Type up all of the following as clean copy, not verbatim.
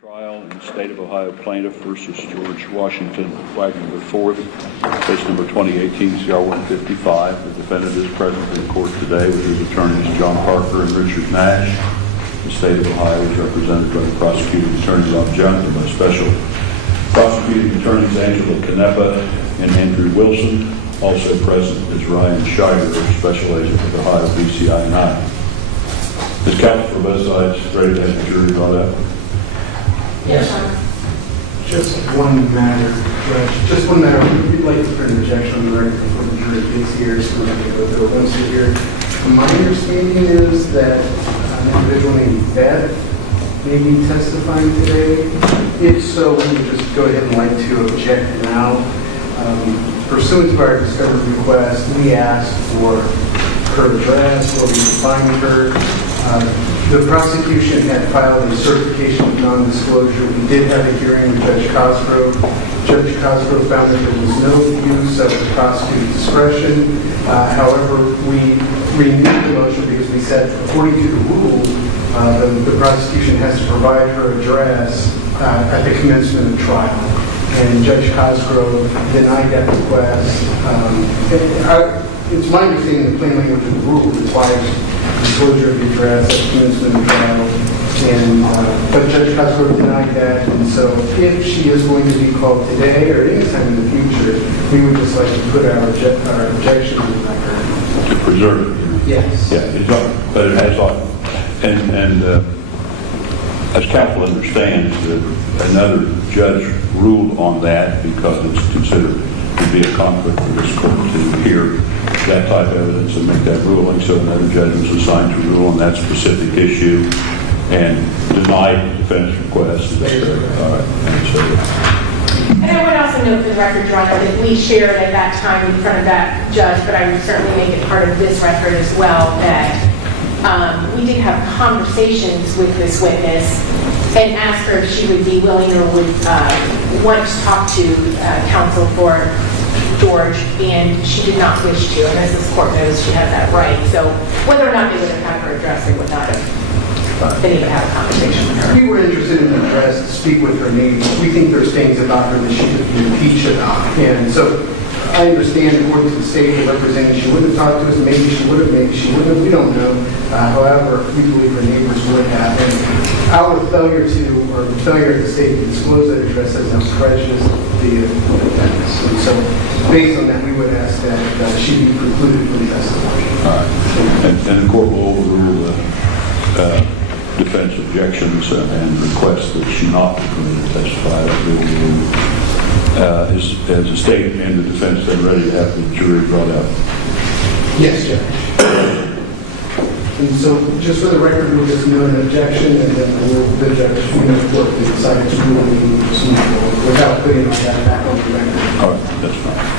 Trial in the State of Ohio Plaintiff versus George Washington Wagner IV, case number 2018 CR 155. The defendant is present in court today with his attorneys John Parker and Richard Nash. The State of Ohio is represented by the prosecuting attorney Rob Junt and by special prosecuting attorneys Angela Canepa and Andrew Wilson. Also present is Ryan Scheider, special agent of Ohio BCI 9. Is counsel for both sides ready to have the jury brought up? Yes. Just one matter, Judge. Just one matter. We'd like to put an objection on the record before the jury gets here, so we have to go through it once a year. My understanding is that an individual named Beth may be testifying today. If so, we would just go ahead and like to object now. Pursuant to our discovery request, we asked for her address, where we could find her. The prosecution had filed a certification of non-disclosure. We did have a hearing with Judge Cosgrove. Judge Cosgrove found that there was no use of the prosecutor's discretion. However, we renewed the motion because we said, according to the rule, the prosecution has to provide her address at the commencement of trial. And Judge Cosgrove denied that request. It's my understanding the plain language of the rule requires disclosure of the address at the commencement of trial. But Judge Cosgrove denied that, and so if she is going to be called today or any time in the future, we would just like to put our objection on the record. To preserve it? Yes. Yeah, but it has on. And as counsel understands, another judge ruled on that because it's considered to be a conflict for this court to hear that type of evidence and make that ruling. So another judge was assigned to rule on that specific issue and denied the defense request. All right. And I would also note for the record, Your Honor, that we shared at that time in front of that judge, but I would certainly make it part of this record as well, that we did have conversations with this witness and asked her if she would be willing or would want to talk to counsel for George, and she did not wish to. And as this court knows, she has that right. So whether or not they would have had her address, they would not have been able to have a conversation with her. We were interested in the address to speak with her neighbor. We think there's things about her that she could be impeached about. And so I understand, according to the state representing, she wouldn't have talked to us. Maybe she would have, maybe she wouldn't have. We don't know. However, we believe her neighbors would have. And our failure of the state to disclose that address has no prejudice the defense. And so, based on that, we would ask that she be precluded from testifying. All right. And the court will overrule defense objections and request that she not be permitted to testify. Is the state and the defense then ready to have the jury brought up? Yes, Judge. And so, just for the record, we'll just note an objection, and then the judge, the court, will decide to rule and proceed without putting all that back on the record. All right, that's fine.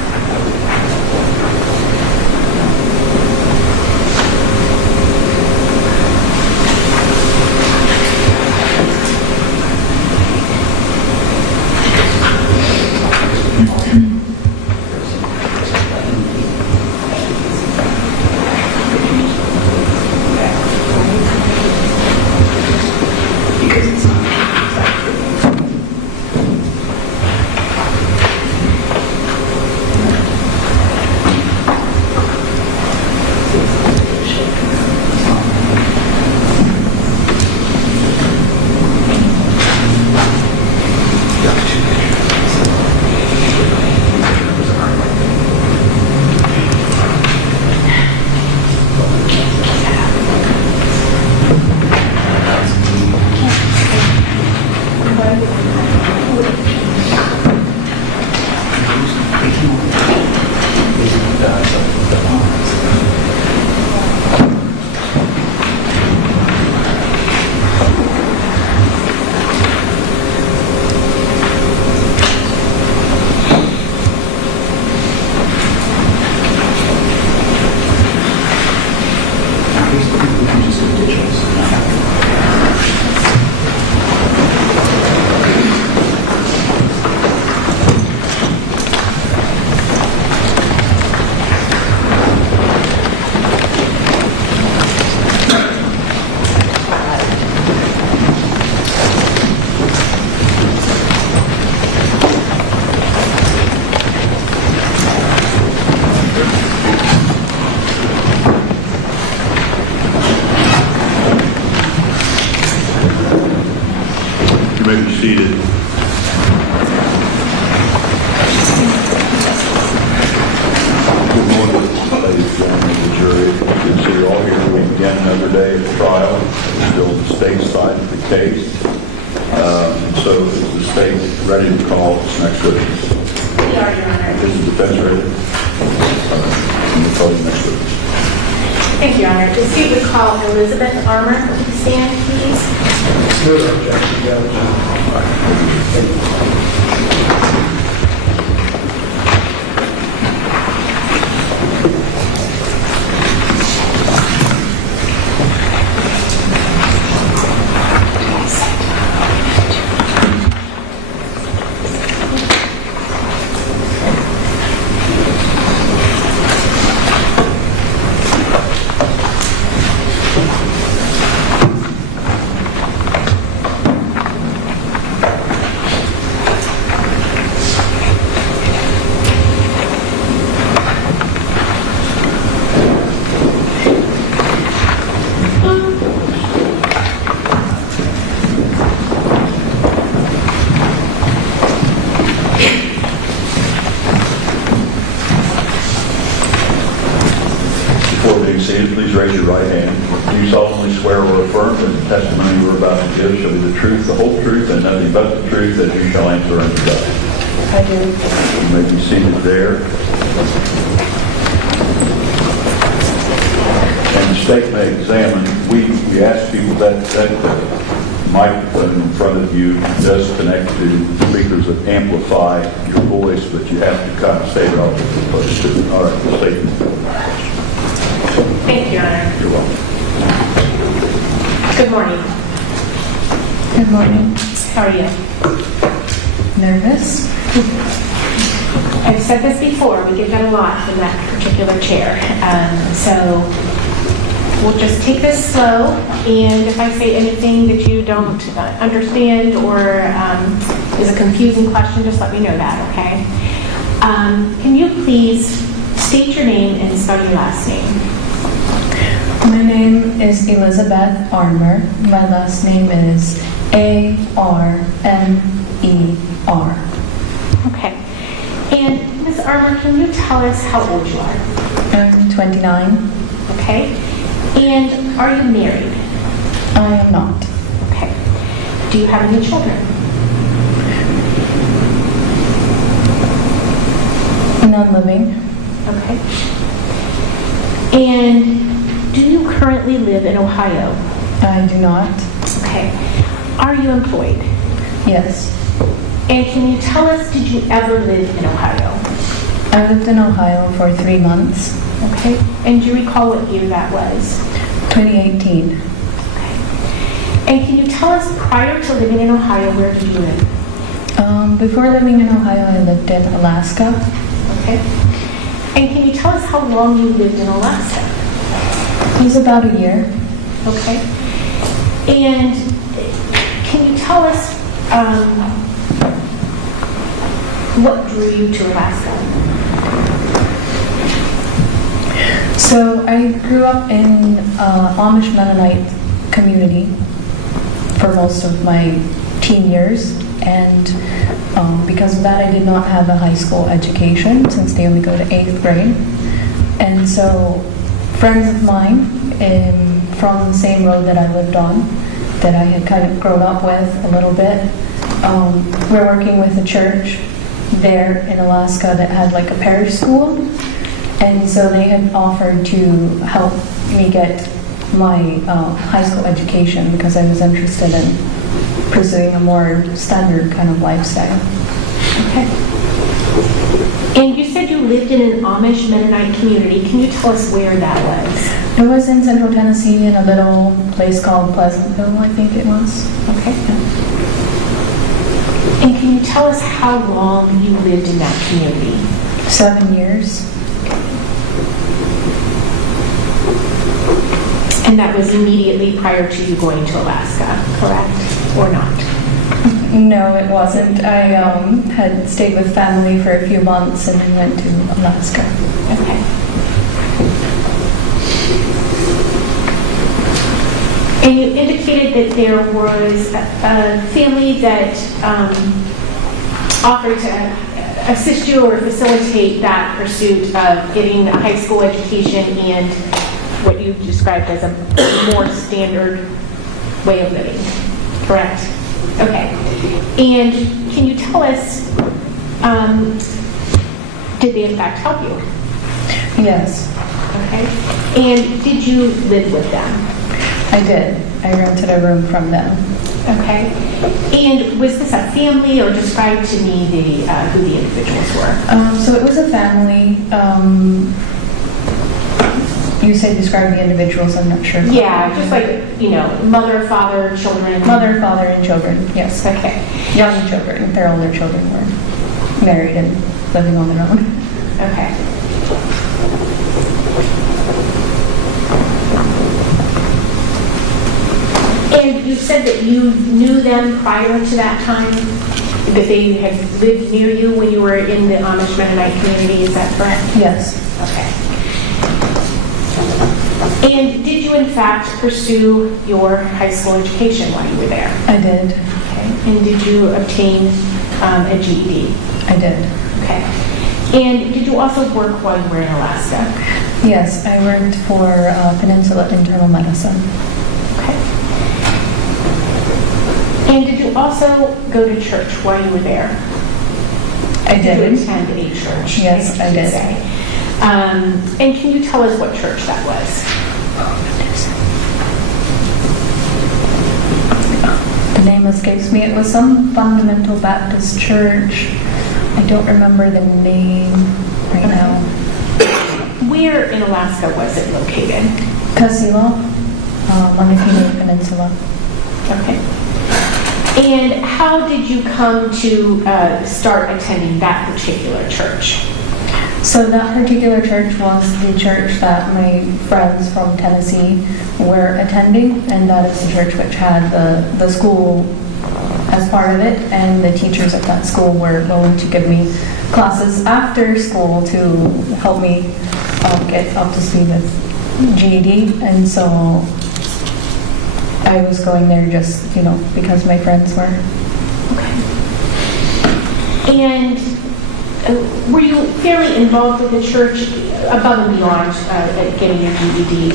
next witness. We are, Your Honor. Is the defense ready? You call the next witness. Thank you, Your Honor. The state would call Elizabeth Armour to stand, please. No objection, Judge. Please raise your right hand. Do you solemnly swear or affirm that the testimony you are about to give shall be the truth, the whole truth, and nothing but the truth, as you shall answer unto God? I do. You may be seated there. And the state may examine. We ask people that microphone in front of you does connect to speakers that amplify your voice, but you have to kind of stay relatively close to it. All right, the statement. Thank you, Your Honor. You're welcome. Good morning. Good morning. How are you? Nervous? I've said this before, we get that a lot from that particular chair. So we'll just take this slow, and if I say anything that you don't understand or is a confusing question, just let me know that, okay? Can you please state your name and spell your last name? My name is Elizabeth Armour. My last name is A-R-M-E-R. Okay. And Ms. Armour, can you tell us how old you are? I'm 29. Okay. And are you married? I am not. Okay. Do you have any children? None living. Okay. And do you currently live in Ohio? I do not. Okay. Are you employed? Yes. And can you tell us, did you ever live in Ohio? I lived in Ohio for 3 months. Okay. And do you recall what year that was? 2018. Okay. And can you tell us, prior to living in Ohio, where did you live? Before living in Ohio, I lived in Alaska. Okay. And can you tell us how long you lived in Alaska? It was about a year. Okay. And can you tell us what drew you to Alaska? So I grew up in Amish Mennonite community for most of my teen years, and because of that I did not have a high school education since they only go to 8th grade. And so friends of mine from the same road that I lived on, that I had kind of grown up with a little bit, we're working with a church there in Alaska that had like a parish school. And so they had offered to help me get my high school education because I was interested in pursuing a more standard kind of lifestyle. Okay. And you said you lived in an Amish Mennonite community. Can you tell us where that was? It was in central Tennessee in a little place called Pleasantville, I think it was. Okay. And can you tell us how long you lived in that community? 7 years. And that was immediately prior to you going to Alaska, correct? Or not? No, it wasn't. I had stayed with family for a few months and then went to Alaska. Okay. And you indicated that there was a family that offered to assist you or facilitate that pursuit of getting a high school education and what you described as a more standard way of living, correct? Okay. And can you tell us Did they in fact help you? Yes, Okay. And did you live with them? I did. I rented a room from them. Okay. And was this a family, or describe to me who the individuals were? So it was a family. You say describe the individuals, I'm not sure. Yeah, just like, mother, father, children. Mother, father, and children, yes. Okay. Young children, their older children were married and living on their own. Okay. And you said that you knew them prior to that time? That they had lived near you when you were in the Amish Mennonite community, is that correct? Yes, Okay. And did you in fact pursue your high school education while you were there? I did. Okay. And did you obtain a GED? I did. Okay. And did you also work while you were in Alaska? Yes, I worked for Peninsula Internal Medicine. Okay. And did you also go to church while you were there? I Did you did. attend a church? Yes, I did. Say. And can you tell us what church that was? The name escapes me. It was some fundamental Baptist church. I don't remember the name right now. Where in Alaska was it located? Casilla, on the Kenai Peninsula. Okay. And how did you come to start attending that particular church? So that particular church was the church that my friends from Tennessee were attending, and that is the church which had the school as part of it, and the teachers at that school were willing to give me classes after school to help me get up to speed with GED, and so I was going there just, because my friends were. Okay. And were you fairly involved with the church above and beyond getting your GED?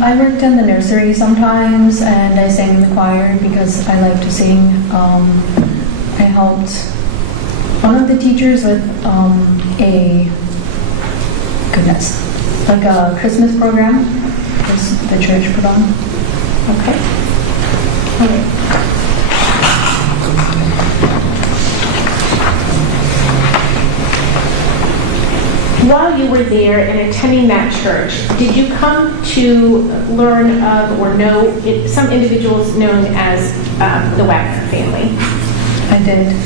I worked in the nursery sometimes, and I sang in the choir because I like to sing. I helped one of the teachers with like a Christmas program the church put on. Okay. All right. While you were there and attending that church, did you come to learn of or know some individuals known as the Wagner family? I did.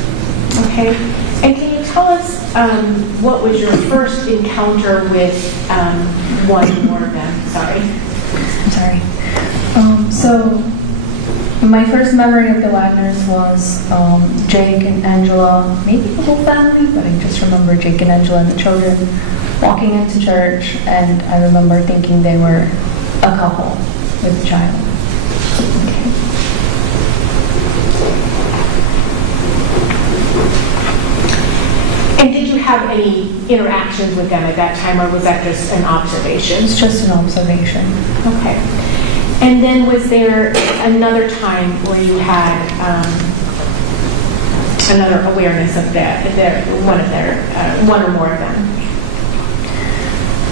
Okay. And can you tell us what was your first encounter with one or more of them? Sorry. I'm sorry. So my first memory of the Wagners was Jake and Angela, maybe the whole family, but I just remember Jake and Angela and the children walking into church, and I remember thinking they were a couple with a child. Okay. And did you have any interactions with them at that time, or was that just an observation? It's just an observation. Okay. And then was there another time where you had another awareness of one or more of them?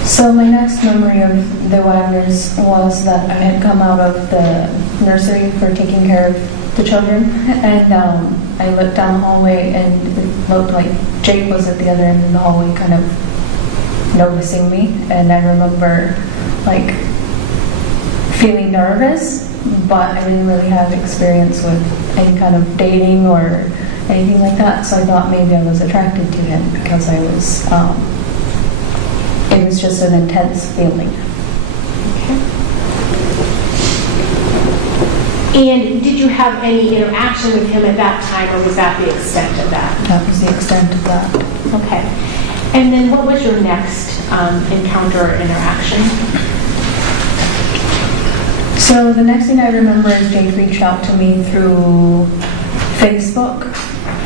So my next memory of the Wagners was that I had come out of the nursery for taking care of the children, and I looked down the hallway, and it looked like Jake was at the other end of the hallway kind of noticing me, and I remember feeling nervous, but I didn't really have experience with any kind of dating or anything like that, so I thought maybe I was attracted to him because I was, it was just an intense feeling. Okay. And did you have any interaction with him at that time, or was that the extent of that? That was the extent of that. Okay. And then what was your next encounter or interaction? So the next thing I remember is Jake reached out to me through Facebook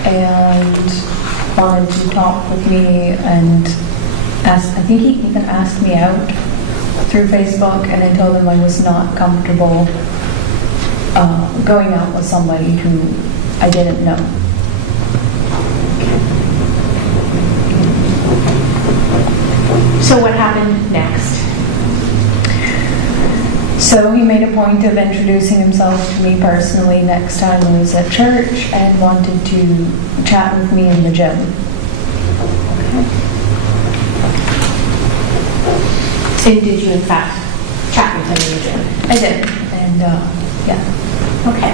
and wanted to talk with me, and I think he even asked me out through Facebook, and I told him I was not comfortable going out with somebody who I didn't know. So what happened next? So he made a point of introducing himself to me personally next time I was at church and wanted to chat with me in the gym. And did you in fact chat with him in the gym? I did, and yeah. Okay.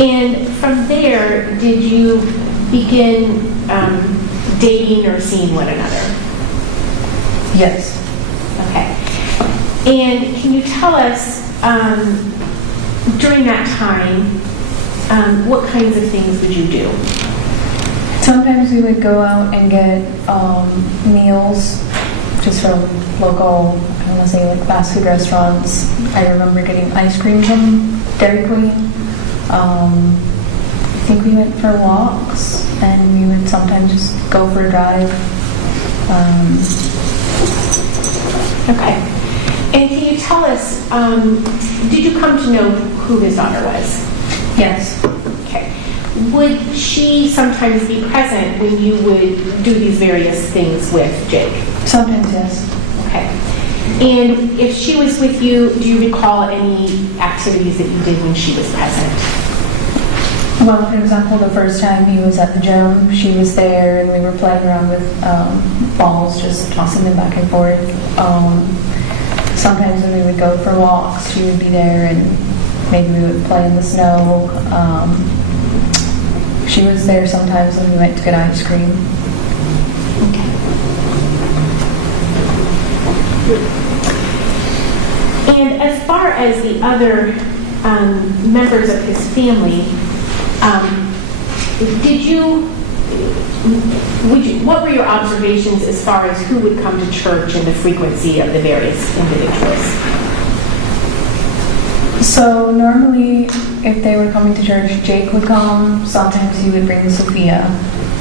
And from there, did you begin dating or seeing one another? Yes. Okay. And can you tell us, during that time, what kinds of things would you do? Sometimes we would go out and get meals just from local, I don't want to say like fast food restaurants. I remember getting ice cream from Dairy Queen. I think we went for walks, and we would sometimes just go for a drive. Okay. And can you tell us, did you come to know who his daughter was? Yes. Okay. Would she sometimes be present when you would do these various things with Jake? Sometimes, yes. Okay. And if she was with you, do you recall any activities that you did when she was present? Well, for example, the first time he was at the gym, she was there, and we were playing around with balls, just tossing them back and forth. Sometimes when we would go for walks, she would be there, and maybe we would play in the snow. She was there sometimes when we went to get ice cream. Okay. And as far as the other members of his family, what were your observations as far as who would come to church and the frequency of the various individuals? So normally, if they were coming to church, Jake would come. Sometimes he would bring Sophia.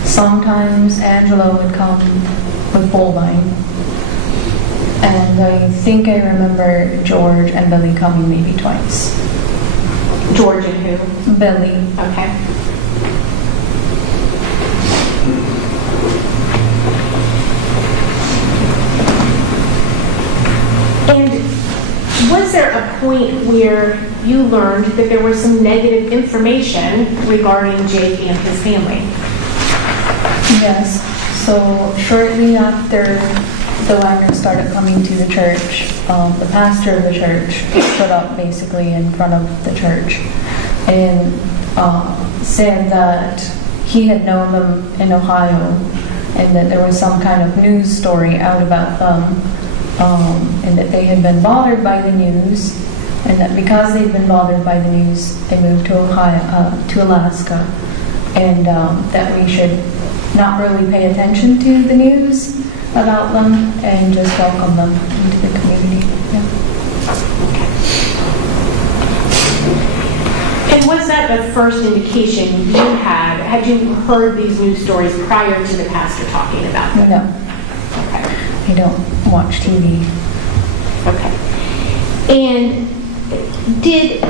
Sometimes Angela would come with Bullvine. And I think I remember George and Billy coming maybe twice. George and who? Billy. Okay. And was there a point where you learned that there was some negative information regarding Jake and his family? Yes. So shortly after the Wagners started coming to the church, the pastor of the church stood up basically in front of the church and said that he had known them in Ohio and that there was some kind of news story out about them, and that they had been bothered by the news, and that because they'd been bothered by the news, they moved to to Alaska, and that we should not really pay attention to the news about them and just welcome them into the community. Yeah. And was that the first indication you had? Had you heard these news stories prior to the pastor talking about them? No, Okay. I don't watch TV. Okay. And did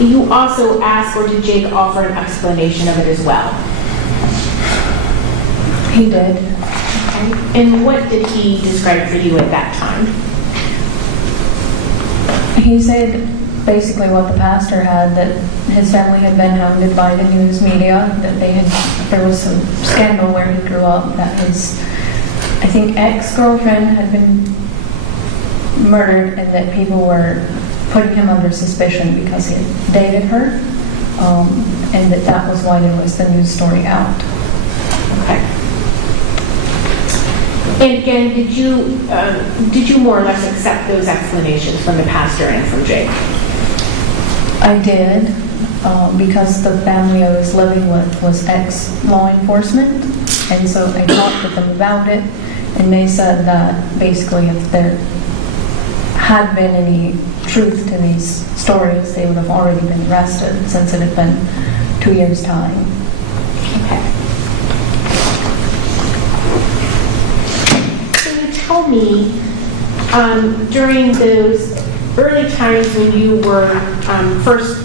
you also ask, or did Jake offer an explanation of it as well? He did. Okay. And what did he describe for you at that time? He said basically what the pastor had, that his family had been hounded by the news media, that there was some scandal where he grew up, that his, I think, ex-girlfriend had been murdered, and that people were putting him under suspicion because he had dated her, and that was why there was the news story out. Okay. And again, did you more or less accept those explanations from the pastor and from Jake? I did, because the family I was living with was ex-law enforcement, and so I talked with them about it, and they said that basically if there had been any truth to these stories, they would have already been arrested since it had been 2 years' time. Okay. Can you tell me, during those early times when you were first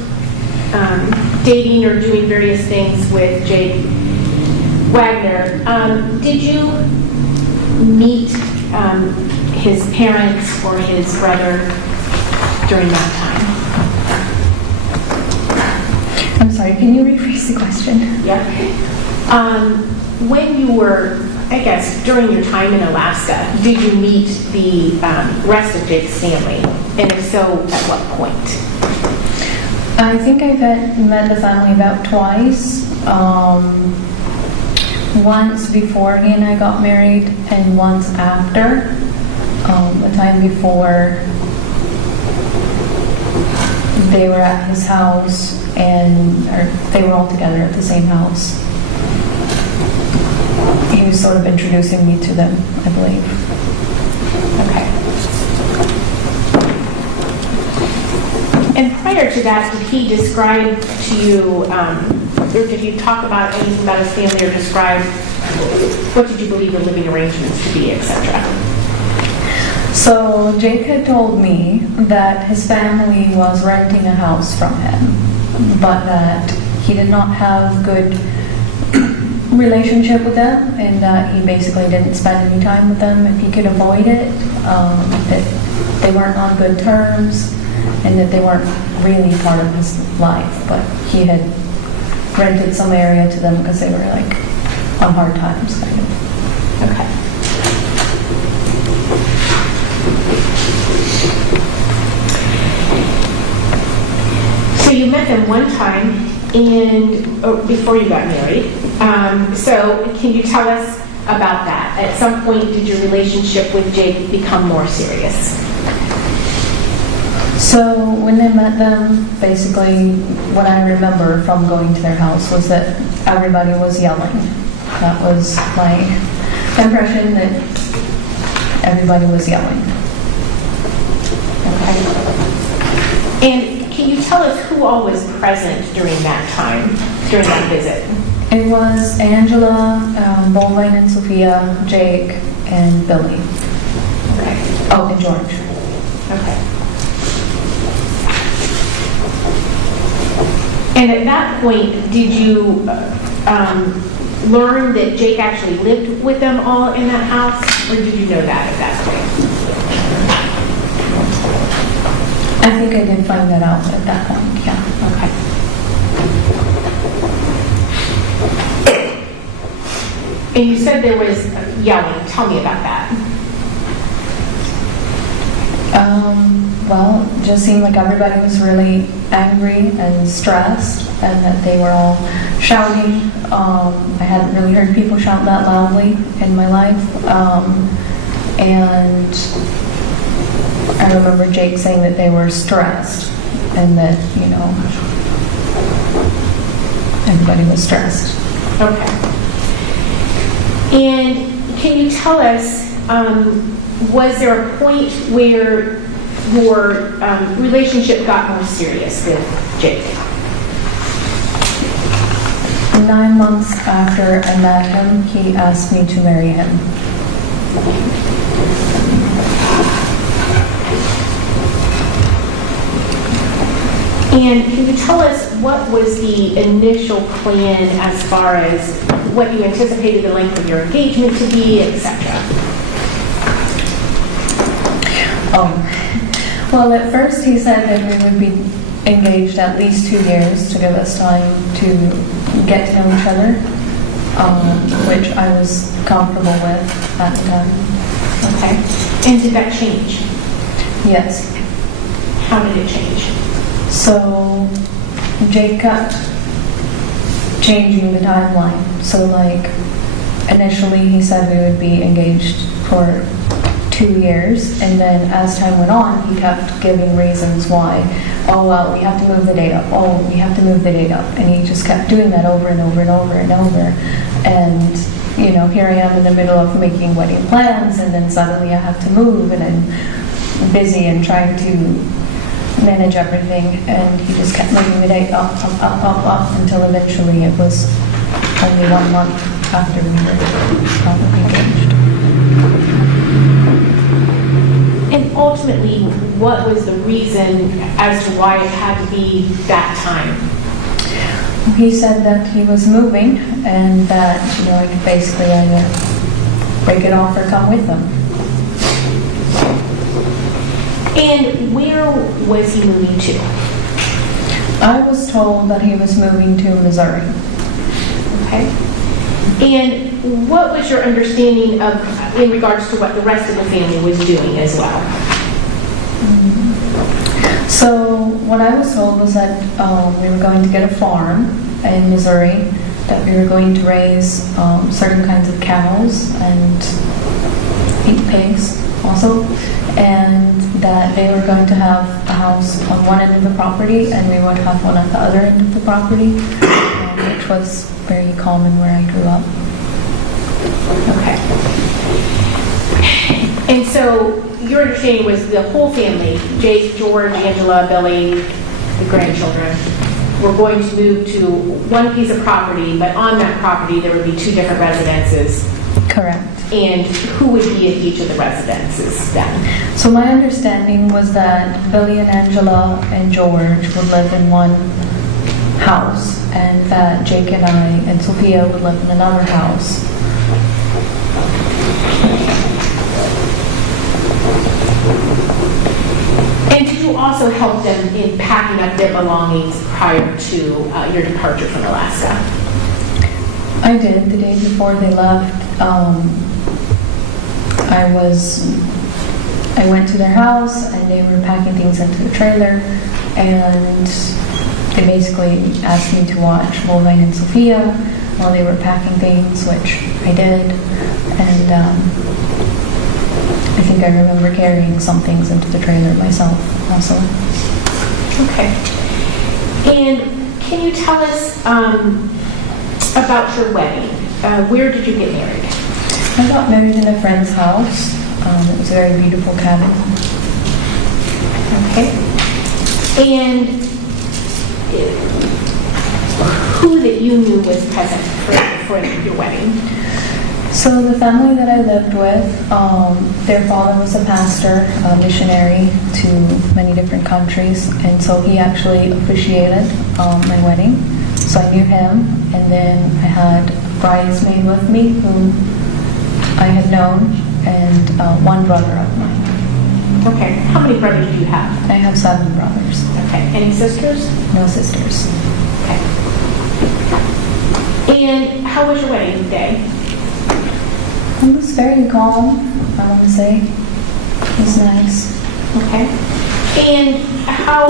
dating or doing various things with Jake Wagner, did you meet his parents or his brother during that time? I'm sorry, can you rephrase the question? Yeah. When you were, I guess, during your time in Alaska, did you meet the rest of Jake's family? And if so, at what point? I think I've met the family about twice. Once before he and I got married, and once after. The time before, they were at his house, or they were all together at the same house. He was sort of introducing me to them, I believe. Okay. And prior to that, did he describe to you, or did you talk about anything about his family, or describe what did you believe the living arrangements to be, etc.? So Jake had told me that his family was renting a house from him, but that he did not have good relationship with them, and that he basically didn't spend any time with them if he could avoid it, that they weren't on good terms, and that they weren't really part of his life, but he had rented some area to them because they were like on hard times, kind of. Okay. So you met them one time before you got married. So can you tell us about that? At some point, did your relationship with Jake become more serious? So when I met them, basically what I remember from going to their house was that everybody was yelling. That was my impression, that everybody was yelling. Okay. And can you tell us who all was present during that time, during that visit? It was Angela, Bowline and Sophia, Jake, and Billy. Okay. Oh, and George. Okay. And at that point, did you learn that Jake actually lived with them all in that house, or did you know that at that point? I think I did find that out at that point, yeah. Okay. And you said there was yelling. Tell me about that. Well, it just seemed like everybody was really angry and stressed, and that they were all shouting. I hadn't really heard people shout that loudly in my life. And I remember Jake saying that they were stressed, and that, everybody was stressed. Okay. And can you tell us, was there a point where your relationship got more serious with Jake? 9 months after I met him, he asked me to marry him. And can you tell us what was the initial plan as far as what you anticipated the length of your engagement to be, etc.? Well, at first he said that we would be engaged at least 2 years to give us time to get to know each other, which I was comfortable with at the time. Okay. And did that change? Yes. How did it change? So Jake kept changing the timeline. So initially he said we would be engaged for 2 years, and then as time went on, he kept giving reasons why. Oh, well, we have to move the date up. Oh, we have to move the date up. And he just kept doing that over and over and over and over. And, here I am in the middle of making wedding plans, and then suddenly I have to move, and I'm busy and trying to manage everything. And he just kept moving the date up, until eventually it was only 1 month after we were engaged. And ultimately, what was the reason as to why it had to be that time? He said that he was moving, and that, I could basically either break it off or come with them. And where was he moving to? I was told that he was moving to Missouri. Okay. And what was your understanding of, in regards to what the rest of the family was doing as well? So what I was told was that we were going to get a farm in Missouri, that we were going to raise certain kinds of cows and eat pigs also, and that they were going to have a house on one end of the property and we would have one at the other end of the property, which was very common where I grew up. Okay. And so your understanding was the whole family, Jake, George, Angela, Billy, the grandchildren, were going to move to one piece of property, but on that property there would be two different residences. Correct. And who would be at each of the residences then? So my understanding was that Billy and Angela and George would live in one house, and that Jake and I and Sophia would live in another house. And did you also help them in packing up their belongings prior to your departure from Alaska? I did. The day before they left, I went to their house and they were packing things into the trailer, and they basically asked me to watch Rhoden and Sophia while they were packing things, which I did. And I think I remember carrying some things into the trailer myself also. Okay. And can you tell us about your wedding? Where did you get married? I got married in a friend's house. It was a very beautiful cabin. Okay. And who that you knew was present for your wedding? So the family that I lived with, their father was a pastor, a missionary to many different countries, and so he actually officiated my wedding. So I knew him, and then I had a bridesmaid with me whom I had known, and one brother of mine. Okay. How many brothers do you have? I have 7 brothers. Okay. Any sisters? No sisters. Okay. And how was your wedding day? It was very calm, I want to say. It was nice. Okay. And how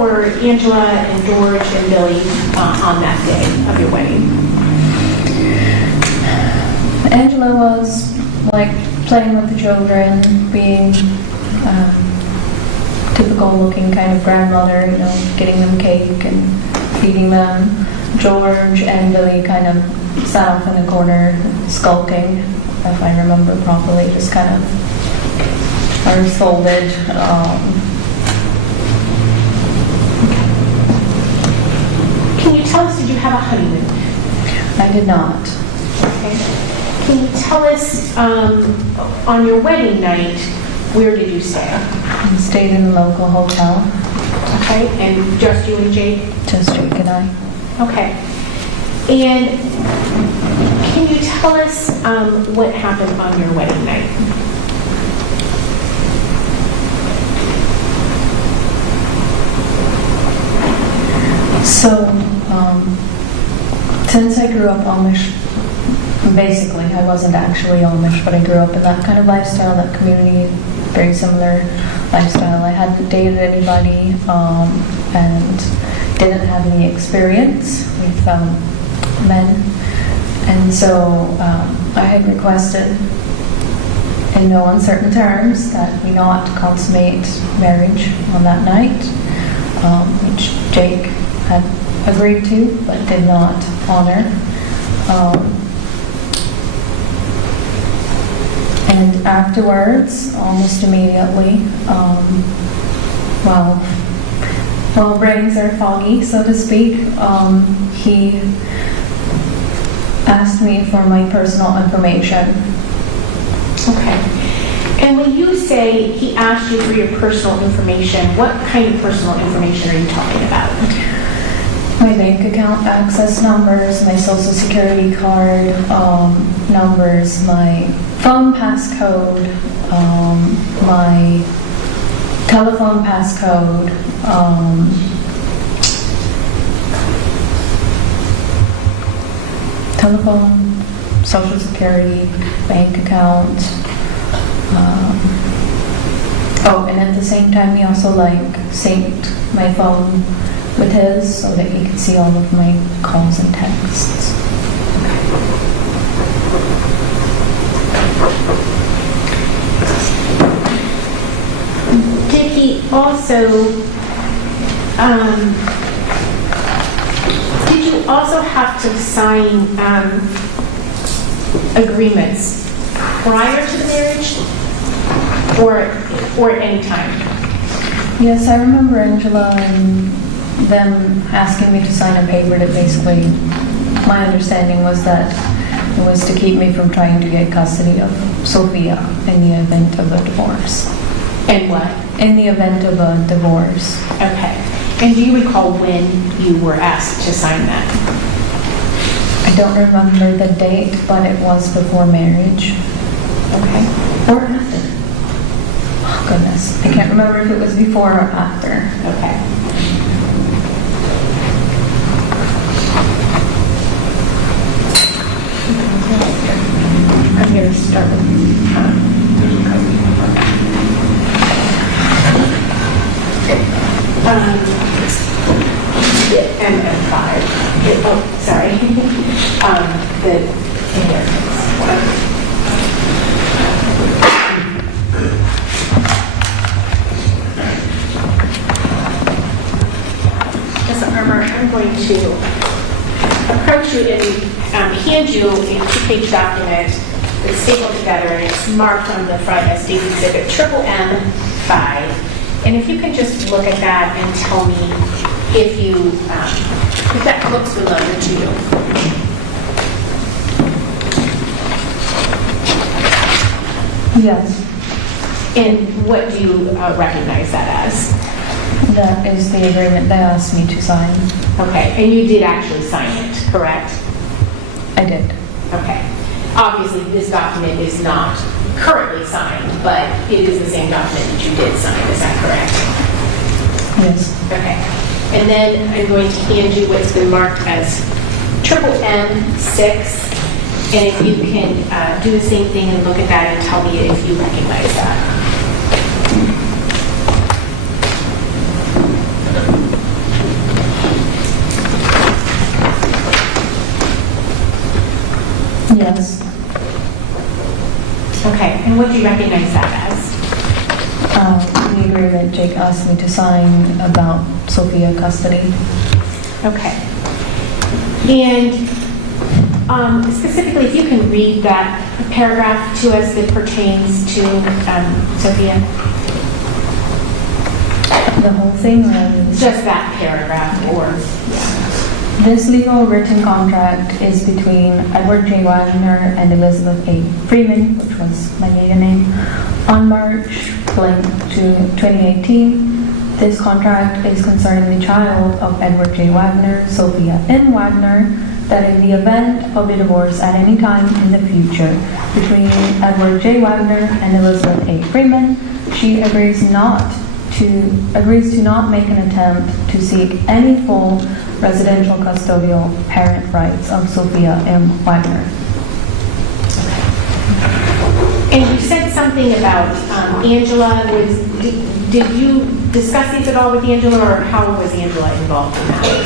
were Angela and George and Billy on that day of your wedding? Angela was like playing with the children, being typical looking kind of grandmother, you know, getting them cake and feeding them. George and Billy kind of sat off in the corner, skulking, if I remember properly, just kind of arms folded. Can you tell us, did you have a honeymoon? I did not. Okay. Can you tell us, on your wedding night, where did you stay? I stayed in a local hotel, Okay, and just you and Jake? just Jake and I. Okay. And can you tell us what happened on your wedding night? So, since I grew up Amish, basically, I wasn't actually Amish, but I grew up in that kind of lifestyle, that community, very similar lifestyle. I hadn't dated anybody and didn't have any experience with men. And so I had requested in no uncertain terms that we not consummate marriage on that night, which Jake had agreed to but did not honor. And afterwards, almost immediately, while brains are foggy, so to speak, he asked me for my personal information. Okay. And when you say he asked you for your personal information, what kind of personal information are you talking about? My bank account access numbers, my social security card, numbers, my phone passcode, my telephone passcode, telephone, social security, bank account. Oh, and at the same time, he also synced my phone with his so that he could see all of my calls and texts. Did he also, did you also have to sign agreements prior to the marriage or at any time? Yes, I remember Angela and them asking me to sign a paper that basically, my understanding was that it was to keep me from trying to get custody of Sophia in the event of a divorce. And what? In the event of a divorce. Okay. And do you recall when you were asked to sign that? I don't remember the date, but it was before marriage. Okay. Or after. Oh, goodness. I can't remember if it was before or after. Okay. I'm going to start with M5. Oh, sorry. The inheritance one. Mr. Armour, I'm going to approach you and hand you a two-page document that's stapled together, and it's marked on the front as State Exhibit M5. And if you can just look at that and tell me if that looks familiar to you. Yes. And what do you recognize that as? That is the agreement they asked me to sign. Okay, and you did actually sign it, correct? I did. Okay. Obviously, this document is not currently signed, but it is the same document that you did sign. Is that correct? Yes. Okay. And then I'm going to hand you what's been marked as M6. And if you can do the same thing and look at that and tell me if you recognize that. Yes. Okay, and what do you recognize that as? The agreement Jake asked me to sign about Sophia custody. Okay. And specifically, if you can read that paragraph to us that pertains to Sophia. The whole thing, or Just that paragraph, or... This legal written contract is between Edward J. Wagner and Elizabeth A. Freeman, which was my maiden name, on March 2018. This contract is concerning the child of Edward J. Wagner, Sophia N. Wagner, that in the event of a divorce at any time in the future between Edward J. Wagner and Elizabeth A. Freeman, she agrees to not make an attempt to seek any full residential custodial parent rights of Sophia M. Wagner. And you said something about Angela. Did you discuss these at all with Angela, or how was Angela involved in that?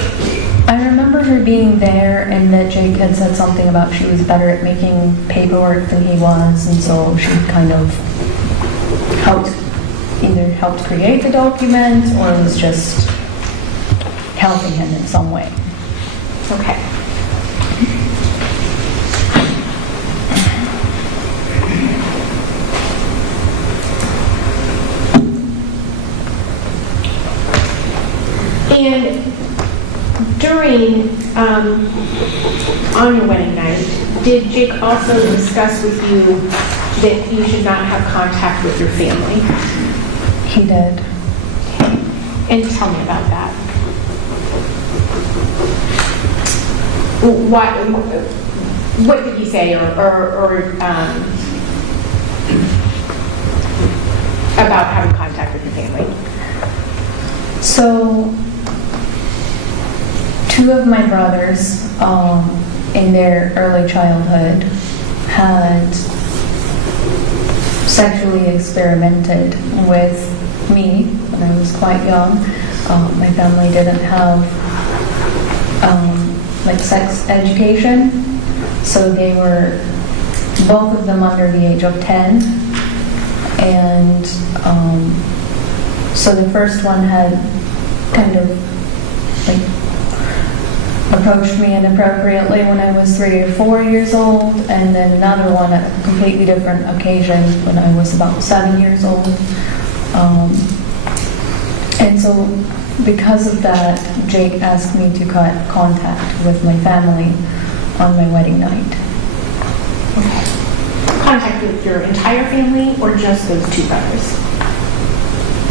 I remember her being there and that Jake had said something about she was better at making paperwork than he was, and so she kind of either helped create the document or was just helping him in some way. Okay. And during, on your wedding night, did Jake also discuss with you that you should not have contact with your family? He did. And tell me about that. Why, what did he say, or about having contact with your family? So, two of my brothers, in their early childhood, had sexually experimented with me when I was quite young. My family didn't have like sex education, so they were both of them under the age of 10, and so the first one had kind of like approached me inappropriately when I was 3 or 4 years old, and then another one at a completely different occasion when I was about 7 years old. And so because of that, Jake asked me to cut contact with my family on my wedding night. Okay. Contact with your entire family or just those two brothers?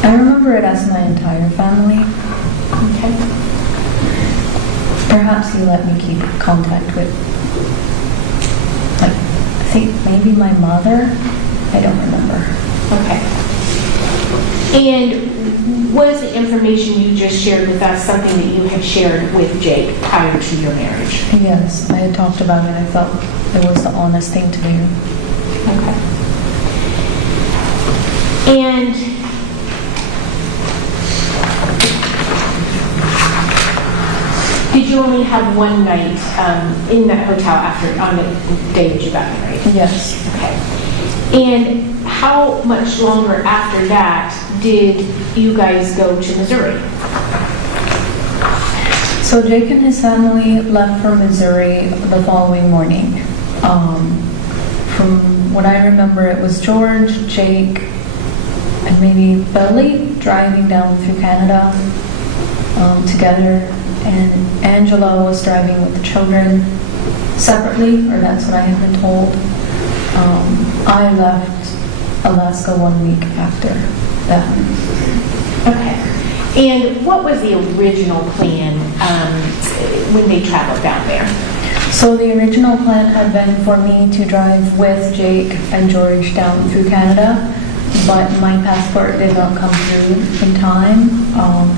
I remember it as my entire family. Okay. Perhaps he let me keep contact with, like, I think maybe my mother. I don't remember. Okay. And was the information you just shared with us something that you had shared with Jake prior to your marriage? Yes, I had talked about it. I felt it was the honest thing to do. Okay. And did you only have one night in that hotel on the day that you got married? Yes. Okay. And how much longer after that did you guys go to Missouri? So Jake and his family left for Missouri the following morning. From what I remember, it was George, Jake, and maybe Billy driving down through Canada together, and Angela was driving with the children separately, or that's what I have been told. I left Alaska 1 week after that. Okay. And what was the original plan when they traveled down there? So the original plan had been for me to drive with Jake and George down through Canada, but my passport did not come through in time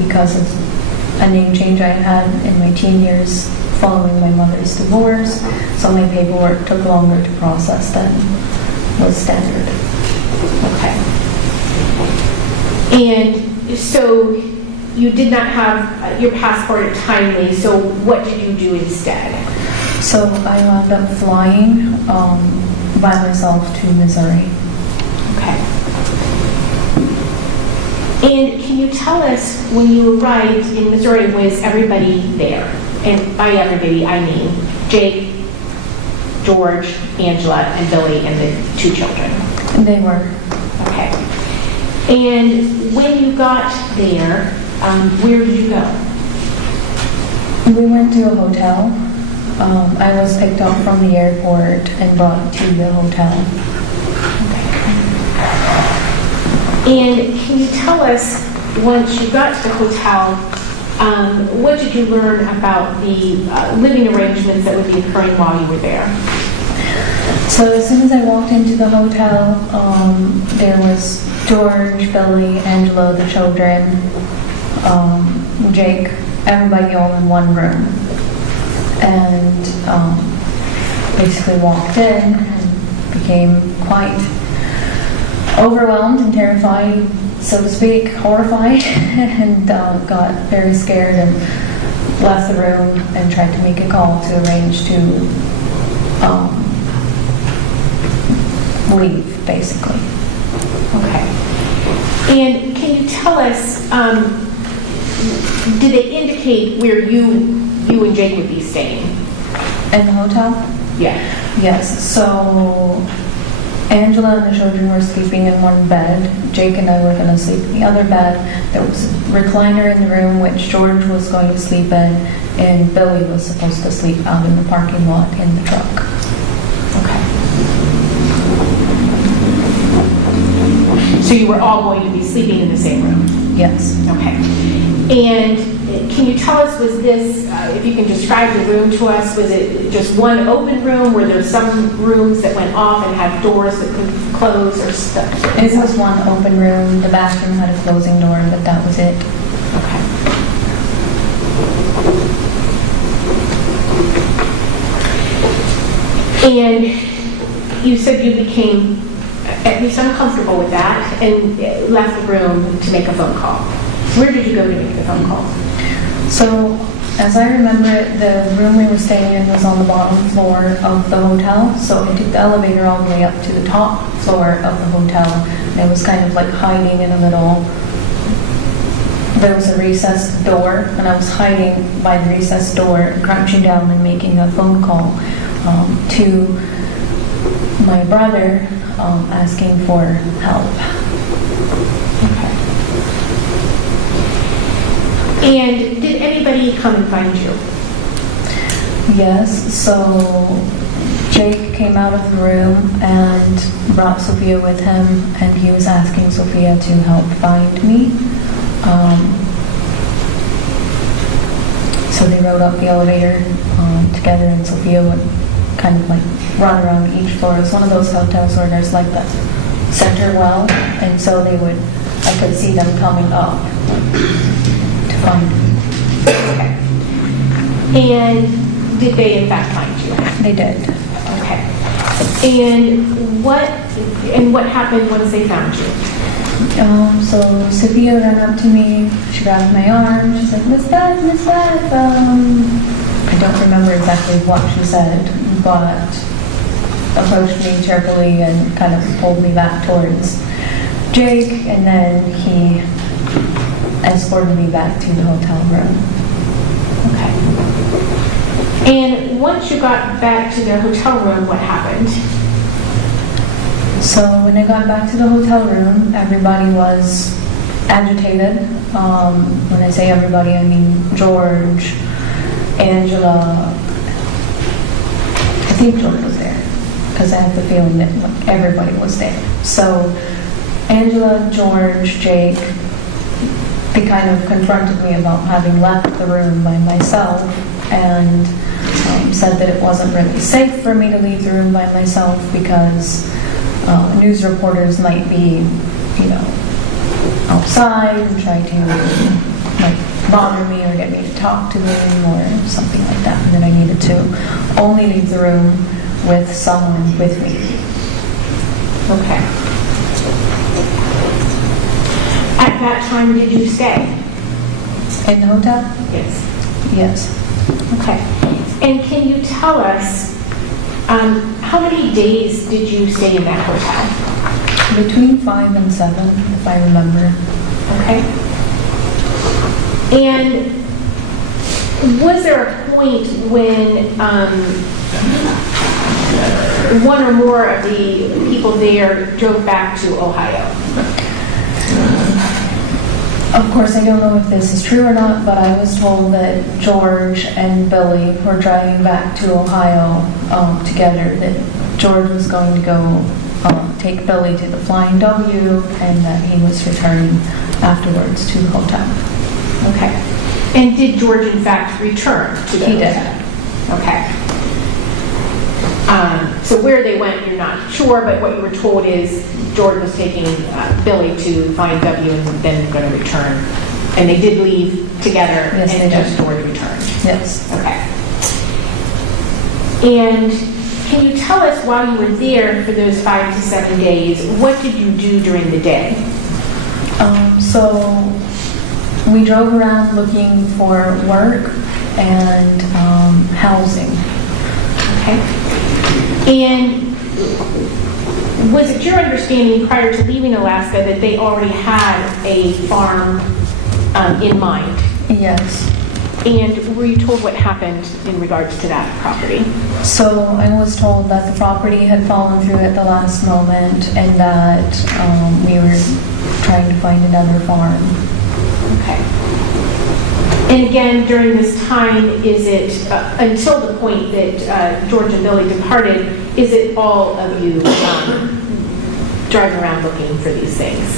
because of a name change I had in my teen years following my mother's divorce. So my paperwork took longer to process than was standard. Okay. And so you did not have your passport timely, so what did you do instead? So I wound up flying by myself to Missouri. Okay. And can you tell us, when you arrived in Missouri, was everybody there? And by everybody, I mean Jake, George, Angela, and Billy, and the two children. They were. Okay. And when you got there, where did you go? We went to a hotel. I was picked up from the airport and brought to the hotel. And can you tell us, once you got to the hotel, what did you learn about the living arrangements that would be occurring while you were there? So as soon as I walked into the hotel, there was George, Billy, Angela, the children, Jake, everybody all in one room. And basically walked in and became quite overwhelmed and terrified, so to speak, horrified, and got very scared and left the room and tried to make a call to arrange to leave, basically. Okay. And can you tell us, did they indicate where you and Jake would be staying? In the hotel? Yeah. Yes. So Angela and the children were sleeping in one bed. Jake and I were going to sleep in the other bed. There was a recliner in the room which George was going to sleep in, and Billy was supposed to sleep out in the parking lot in the truck. Okay. So you were all going to be sleeping in the same room? Yes. Okay. And can you tell us, was this, if you can describe the room to us, was it just one open room? Were there some rooms that went off and had doors that could close or stuff? It was one open room. The bathroom had a closing door, but that was it. Okay. And you said you became at least uncomfortable with that and left the room to make a phone call. Where did you go to make the phone call? So, as I remember it, the room we were staying in was on the bottom floor of the hotel. So I took the elevator all the way up to the top floor of the hotel. And it was kind of like hiding in a little. There was a recessed door, and I was hiding by the recessed door, crouching down and making a phone call to my brother, asking for help. Okay. And did anybody come and find you? Yes, so Jake came out of the room and brought Sophia with him, and he was asking Sophia to help find me. So they rode up the elevator together, and Sophia would kind of like run around each floor. It was one of those hotels where there's like the center well, and so I could see them coming up to find me. Okay. And did they in fact find you? They did. Okay. And what happened once they found you? So Sophia ran up to me, she grabbed my arm, she's like, Miss Beth, I don't remember exactly what she said, but approached me cheerfully and kind of pulled me back towards Jake, and then he escorted me back to the hotel room. Okay. And once you got back to the hotel room, what happened? So when I got back to the hotel room, everybody was agitated. When I say everybody, I mean George, Angela. I think George was there because I have the feeling that like, everybody was there. So Angela, George, Jake, they kind of confronted me about having left the room by myself and said that it wasn't really safe for me to leave the room by myself because news reporters might be, outside and try to bother me or get me to talk to them or something like that, and that I needed to only leave the room with someone with me. Okay. At that time, did you stay? In the hotel? Yes. Yes. Okay. And can you tell us how many days did you stay in that hotel? Between 5 and 7, if I remember. Okay. And was there a point when one or more of the people there drove back to Ohio? Of course, I don't know if this is true or not, but I was told that George and Billy were driving back to Ohio together, that George was going to go take Billy to the Flying W, and that he was returning afterwards to the hotel. Okay. And did George, in fact, return to the He did. hotel? Okay. So where they went, you're not sure, but what you were told is George was taking Billy to Flying W and then going to return. And they did leave together, Yes, and they just did. George returned. Yes. Okay. And can you tell us, while you were there for those 5 to 7 days, what did you do during the day? So we drove around looking for work and housing. Okay. And was it your understanding prior to leaving Alaska that they already had a farm in mind? Yes. And were you told what happened in regards to that property? So I was told that the property had fallen through at the last moment and that we were trying to find another farm. Okay. And again, during this time, is it, until the point that George and Billy departed, is it all of you driving around looking for these things?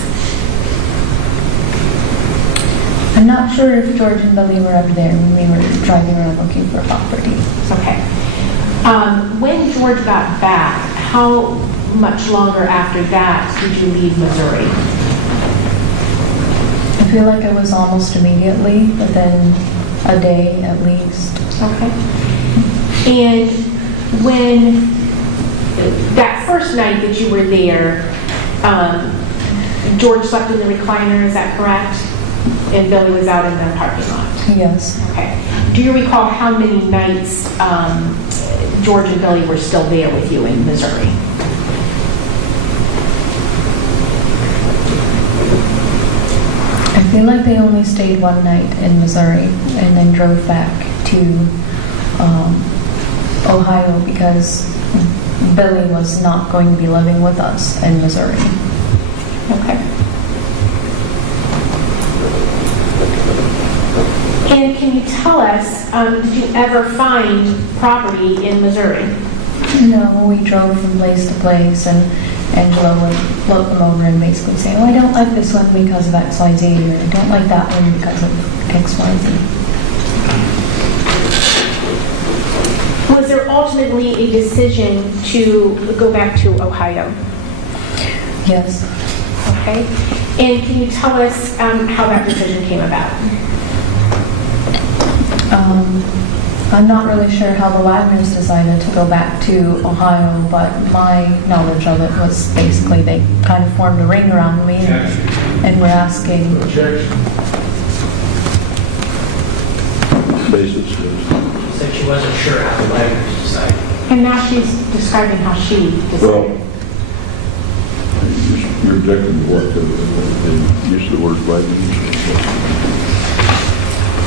I'm not sure if George and Billy were ever there when we were driving around looking for property. Okay. When George got back, how much longer after that did you leave Missouri? I feel like it was almost immediately, within a day at least. Okay. And when that first night that you were there, George slept in the recliner, is that correct? And Billy was out in the parking lot? Yes. Okay. Do you recall how many nights George and Billy were still there with you in Missouri? I feel like they only stayed one night in Missouri and then drove back to Ohio because Billy was not going to be living with us in Missouri. Okay. And can you tell us, did you ever find property in Missouri? No, we drove from place to place, and Angela would look them over and basically say, oh, I don't like this one because of XYZ, or I don't like that one because of XYZ. Was there ultimately a decision to go back to Ohio? Yes. Okay. And can you tell us how that decision came about? I'm not really sure how the Wagners decided to go back to Ohio, but my knowledge of it was basically they kind of formed a ring around me and were asking. Basis She said she wasn't sure how the Wagners decided. And now she's describing how she Well, decided. you're objecting to what? The use of the word Wagner?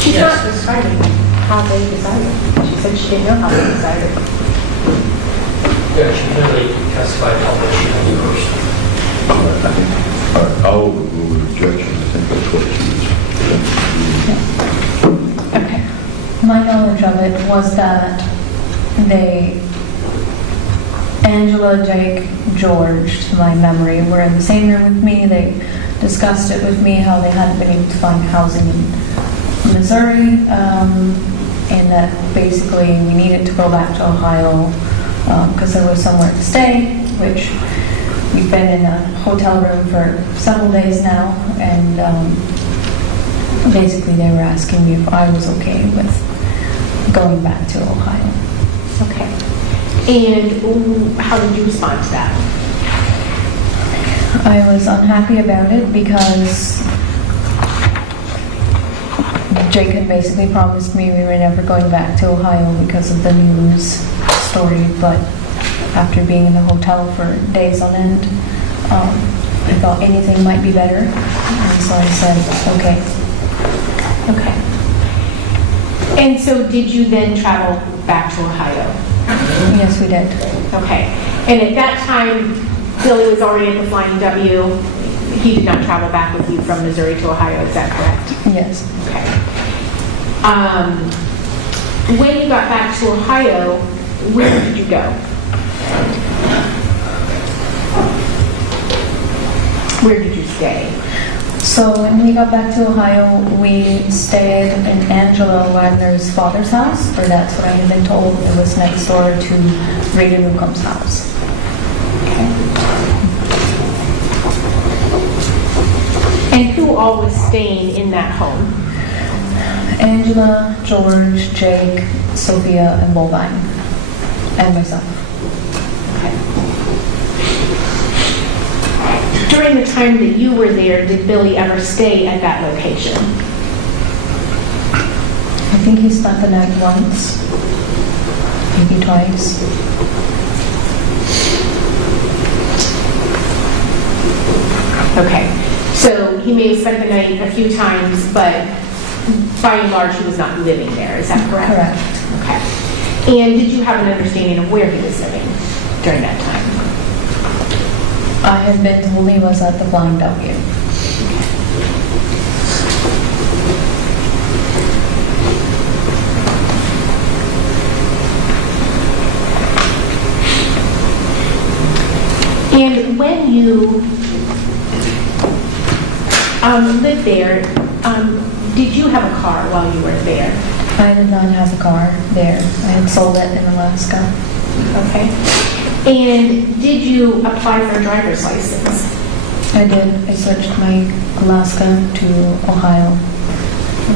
She's Yes. not describing how they decided. She said she didn't know how they decided. Yeah, she clearly testified how much she knows first. All right, I'll overrule the objection. I think that's what she was. Okay. My knowledge of it was that Angela, Jake, George, to my memory, were in the same room with me. They discussed it with me, how they hadn't been able to find housing in Missouri, and that basically we needed to go back to Ohio because there was somewhere to stay, which we've been in a hotel room for several days now, and basically they were asking me if I was okay with going back to Ohio. Okay. And how did you respond to that? I was unhappy about it because Jake had basically promised me we were never going back to Ohio because of the news story, but after being in the hotel for days on end, I thought anything might be better, and so I said, okay. Okay. And so did you then travel back to Ohio? Yes, we did. Okay. And at that time, Billy was already at the Flying W. He did not travel back with you from Missouri to Ohio, is that correct? Yes. Okay. When you got back to Ohio, where did you go? Where did you stay? So when we got back to Ohio, we stayed in Angela Wagner's father's house, or that's what I had been told. It was next door to Rhoden Newcomb's house. And who all was staying in that home? Angela, George, Jake, Sophia, and Wolvine, and myself. During the time that you were there, did Billy ever stay at that location? I think he spent the night once, maybe twice. Okay, so he may have spent the night a few times, but by and large, he was not living there, is that correct? Correct. Okay. And did you have an understanding of where he was living during that time? I had been told he was at the Flying W. And when you lived there, did you have a car while you were there? I did not have a car there. I had sold it in Alaska. Okay. And did you apply for a driver's license? I did. I switched my Alaska to Ohio.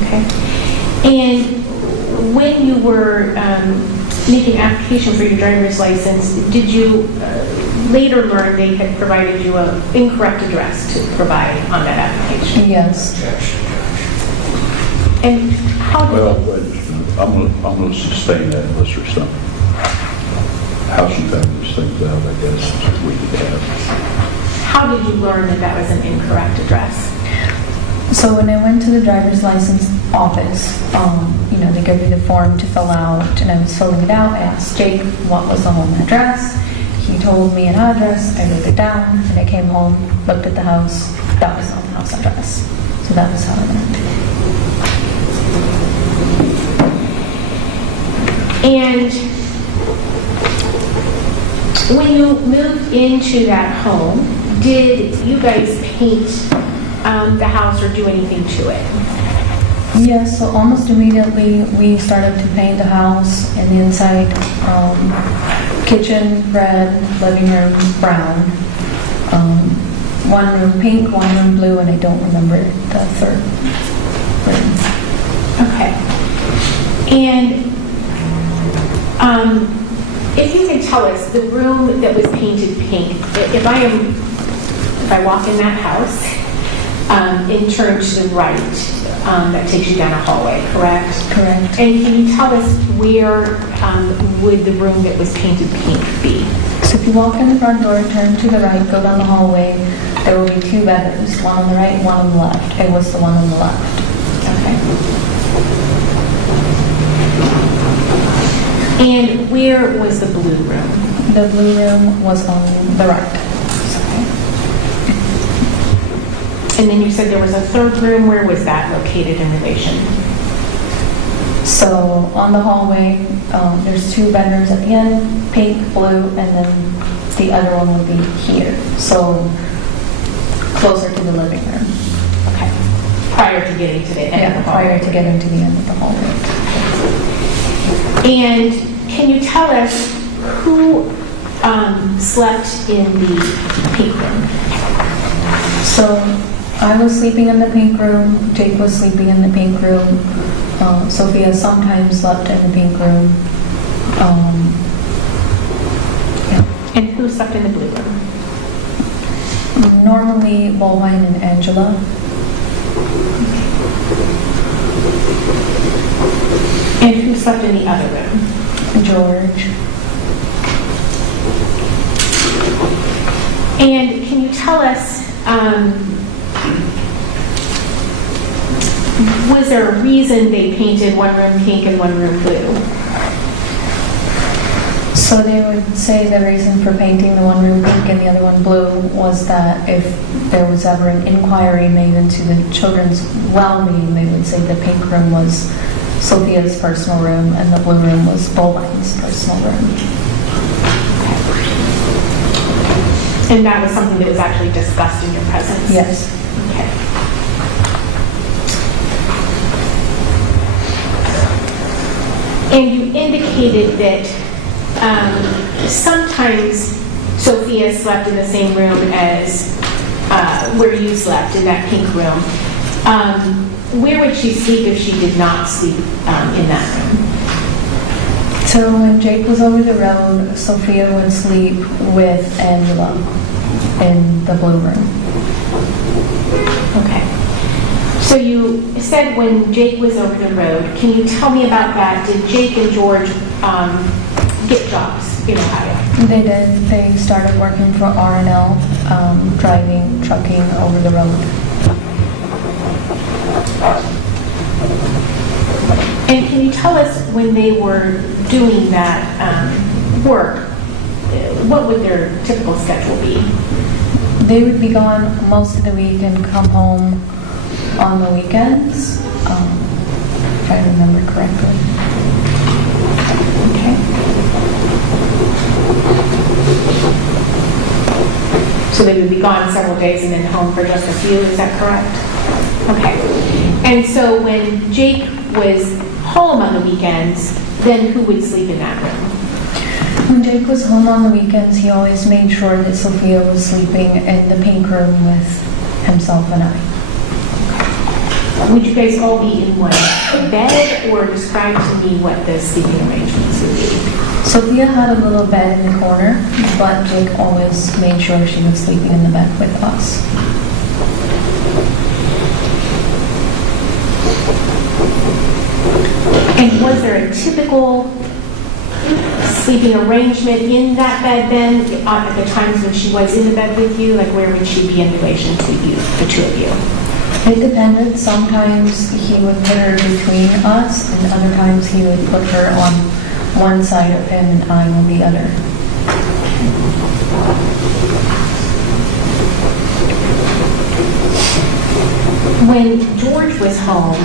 Okay. And when you were making application for your driver's license, did you later learn they had provided you an incorrect address to provide on that application? Yes. Objection. And how did Well, you... wait just a minute. I'm going to sustain that unless there's some house and these things out, I guess, we could have. How did you learn that that was an incorrect address? So when I went to the driver's license office, they gave me the form to fill out, and I was filling it out. I asked Jake what was the home address. He told me an address. I wrote it down, and I came home, looked at the house. That was not the house address. So that was how I learned. And when you moved into that home, did you guys paint the house or do anything to it? Yes, so almost immediately we started to paint the house and the inside. Kitchen red, living room brown, one room pink, one room blue, and I don't remember the third room. Okay. And if you can tell us, the room that was painted pink, if I walk in that house and turn to the right, that takes you down a hallway, correct? Correct. And can you tell us where would the room that was painted pink be? So if you walk in the front door, turn to the right, go down the hallway, there will be two bedrooms, one on the right, one on the left. It was the one on the left. Okay. And where was the blue room? The blue room was on the right. And then you said there was a third room. Where was that located in relation? So on the hallway, there's two bedrooms at the end, pink, blue, and then the other one would be here. So closer to the living room. Okay. Prior to getting to the end of the hallway. Prior to getting to the end of the hallway. And can you tell us who slept in the pink room? So I was sleeping in the pink room, Jake was sleeping in the pink room, Sophia sometimes slept in the pink room. And who slept in the blue room? Normally Wagner and Angela. And who slept in the other room? George. And can you tell us, was there a reason they painted one room pink and one room blue? So they would say the reason for painting the one room pink and the other one blue was that if there was ever an inquiry made into the children's well-being, they would say the pink room was Sophia's personal room and the blue room was Bowline's personal room. And that was something that was actually discussed in your presence? Yes. Okay. And you indicated that sometimes Sophia slept in the same room as where you slept, in that pink room. Where would she sleep if she did not sleep in that room? So when Jake was over the road, Sophia would sleep with Angela in the blue room. Okay. So you said when Jake was over the road, can you tell me about that? Did Jake and George get jobs in Ohio? They did. They started working for R&L, driving, trucking over the road. And can you tell us when they were doing that work, what would their typical schedule be? They would be gone most of the week and come home on the weekends, if I remember correctly. Okay. So they would be gone several days and then home for just a few, is that correct? Okay. And so when Jake was home on the weekends, then who would sleep in that room? When Jake was home on the weekends, he always made sure that Sophia was sleeping in the pink room with himself and I. Would you guys all be in one bed, or describe to me what the sleeping arrangements would be? Sophia had a little bed in the corner, but Jake always made sure she was sleeping in the bed with us. And was there a typical sleeping arrangement in that bed then, at the times when she was in the bed with you? Like, where would she be in relation to you, the two of you? It depended. Sometimes he would put her between us, and other times he would put her on one side of him and I on the other. When George was home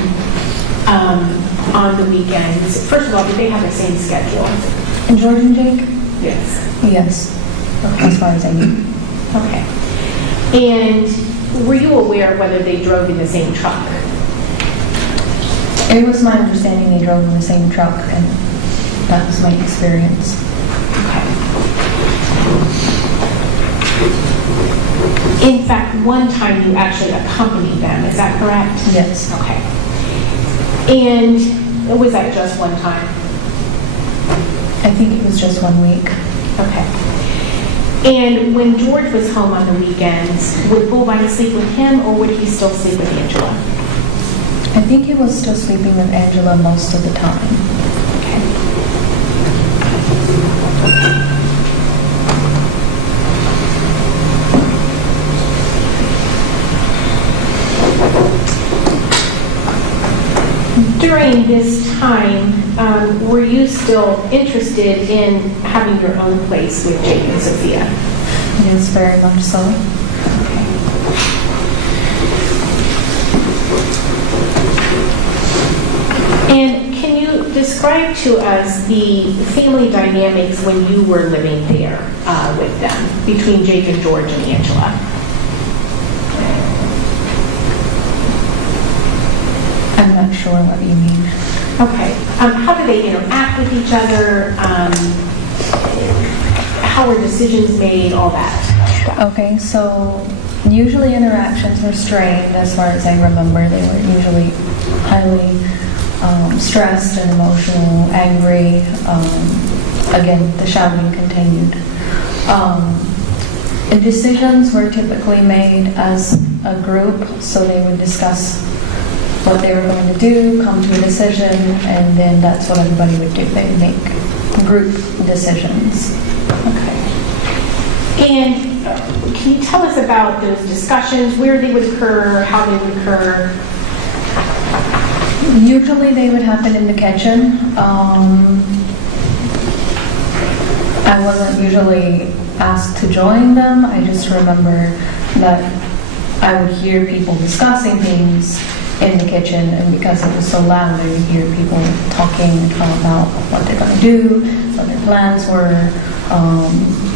on the weekends, first of all, did they have the same schedule? And George and Jake? Yes. Yes, as far as I knew. Okay. And were you aware of whether they drove in the same truck? It was my understanding they drove in the same truck, and that was my experience. Okay. In fact, one time you actually accompanied them, is that correct? Yes. Okay. And was that just one time? I think it was just 1 week. Okay. And when George was home on the weekends, would Bullvine sleep with him, or would he still sleep with Angela? I think he was still sleeping with Angela most of the time. Okay. During this time, were you still interested in having your own place with Jake and Sophia? Yes, very much so. And can you describe to us the family dynamics when you were living there with them, between Jake and George and Angela? I'm not sure what you mean. Okay. How do they interact with each other? How were decisions made? All that. Okay, so usually interactions were strained as far as I remember. They were usually highly stressed and emotional, angry. Again, the shouting continued. The decisions were typically made as a group, so they would discuss what they were going to do, come to a decision, and then that's what everybody would do. They would make group decisions. Okay. And can you tell us about those discussions, where they would occur, how they would occur? Usually they would happen in the kitchen. I wasn't usually asked to join them. I just remember that I would hear people discussing things in the kitchen, and because it was so loud, I would hear people talking about what they're going to do, what their plans were,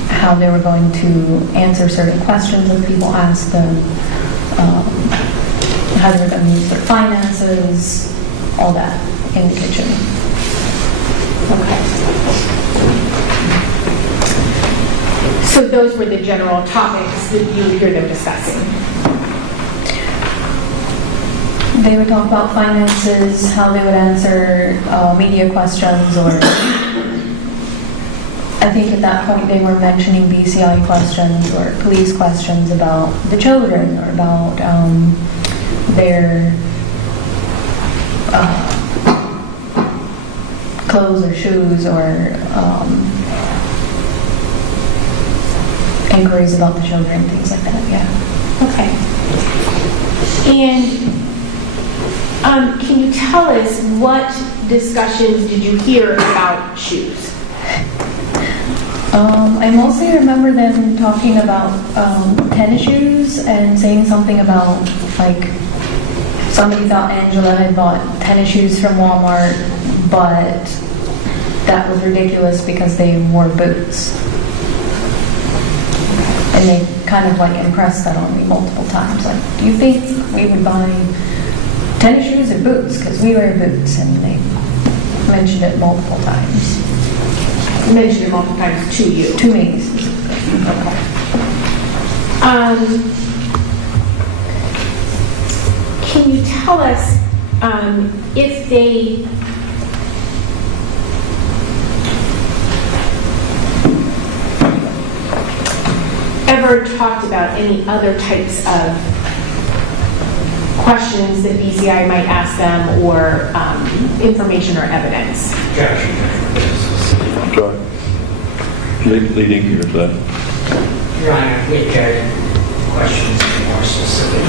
how they were going to answer certain questions that people asked them, how they were going to use their finances, all that in the kitchen. Okay. So those were the general topics that you would hear them discussing? They would talk about finances, how they would answer media questions, or I think at that point they were mentioning BCI questions or police questions about the children or about their clothes or shoes, or inquiries about the children, things like that, yeah. Okay. And can you tell us what discussions did you hear about shoes? I mostly remember them talking about tennis shoes and saying something about, like, somebody thought Angela had bought tennis shoes from Walmart, but that was ridiculous because they wore boots. And they kind of like impressed that on me multiple times. Like, do you think we would buy tennis shoes or boots, because we wear boots, and they mentioned it multiple times. Mentioned it multiple times to you. To me. Okay. Can you tell us if they ever talked about any other types of questions that BCI might ask them, or information or evidence? Sorry. Leading here to that. Your Honor, we had questions more specific.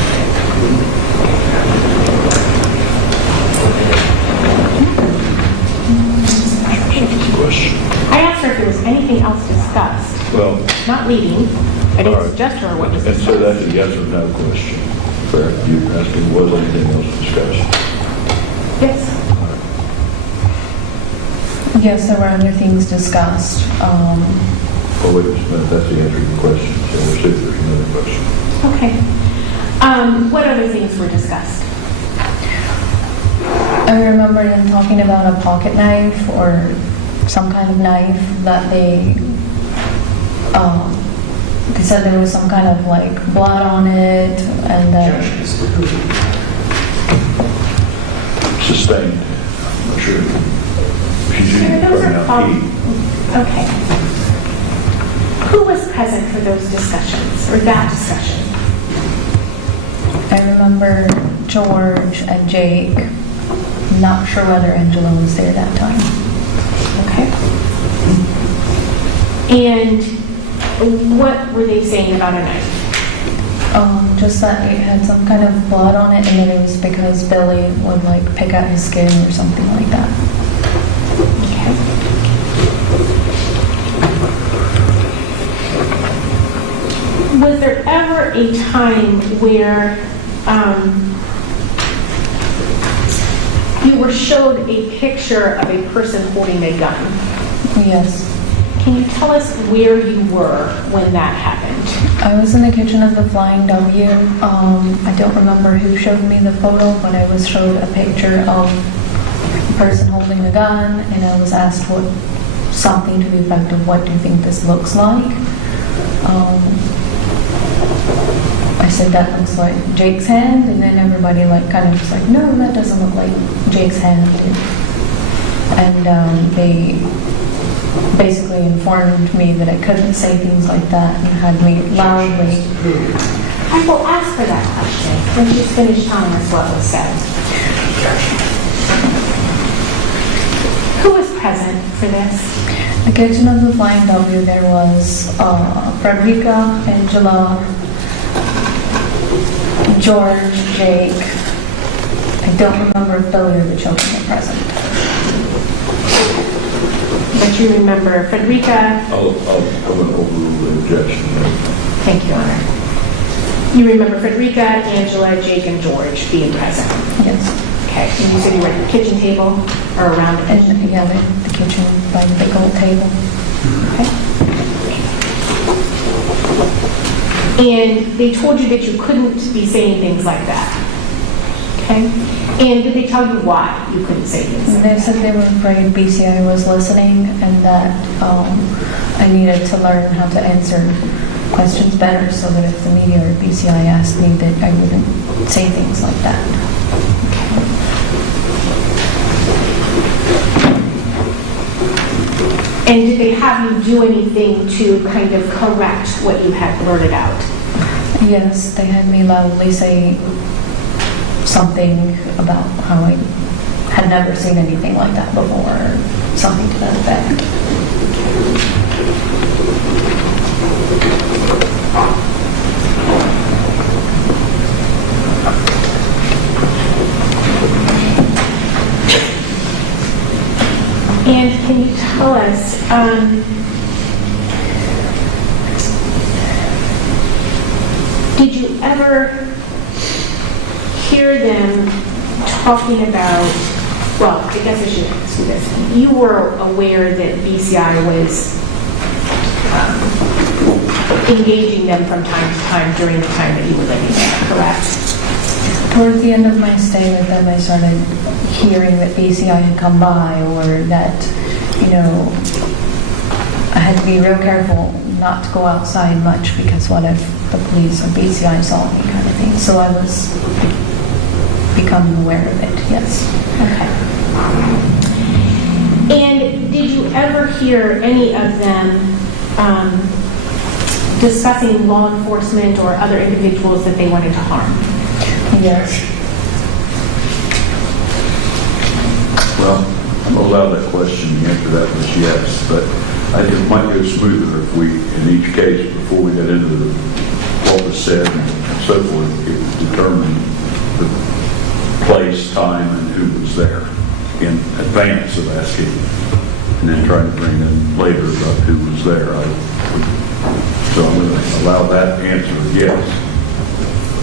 Question. I asked her if there was anything else discussed, Well, not leading. I all didn't right. suggest to her what was And so discussed. that's a yes or no question. Fair. You asking, was anything else discussed? Yes. Yes, there were other things discussed. Oh, wait a minute, that's the answer to the question, so we'll see if there's another question. Okay. What other things were discussed? I remember them talking about a pocket knife or some kind of knife that they said there was some kind of like blood on it, and then Sustained. I'm not sure. She's using the Those are pronoun all- he. Okay. Who was present for those discussions, or that discussion? I remember George and Jake. Not sure whether Angela was there that time. Okay. And what were they saying about a knife? Just that it had some kind of blood on it, and that it was because Billy would like pick at his skin or something like that. Okay. Was there ever a time where you were showed a picture of a person holding a gun? Yes. Can you tell us where you were when that happened? I was in the kitchen of the Flying W. I don't remember who showed me the photo, but I was showed a picture of a person holding a gun, and I was asked something to the effect of, what do you think this looks like? I said, that looks like Jake's hand, and then everybody like kind of was like, no, that doesn't look like Jake's hand. And they basically informed me that I couldn't say things like that, and had me loudly. I will ask her that question when she's finished telling us what was said. Who was present for this? The kitchen of the Flying W, there was Frederica, Angela, George, Jake. I don't remember if Billy or the children were present. But you remember Frederica? I'll overrule the objection. Thank you, Your Honor. You remember Frederica, Angela, Jake, and George being present? Yes. Okay. And you said you were at the kitchen table or around the kitchen? And yeah, the kitchen by the big old table. Okay. And they told you that you couldn't be saying things like that? Okay. And did they tell you why you couldn't say things like They that? said they were afraid BCI was listening, and that I needed to learn how to answer questions better, so that if the media or BCI asked me, that I wouldn't say things like that. And did they have you do anything to kind of correct what you had blurted out? Yes, they had me loudly say something about how I had never seen anything like that before, or something to that effect. And can you tell us, did you ever hear them talking about, well, I guess I should ask you this. You were aware that BCI was engaging them from time to time during the time that you were living there, correct? Towards the end of my stay with them, I started hearing that BCI had come by, or that, I had to be real careful not to go outside much because what if the police or BCI saw me, kind of thing. So I was becoming aware of it, yes. Okay. And did you ever hear any of them discussing law enforcement or other individuals that they wanted to harm? Yes. Well, I'm going to allow that question. The answer to that was yes, but I think it might go smoother if we, in each case, before we got into what was said and so forth, it was determined the place, time, and who was there in advance of asking, and then trying to bring in later about who was there. So I'm going to allow that answer yes.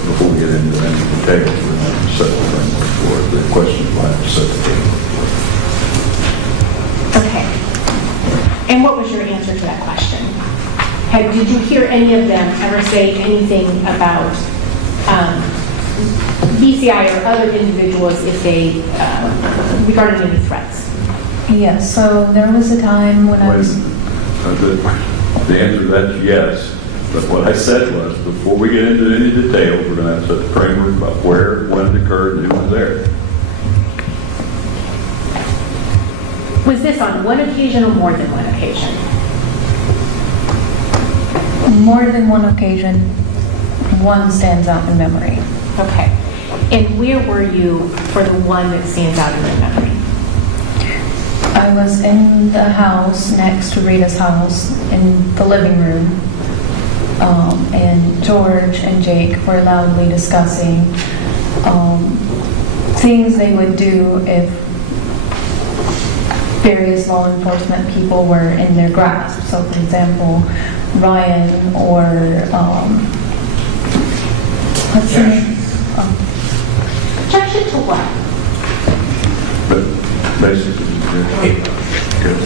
Before we get into any details, we're going to have to set the framework for it. The questions will have to set the framework. Okay. And what was your answer to that question? Did you hear any of them ever say anything about BCI or other individuals if they, regarding any threats? Yes, so there was a time when I was... The answer to that is yes. But what I said was, before we get into any details, we're going to have to set the framework about where, when it occurred, and who was there. Was this on one occasion or more than one occasion? More than one occasion. One stands out in memory. Okay. And where were you for the one that stands out in your memory? I was in the house next to Rita's house in the living room, and George and Jake were loudly discussing things they would do if various law enforcement people were in their grasp. So, for example, Ryan or what's his name? Objection to what? But basically, good.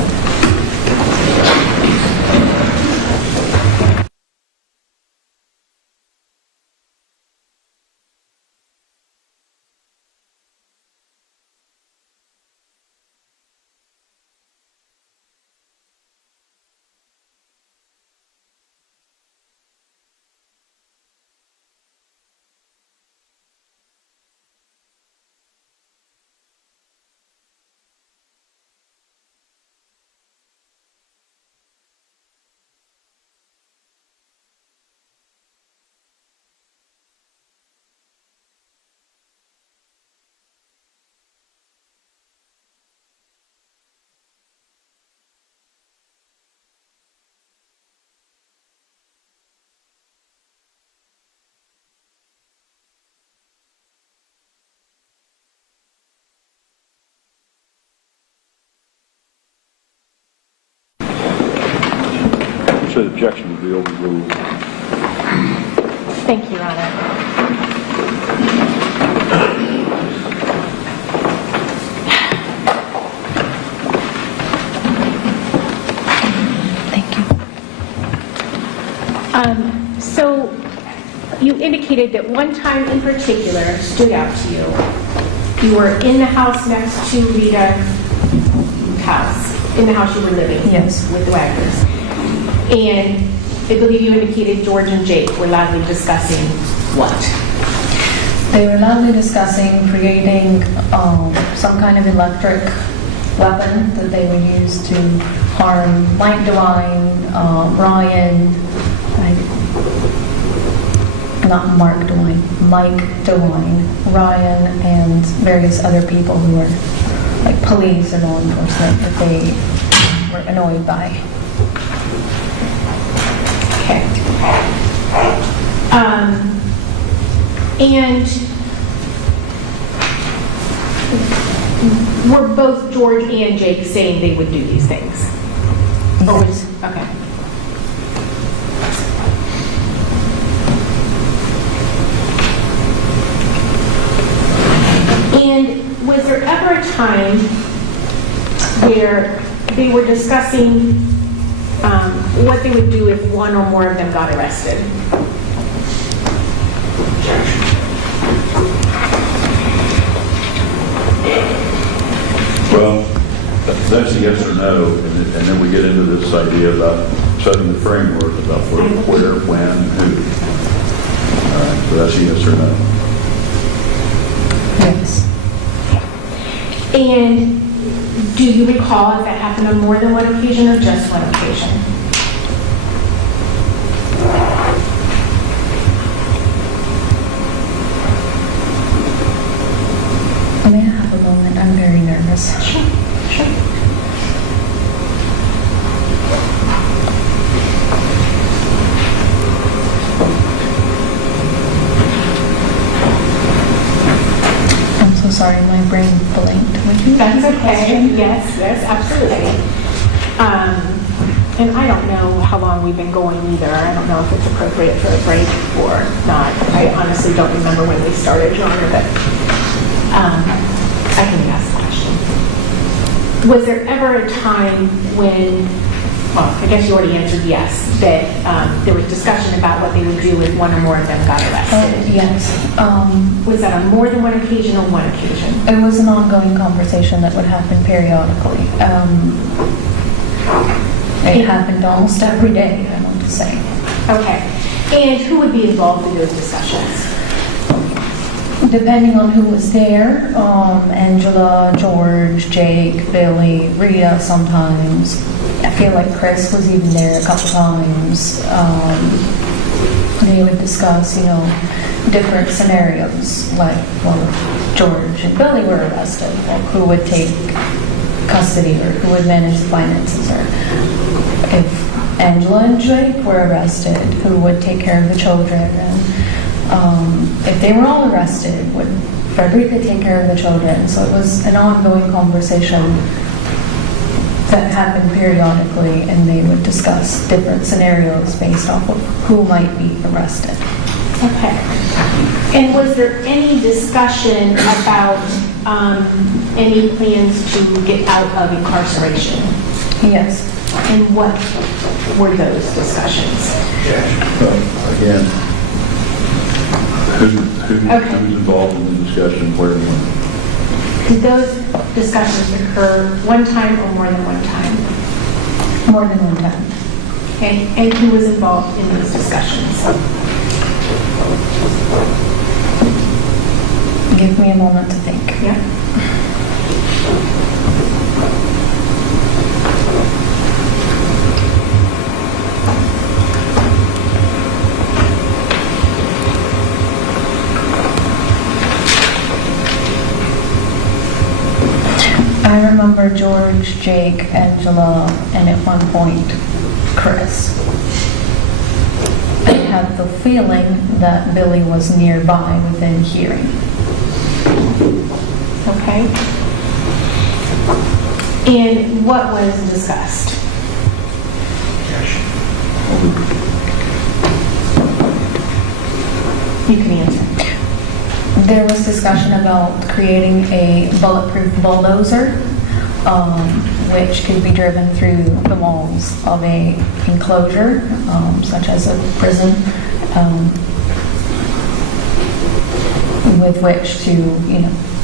So the objection will be overruled. Thank you, Your Honor. Thank you. So you indicated that one time in particular stood out to you. You were in the house next to Rita's house, in the house you were living Yes. with the Wagners. And I believe you indicated George and Jake were loudly discussing what? They were loudly discussing creating some kind of electric weapon that they would use to harm Mike DeWine, Ryan, not Mark DeWine, Mike DeWine, Ryan, and various other people who were like police or law enforcement that they were annoyed by. Okay. And were both George and Jake saying they would do these things? Or was, okay. And was there ever a time where they were discussing what they would do if one or more of them got arrested? Well, that's a yes or no, and then we get into this idea about setting the framework about where, when, and who. All right, so that's a yes or no. Yes. And do you recall if that happened on more than one occasion or just one occasion? May I have a moment? I'm very nervous. Sure. I'm so sorry, my brain blanked. Would you That's repeat the okay. question? Yes, absolutely. And I don't know how long we've been going either. I don't know if it's appropriate for a break or not. I honestly don't remember when we started, Your Honor, but I can ask the question. Was there ever a time when, well, I guess you already answered yes, that there was discussion about what they would do if one or more of them got arrested? Yes. Was that on more than one occasion or one occasion? It was an ongoing conversation that would happen periodically. It happened almost every day, I want to say. Okay. And who would be involved in those discussions? Depending on who was there, Angela, George, Jake, Billy, Rita sometimes. I feel like Chris was even there a couple times. They would discuss, different scenarios, like, well, if George and Billy were arrested, well, who would take custody or who would manage the finances, or if Angela and Jake were arrested, who would take care of the children, and if they were all arrested, would Frederica take care of the children? So it was an ongoing conversation that happened periodically, and they would discuss different scenarios based off of who might be arrested. Okay. And was there any discussion about any plans to get out of incarceration? Yes. And what were those discussions? Again, who's Okay. involved in the discussion, where and when? Did those discussions occur one time or more than one time? More than one time. Okay. And who was involved in these discussions? Give me a moment to think. Yeah. I remember George, Jake, Angela, and at one point, Chris. I had the feeling that Billy was nearby within hearing. Okay. And what was discussed? You can answer. There was discussion about creating a bulletproof bulldozer, which could be driven through the walls of a enclosure, such as a prison, with which to,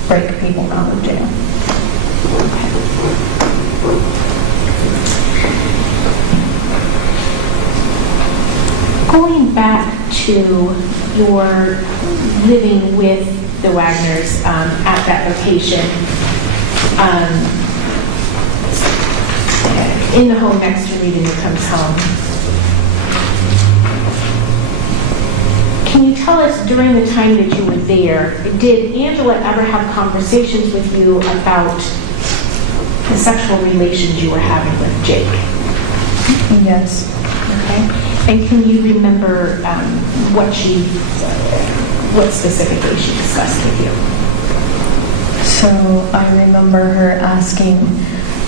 break people out of jail. Going back to your living with the Wagners at that location, in the home next to Rhoden who comes home, can you tell us during the time that you were there, did Angela ever have conversations with you about the sexual relations you were having with Jake? Yes. Okay. And can you remember what specifically she discussed with you? So I remember her asking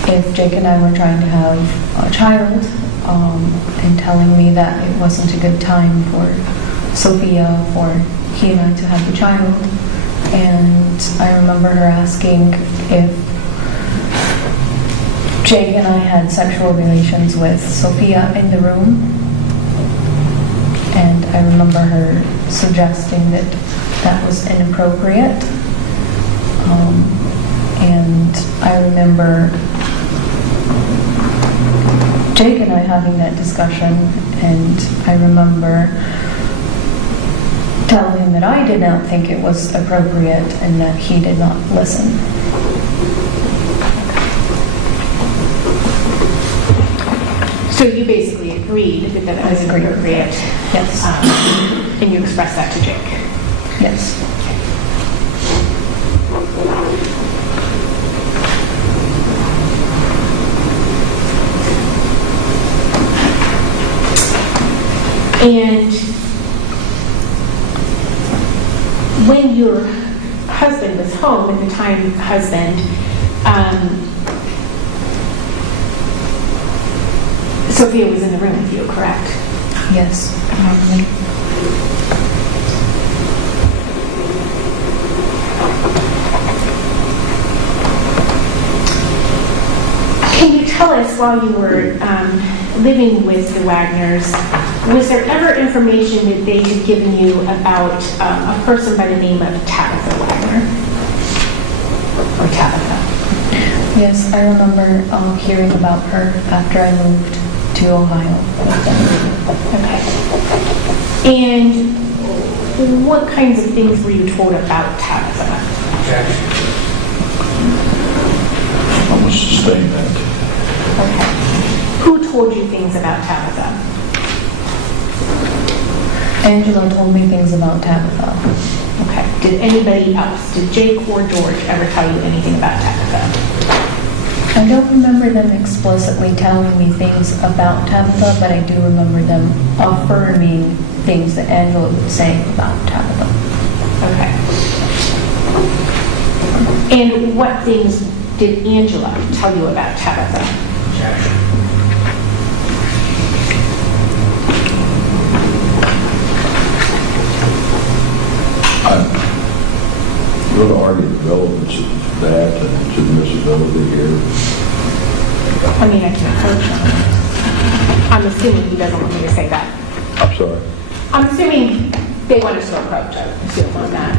if Jake and I were trying to have a child, and telling me that it wasn't a good time for Sophia, for he and I to have a child. And I remember her asking if Jake and I had sexual relations with Sophia in the room. And I remember her suggesting that that was inappropriate. And I remember Jake and I having that discussion, and I remember telling him that I did not think it was appropriate and that he did not listen. So you basically agreed that that was agreed. appropriate? Yes. And you expressed that to Jake? Yes. And when your husband was home, at the time husband, Sophia was in the room with you, correct? Yes. Can you tell us, while you were living with the Wagners, was there ever information that they had given you about a person by the name of Tabitha Wagner? Or Tabitha? Yes, I remember hearing about her after I moved to Ohio with them. Okay. And what kinds of things were you told about Tabitha? I'm going to sustain that. Okay. Who told you things about Tabitha? Angela told me things about Tabitha. Okay. Did anybody else, did Jake or George ever tell you anything about Tabitha? I don't remember them explicitly telling me things about Tabitha, but I do remember them affirming things that Angela would say about Tabitha. Okay. And what things did Angela tell you about Tabitha? I'm going to argue the relevance of that to admissibility here. I mean, I can approach him. I'm assuming he doesn't want me to say that. I'm sorry. I'm assuming they want us to approach. I assume on that.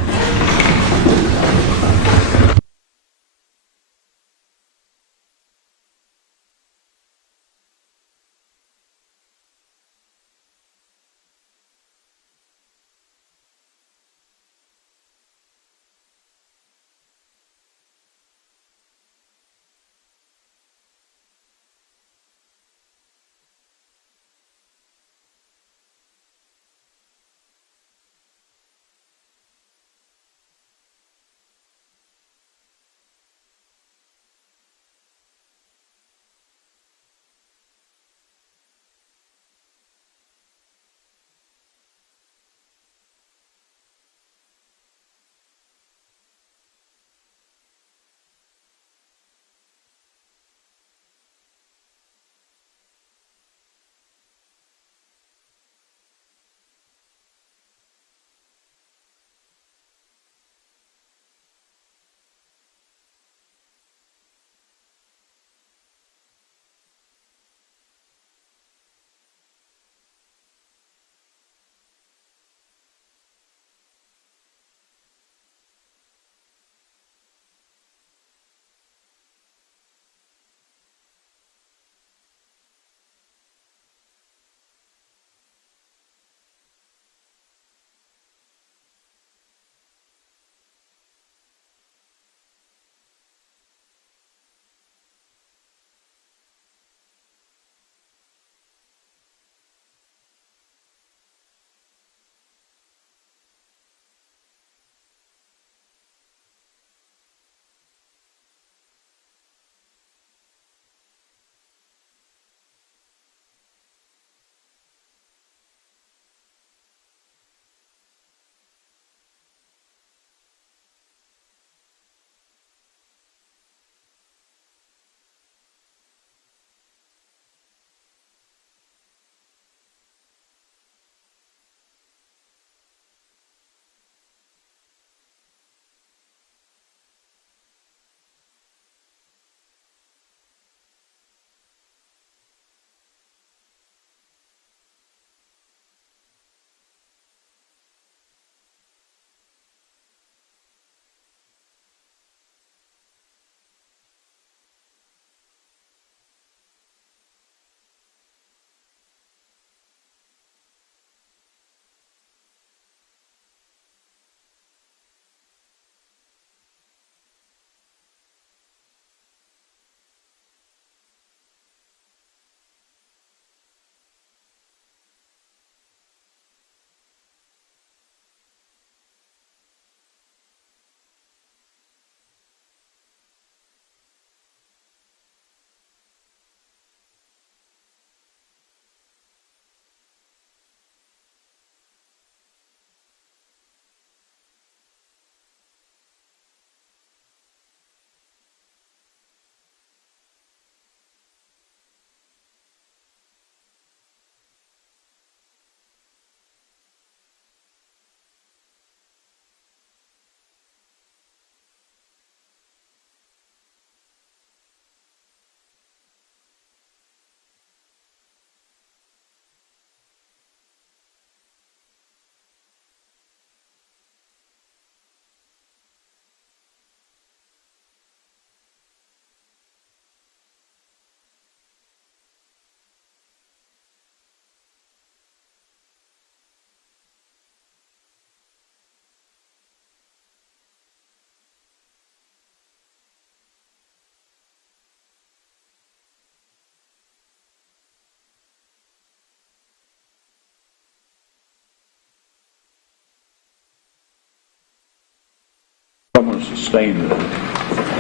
going to sustain the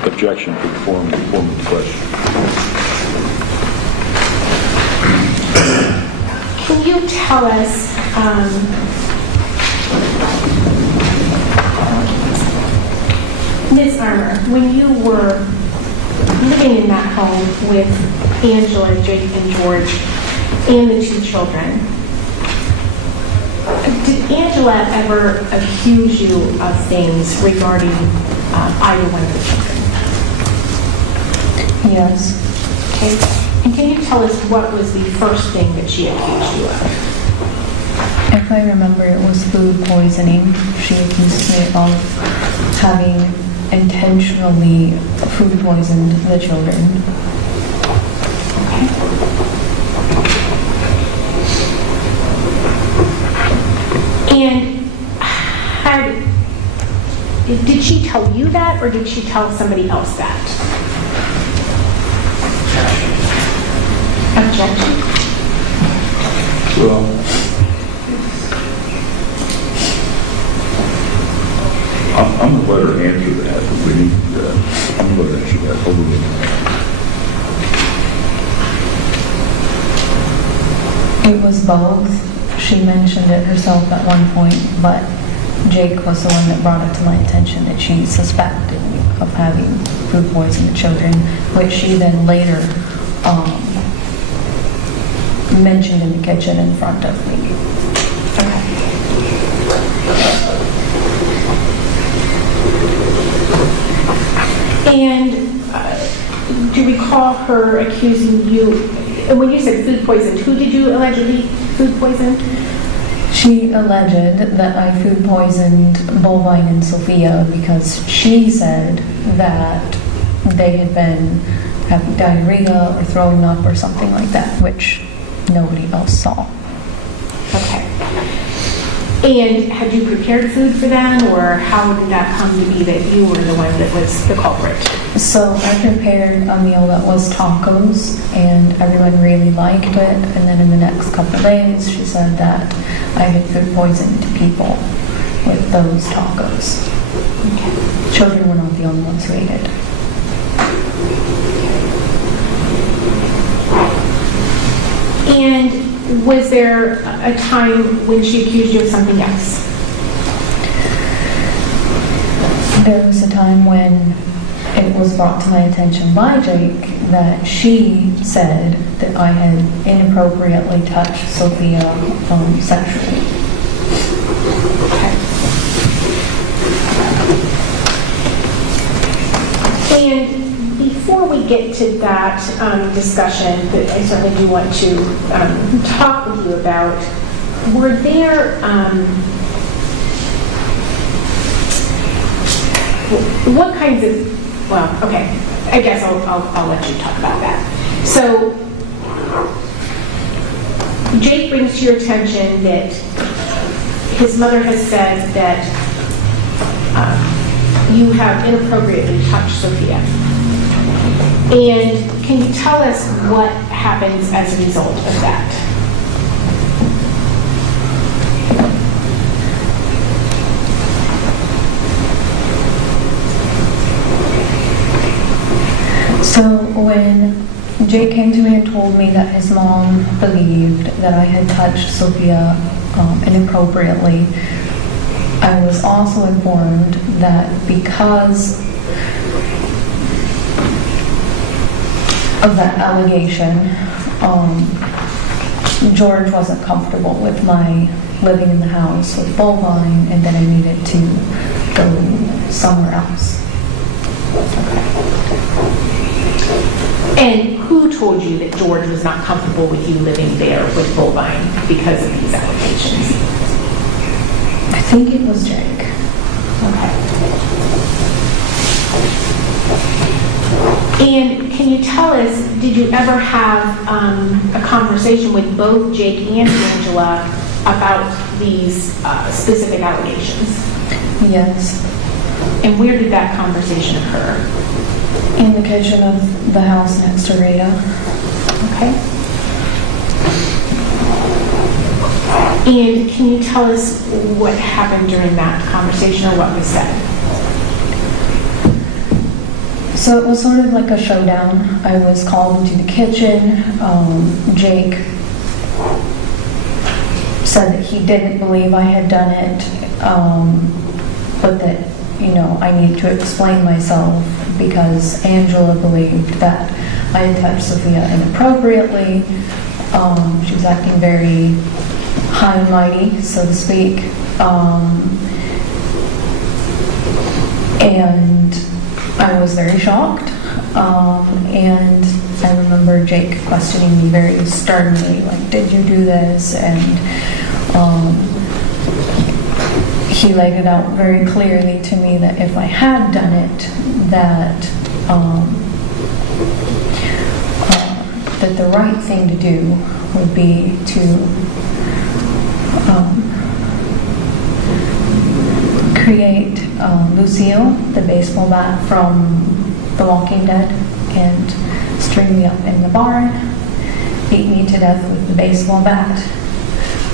objection to the form of the question. Can you tell us, Ms. Armour, when you were living in that home with Angela, Jake, and George, and the two children, did Angela ever accuse you of things regarding either one of the children? Yes. Okay. And can you tell us what was the first thing that she accused you of? If I remember, it was food poisoning. She accused me of having intentionally food poisoned the children. And did she tell you that, or did she tell somebody else that? Objection. Well, I'm going to let her answer that. If we need I'm going to answer that. Hold on. It was both. She mentioned it herself at one point, but Jake was the one that brought it to my attention that she suspected of having food poisoned the children, which she then later mentioned in the kitchen in front of me. And do you recall her accusing you, and when you said food poisoned, who did you allegedly food poison? She alleged that I food poisoned Bovine and Sophia because she said that they had been having diarrhea or throwing up or something like that, which nobody else saw. Okay. And had you prepared food for them, or how did that come to be that you were the one that was the culprit? So I prepared a meal that was tacos, and everyone really liked it. And then in the next couple of days, she said that I had food poisoned people with those tacos. Okay. Children were not the only ones who ate it. And was there a time when she accused you of something else? There was a time when it was brought to my attention by Jake that she said that I had inappropriately touched Sophia sexually. Okay. And before we get to that discussion that I certainly do want to talk with you about, were there, what kinds of, well, okay, I guess I'll let you talk about that. So, Jake brings to your attention that his mother has said that you have inappropriately touched Sophia. And can you tell us what happens as a result of that? So when Jake came to me and told me that his mom believed that I had touched Sophia inappropriately, I was also informed that because of that allegation, George wasn't comfortable with my living in the house with Bovine, and then I needed to go somewhere else. And who told you that George was not comfortable with you living there with Bovine because of these allegations? I think it was Jake. Okay. And can you tell us, did you ever have a conversation with both Jake and Angela about these specific allegations? Yes. And where did that conversation occur? In the kitchen of the house next to Rita. Okay. And can you tell us what happened during that conversation or what was said? So it was sort of like a showdown. I was called into the kitchen. Jake said that he didn't believe I had done it, but that, I needed to explain myself because Angela believed that I had touched Sophia inappropriately. She was acting very high and mighty, so to speak. And I was very shocked. And I remember Jake questioning me very sternly, like, did you do this? And he laid it out very clearly to me that if I had done it, that that the right thing to do would be to create Lucille, the baseball bat from The Walking Dead, and string me up in the barn, beat me to death with the baseball bat,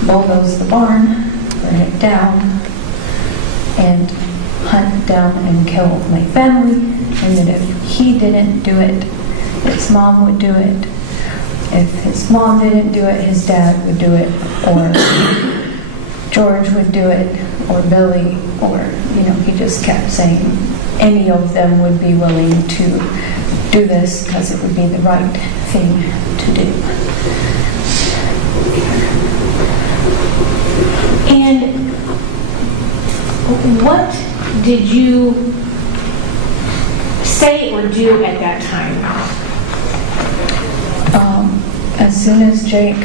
bulldoze the barn, burn it down, and hunt down and kill my family, and that if he didn't do it, his mom would do it. If his mom didn't do it, his dad would do it, or George would do it, or Billy, or, he just kept saying any of them would be willing to do this because it would be the right thing to do. And what did you say or do at that time? As soon as Jake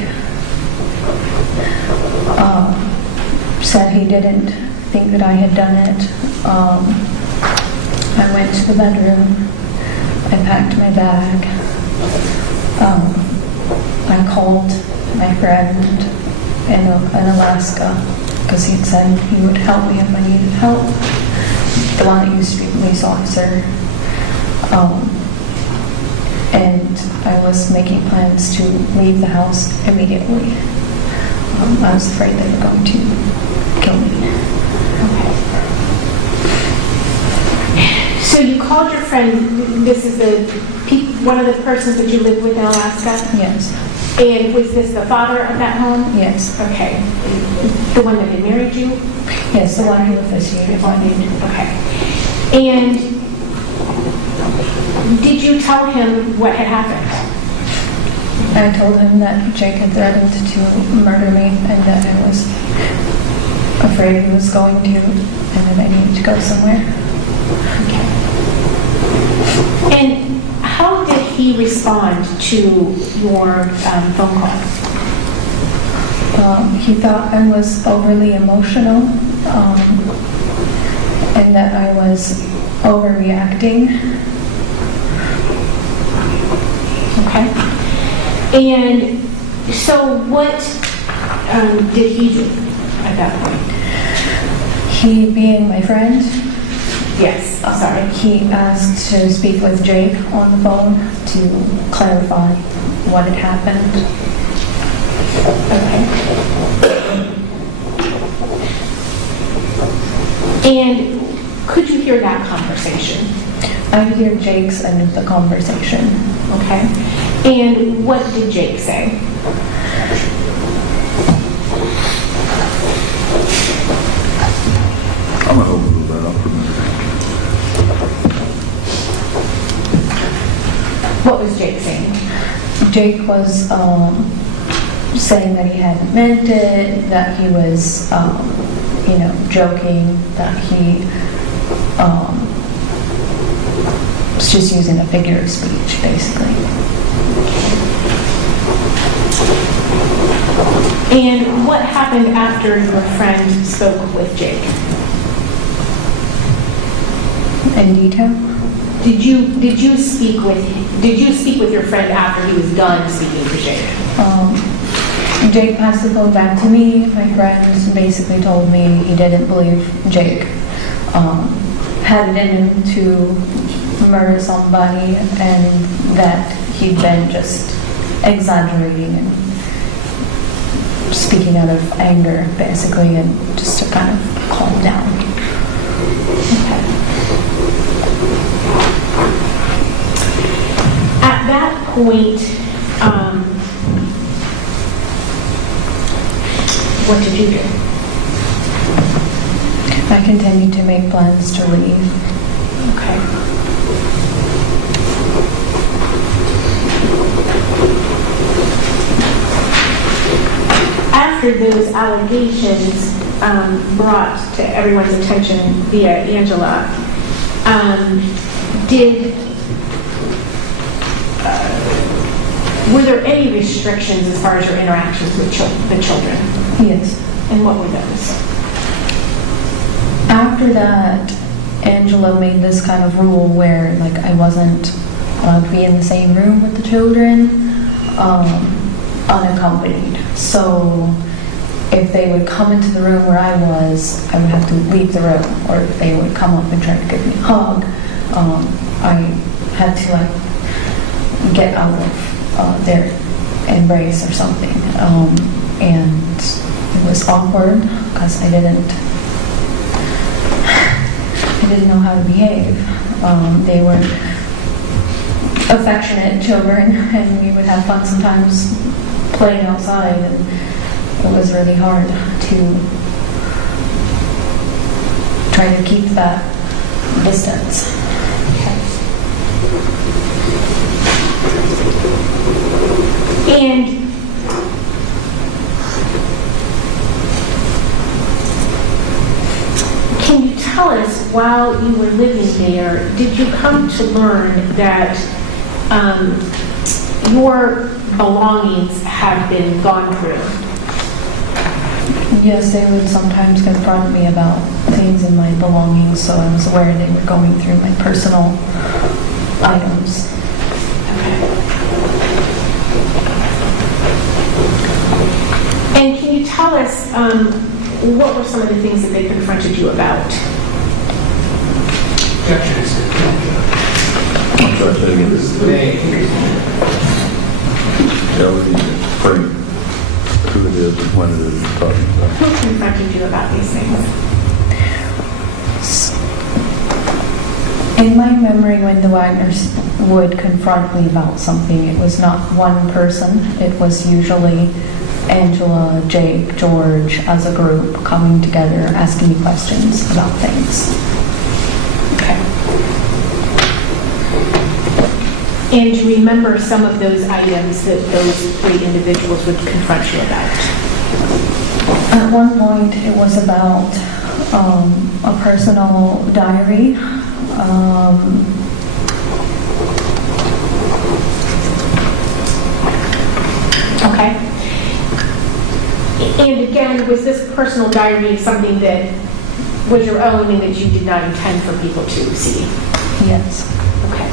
said he didn't think that I had done it, I went to the bedroom, I packed my bag, I called my friend in Alaska because he had said he would help me if I needed help, the one that used to be a police officer. And I was making plans to leave the house immediately. I was afraid they were going to kill me. Okay. So you called your friend, this is one of the persons that you lived with in Alaska? Yes. And was this the father of that home? Yes. Okay. The one that had married you? Yes, the one who officiated. Okay. And did you tell him what had happened? I told him that Jake had threatened to murder me and that I was afraid he was going to, and that I needed to go somewhere. Okay. And how did he respond to your phone call? He thought I was overly emotional, and that I was overreacting. Okay. And so what did he do at that point? He, being my friend, Yes, sorry. he asked to speak with Jake on the phone to clarify what had happened. Okay. And could you hear that conversation? I could hear Jake's end of the conversation. Okay. And what did Jake say? I'm going to open that up for a minute. What was Jake saying? Jake was saying that he hadn't meant it, that he was, joking, that he was just using a figure of speech, basically. And what happened after your friend spoke with Jake? In detail? Did you speak with your friend after he was done speaking to Jake? Jake passed the phone back to me. My friend basically told me he didn't believe Jake had it in him to murder somebody, and that he'd been just exaggerating and speaking out of anger, basically, and just to kind of calm down. Okay. point, what did you do? I continued to make plans to leave. Okay. After those allegations brought to everyone's attention via Angela, were there any restrictions as far as your interactions with the children? Yes. And what were those? After that, Angela made this kind of rule where, like, I wasn't allowed to be in the same room with the children, unaccompanied. So if they would come into the room where I was, I would have to leave the room. Or if they would come up and try to give me a hug, I had to, like, get out of their embrace or something. And it was awkward because I didn't know how to behave. They were affectionate children, and we would have fun sometimes playing outside, and it was really hard to try to keep that distance. And can you tell us, while you were living there, did you come to learn that your belongings have been gone through? Yes, they would sometimes confront me about things in my belongings, so I was aware they were going through my personal items. And can you tell us what were some of the things that they confronted you about? Objection is I'm sorry, say again. Yeah, we need to frame who it is and when it is we're talking about. Who confronted you about these things? In my memory, when the Wagners would confront me about something, it was not one person. It was usually Angela, Jake, George, as a group, coming together, asking me questions about things. Okay. And do you remember some of those items that those three individuals would confront you about? At one point, it was about a personal diary. Okay. And again, was this personal diary something that was your own and that you did not intend for people to see? Yes. Okay.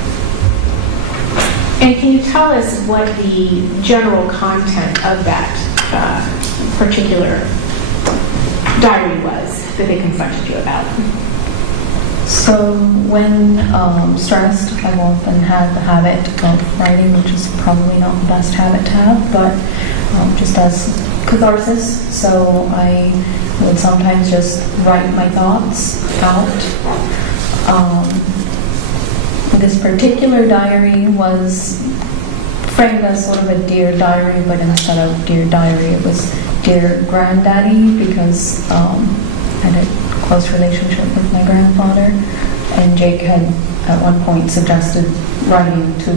And can you tell us what the general content of that particular diary was that they confronted you about? So when stressed, I've often had the habit of writing, which is probably not the best habit to have, but just as catharsis. So I would sometimes just write my thoughts out. This particular diary was framed as sort of a Dear Diary, but instead of Dear Diary, it was Dear Granddaddy, because I had a close relationship with my grandfather, and Jake had at one point suggested writing to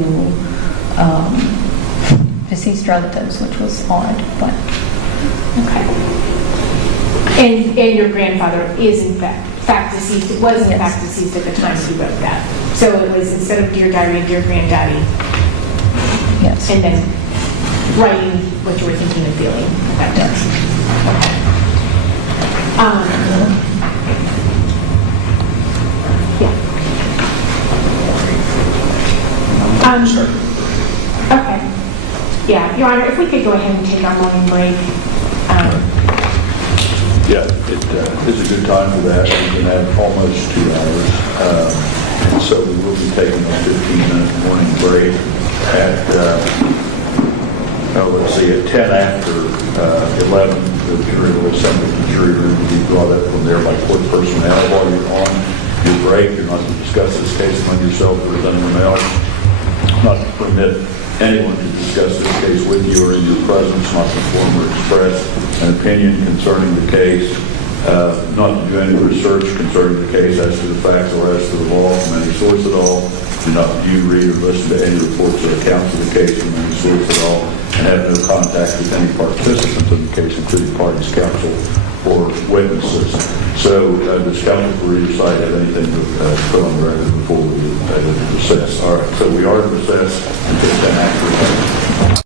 deceased relatives, which was odd, but Okay. And your grandfather is in fact deceased. It was in Yes. fact deceased at the time you wrote that. So it was, instead of Dear Diary, Dear Granddaddy, yes. and then writing what you were thinking and feeling at that time. Okay. Okay. Yeah, Your Honor, if we could go ahead and take our morning break. Yeah, it is a good time for that. We've been at almost 2 hours. And so we will be taking a 15-minute morning break at, let's see, at 10 after 11. The jury will assemble the jury room to be brought up from there by court personnel. While you're on your break, you're not to discuss this case among yourself or with anyone else. Not to permit anyone to discuss this case with you or in your presence, not to form or express an opinion concerning the case, not to do any research concerning the case as to the facts or as to the law from any source at all, do not view, read, or listen to any reports or accounts of the case from any source at all, and have no contact with any participants in the case, including parties, counsel, or witnesses. So, does counsel for either side have anything to put on the record before we recess? All right, so we are in recess until 10 after.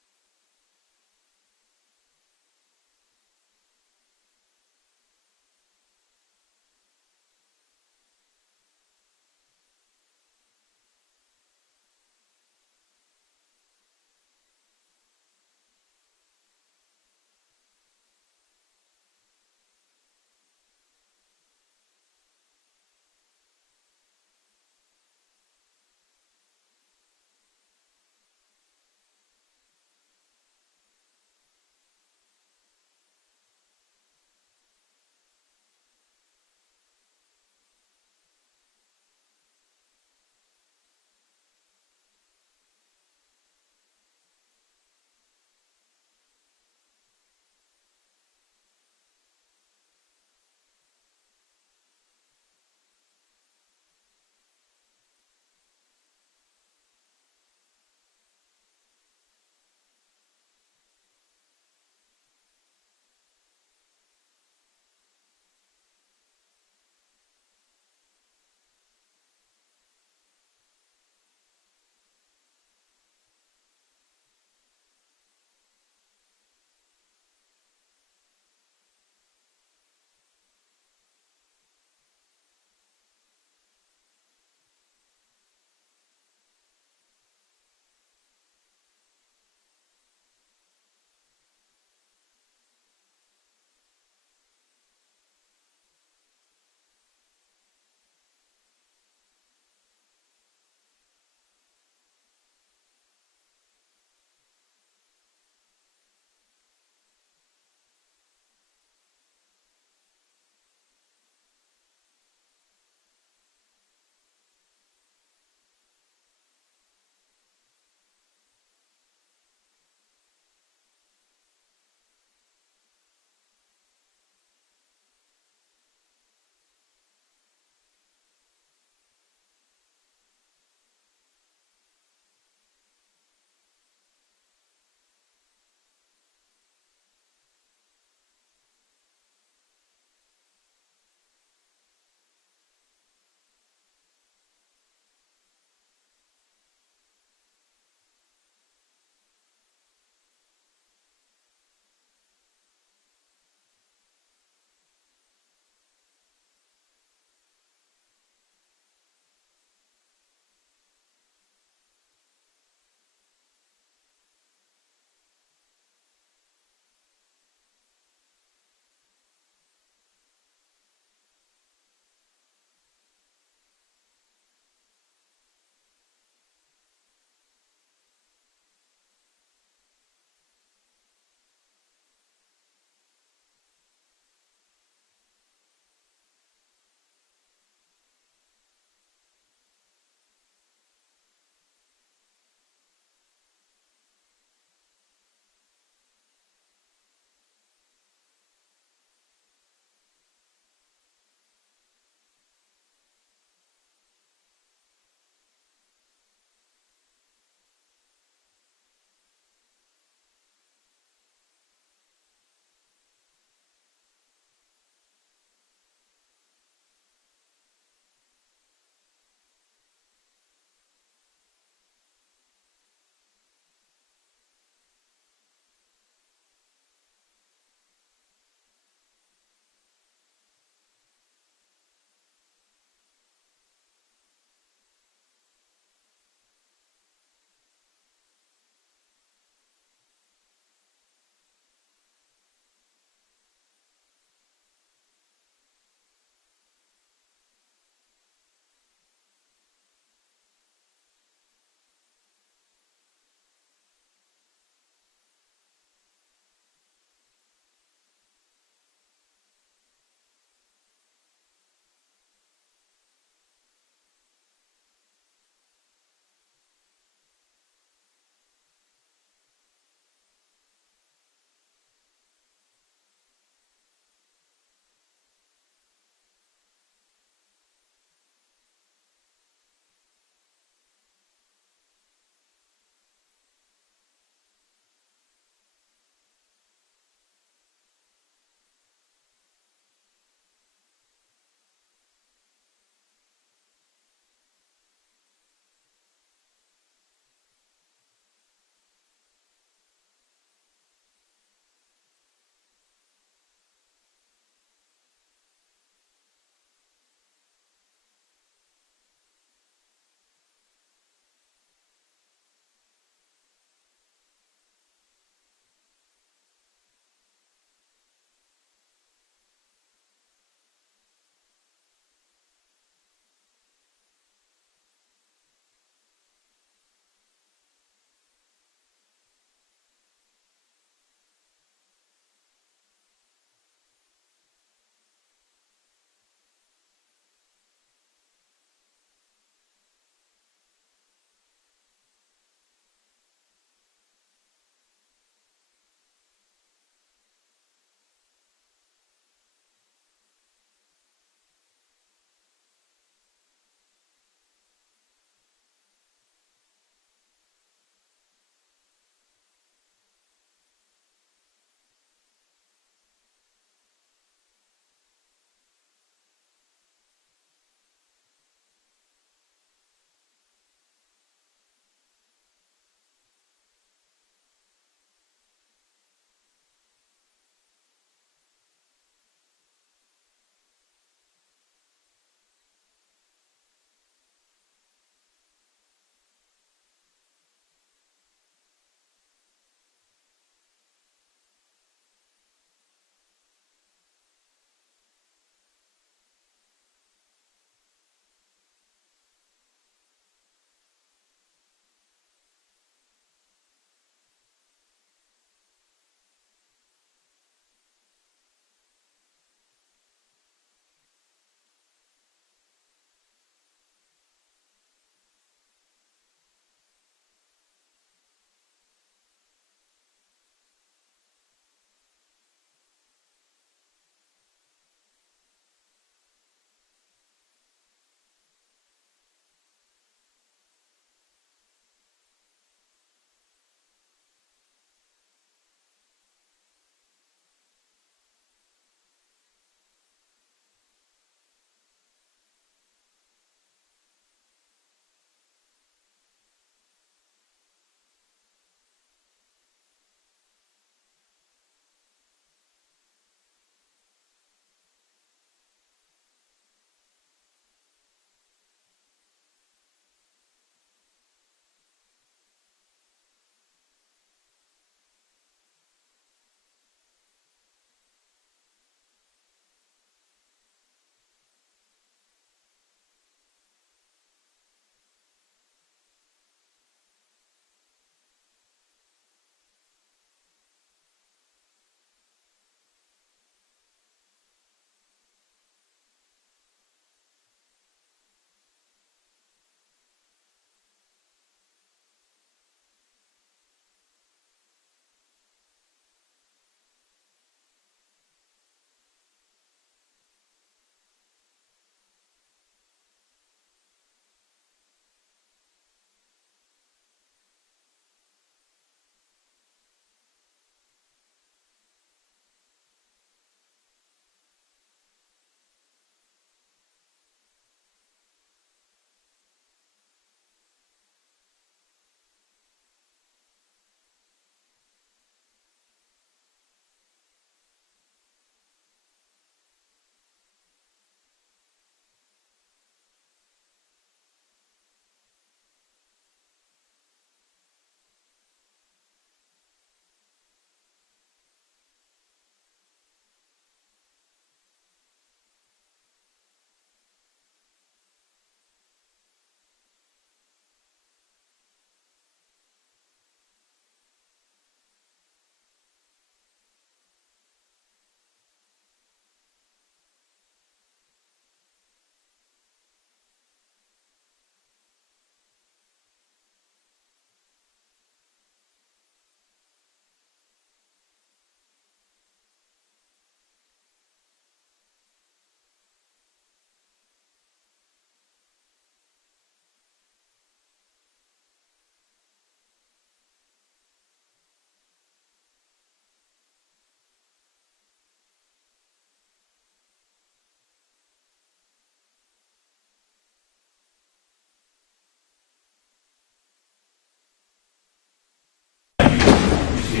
Is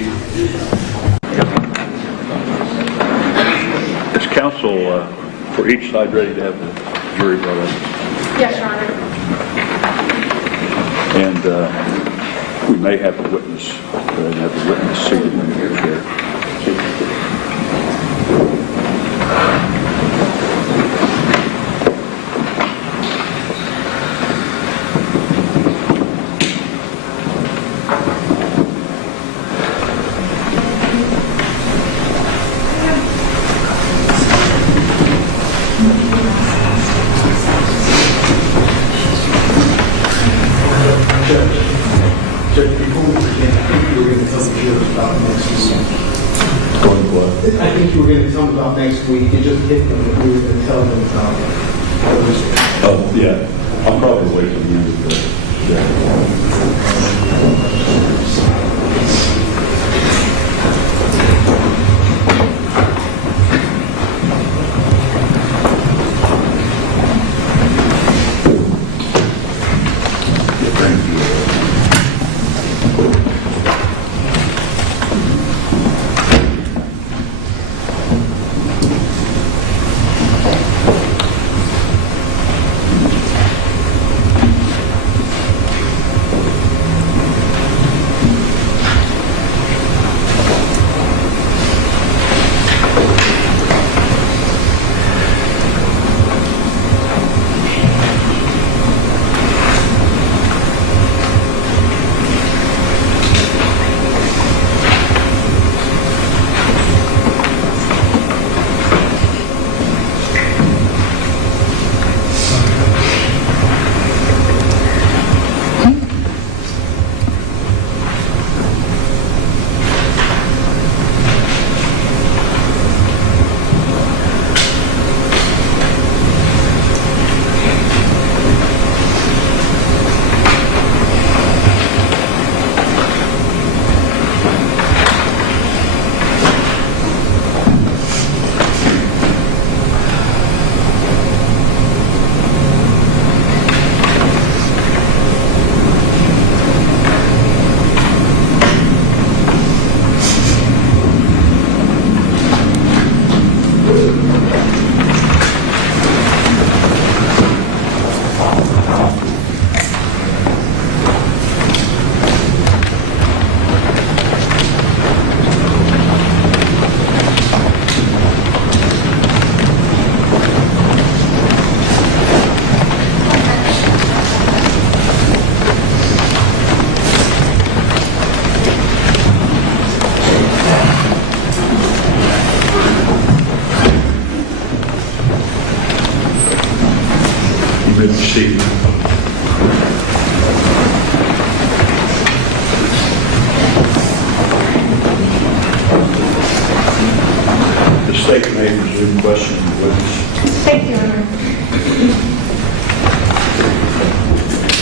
counsel for each side ready to have the jury brought up? Yes, Your Honor. And we may have a witness, seated in your chair. Judge, before we begin, I think you were going to tell the jurors about next week. Going what? I think you were going to tell them about next week. You just hit them that we were going to tell them about Thursday. Oh, yeah. I'll probably wait till the end of the proceed. The state may resume questioning the witness. Thank you, Your Honor.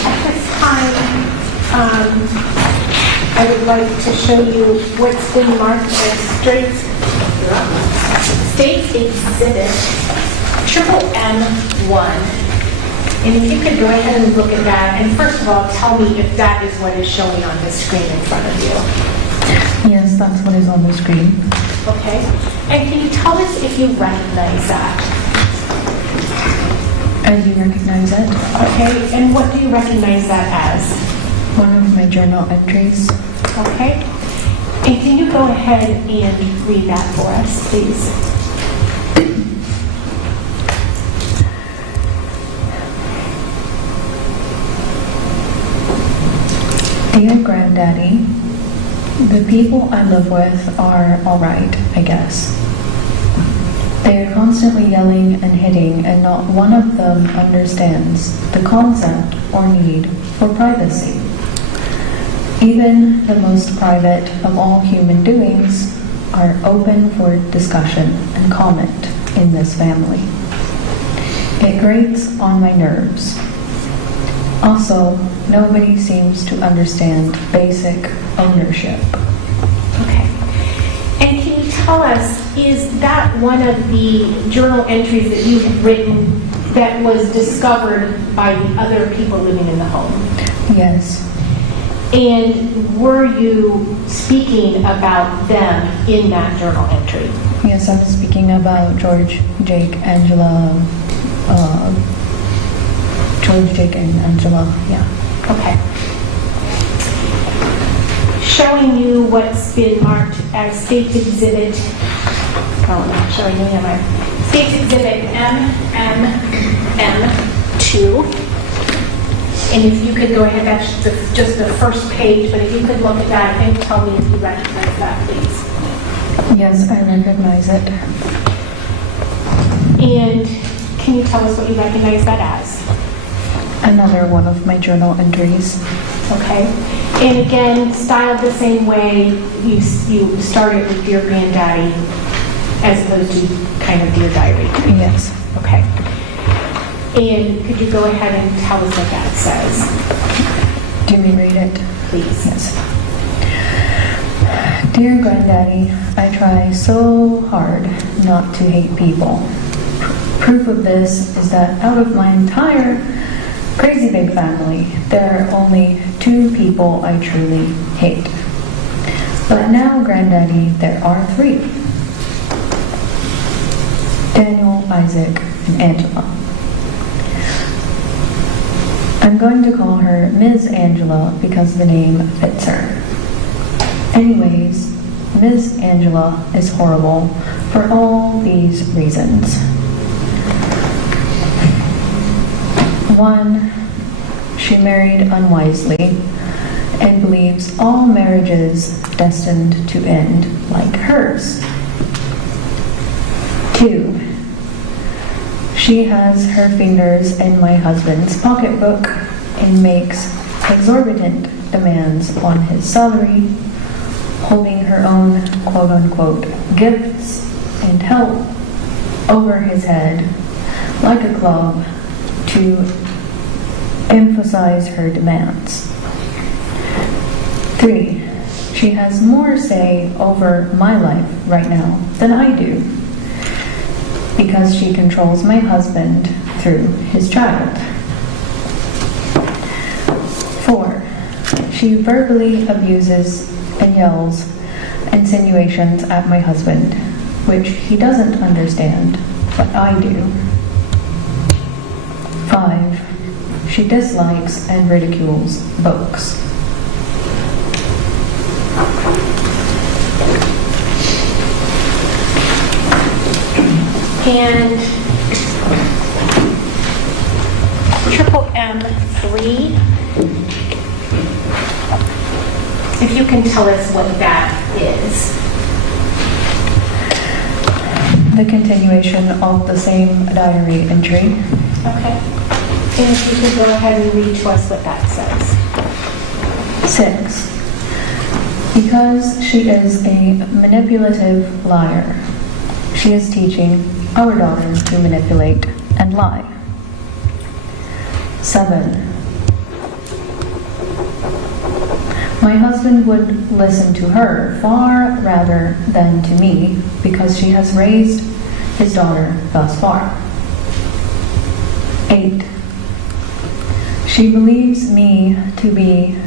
At this time, I would like to show you what's been marked as State Exhibit M1. And if you could go ahead and look at that, and first of all, tell me if that is what is showing on the screen in front of you. Yes, that's what is on the screen. Okay? And can you tell us if you recognize that? I do recognize it. Okay, and what do you recognize that as? One of my journal entries. Okay? And can you go ahead and read that for us, please? Dear Granddaddy, the people I live with are alright, I guess. They are constantly yelling and hitting, and not one of them understands the concept or need for privacy. Even the most private of all human doings are open for discussion and comment in this family. It grates on my nerves. Also, nobody seems to understand basic ownership. Okay. And can you tell us, is that one of the journal entries that you have written that was discovered by the other people living in the home? Yes. And were you speaking about them in that journal entry? Yes, I was speaking about George, Jake, Angela, George, Jake, and Angela, yeah. Okay. Showing you what's been marked as State's Exhibit, oh, not showing you, am I? State's Exhibit MMM2. And if you could go ahead, that's just the first page, but if you could look at that and tell me if you recognize that, please. Yes, I recognize it. And can you tell us what you recognize that as? Another one of my journal entries. Okay. And again, styled the same way, you started with Dear Granddaddy as opposed to kind of Dear Diary. Yes. Okay. And could you go ahead and tell us what that says, Do you read it? please? Yes. Dear Granddaddy, I try so hard not to hate people. Proof of this is that out of my entire crazy big family, there are only 2 people I truly hate. But now, Granddaddy, there are 3. Daniel, Isaac, and Angela. I'm going to call her Ms. Angela because the name fits her. Anyways, Ms. Angela is horrible for all these reasons. 1, she married unwisely and believes all marriages destined to end like hers. 2, she has her fingers in my husband's pocketbook and makes exorbitant demands on his salary, holding her own quote-unquote gifts and help over his head like a club to emphasize her demands. 3, she has more say over my life right now than I do because she controls my husband through his child. 4, she verbally abuses and yells insinuations at my husband, which he doesn't understand, but I do. 5, she dislikes and ridicules books. And triple M3, if you can tell us what that is. The continuation of the same diary entry. Okay. And if you could go ahead and read to us what that says. 6, because she is a manipulative liar, she is teaching our daughter to manipulate and lie. 7, my husband would listen to her far rather than to me because she has raised his daughter thus far. 8, she believes me to be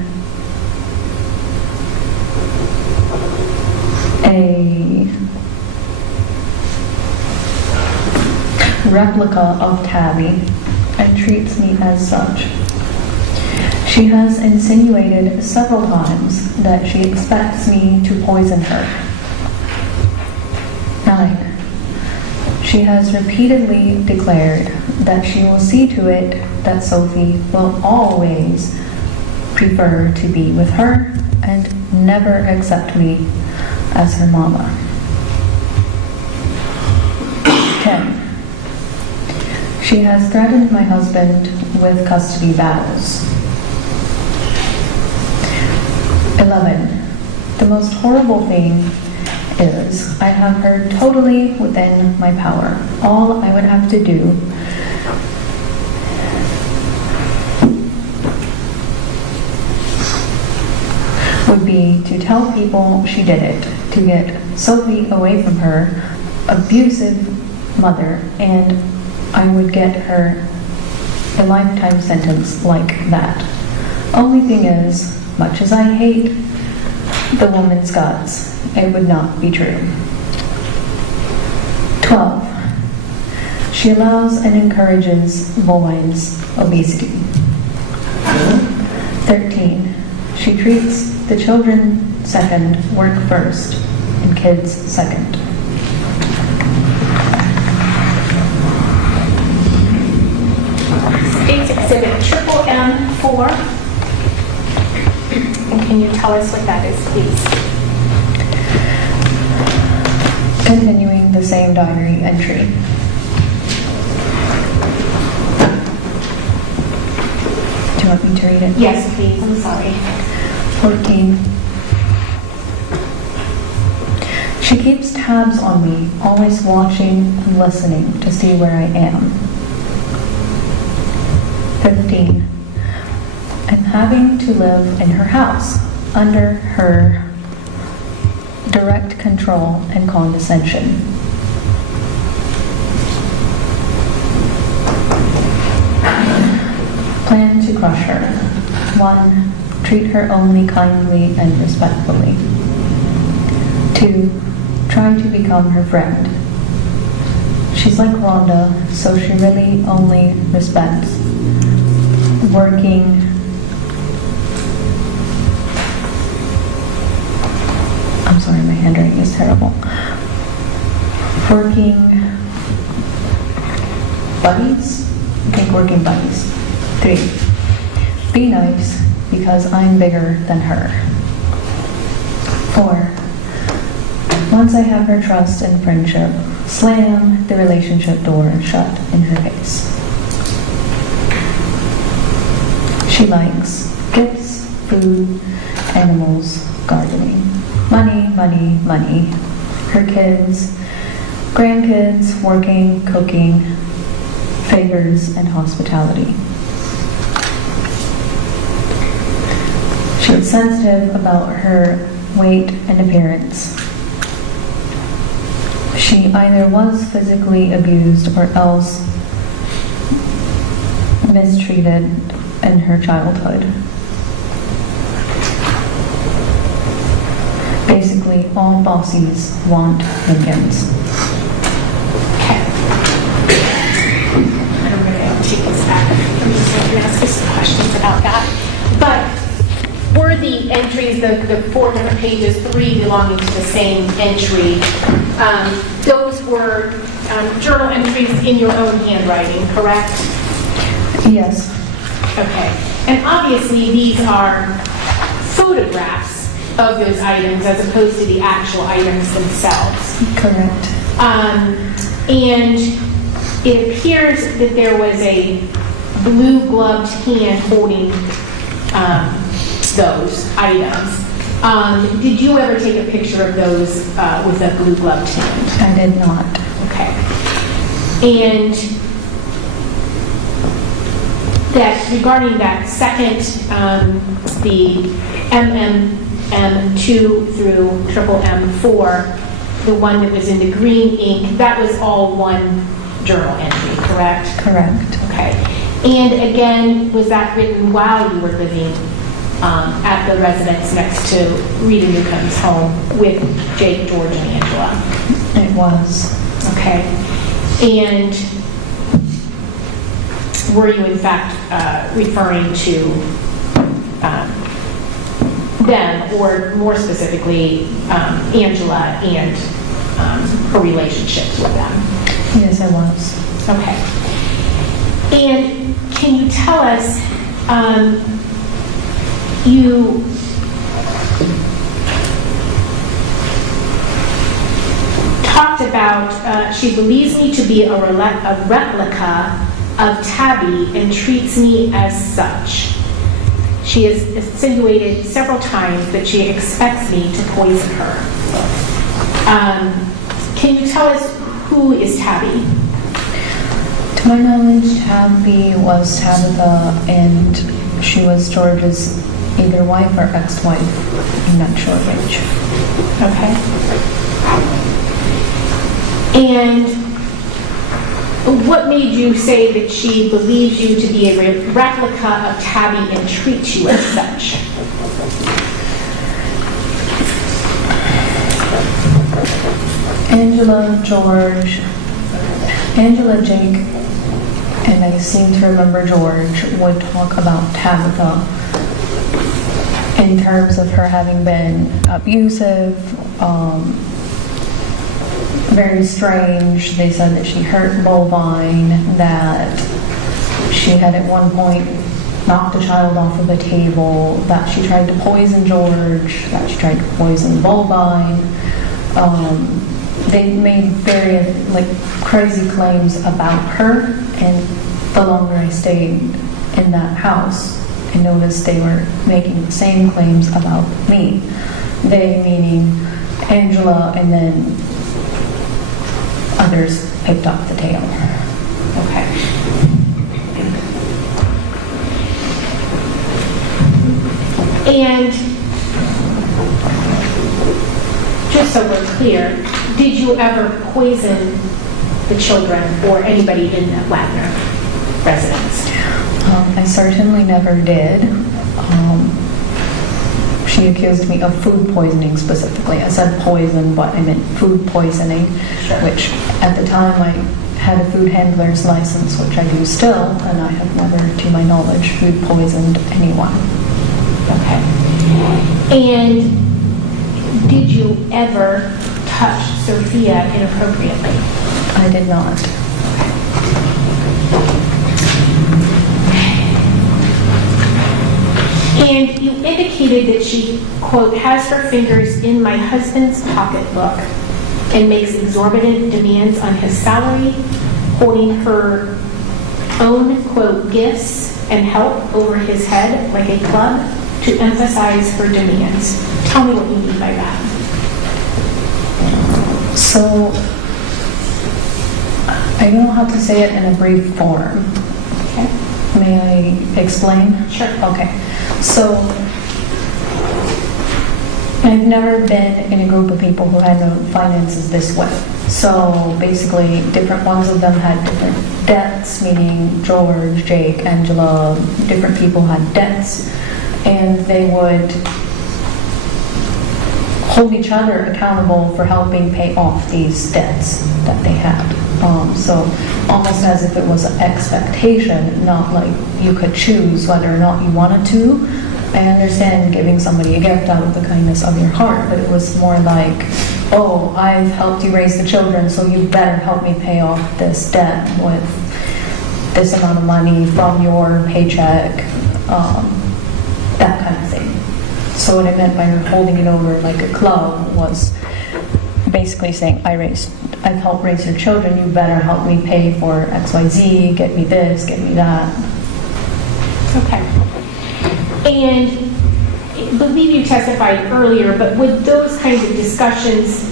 a replica of Tabby and treats me as such. She has insinuated several times that she expects me to poison her. 9, she has repeatedly declared that she will see to it that Sophie will always prefer to be with her and never accept me as her mama. 10, she has threatened my husband with custody battles. 11, the most horrible thing is I have her totally within my power. All I would have to do would be to tell people she did it, to get Sophie away from her abusive mother, and I would get her a lifetime sentence like that. Only thing is, much as I hate the woman's guts, it would not be true. 12. She allows and encourages boys' obesity. 13. She treats the children second, work first, and kids second. State's Exhibit Triple M4. And can you tell us what that is, please? Continuing the same diary entry. Do you want me to read it? Yes, please. I'm sorry. 14. She keeps tabs on me, always watching and listening to see where I am. 15. I'm having to live in her house, under her direct control and condescension. Plan to crush her. 1. Treat her only kindly and respectfully. 2. Try to become her friend. She's like Rhonda, so she really only respects working I'm sorry, my handwriting is terrible. Working buddies? I think working buddies. 3. Be nice because I'm bigger than her. 4. Once I have her trust and friendship, slam the relationship door shut in her face. She likes gifts, food, animals, gardening. Money, money, money. Her kids, grandkids, working, cooking, favors, and hospitality. She is sensitive about her weight and appearance. She either was physically abused or else mistreated in her childhood. Basically, all bossies want minions. Okay. I'm going to take this back. I'm just going to ask you some questions about that. But were the entries, the 4 different pages, 3 belonging to the same entry, those were journal entries in your own handwriting, correct? Yes. Okay. And obviously these are photographs of those items as opposed to the actual items themselves. Correct. And it appears that there was a blue gloved hand holding those items. Did you ever take a picture of those with a blue gloved hand? I did not. Okay. And that regarding that second, the M2 through triple M4, the one that was in the green ink, that was all one journal entry, correct? Correct. Okay. And again, was that written while you were living at the residence next to Rita Newcomb's home with Jake, George, and Angela? It was. Okay. And were you in fact referring to them, or more specifically, Angela and her relationships with them? Yes, I was. Okay. And can you tell us, you talked about, she believes me to be a replica of Tabby and treats me as such. She has insinuated several times that she expects me to poison her. Can you tell us who is Tabby? To my knowledge, Tabby was Tabitha, and she was George's either wife or ex-wife. I'm not sure which. Okay. And what made you say that she believes you to be a replica of Tabby and treats you as such? Angela, Jake, and I seem to remember George would talk about Tabitha in terms of her having been abusive, very strange. They said that she hurt Bovine, that she had at one point knocked a child off of a table, that she tried to poison George, that she tried to poison Bovine. They made very crazy claims about her, and the longer I stayed in that house, I noticed they were making the same claims about me. They meaning Angela, and then others picked up the tail. Okay. And just so we're clear, did you ever poison the children or anybody in the Wagner residence? I certainly never did. She accused me of food poisoning specifically. I said poison, but I meant food poisoning, Sure. which at the time I had a food handler's license, which I do still, and I have never, to my knowledge, food poisoned anyone. Okay. And did you ever touch Sophia inappropriately? I did not. And you indicated that she, quote, has her fingers in my husband's pocketbook and makes exorbitant demands on his salary, holding her own, quote, gifts and help over his head like a club to emphasize her demands. Tell me what you mean by that. So, I don't know how to say it in a brief form. Okay. May I explain? Sure. Okay. So, I've never been in a group of people who had no finances this way. So, basically, different ones of them had different debts, meaning George, Jake, Angela, different people had debts. And they would hold each other accountable for helping pay off these debts that they had. So almost as if it was an expectation, not like you could choose whether or not you wanted to. I understand giving somebody a gift out of the kindness of your heart, but it was more like, oh, I've helped you raise the children, so you better help me pay off this debt with this amount of money from your paycheck, that kind of thing. So what I meant by her holding it over like a club was basically saying, I've helped raise your children, you better help me pay for XYZ, get me this, get me that. Okay. And I believe you testified earlier, but would those kinds of discussions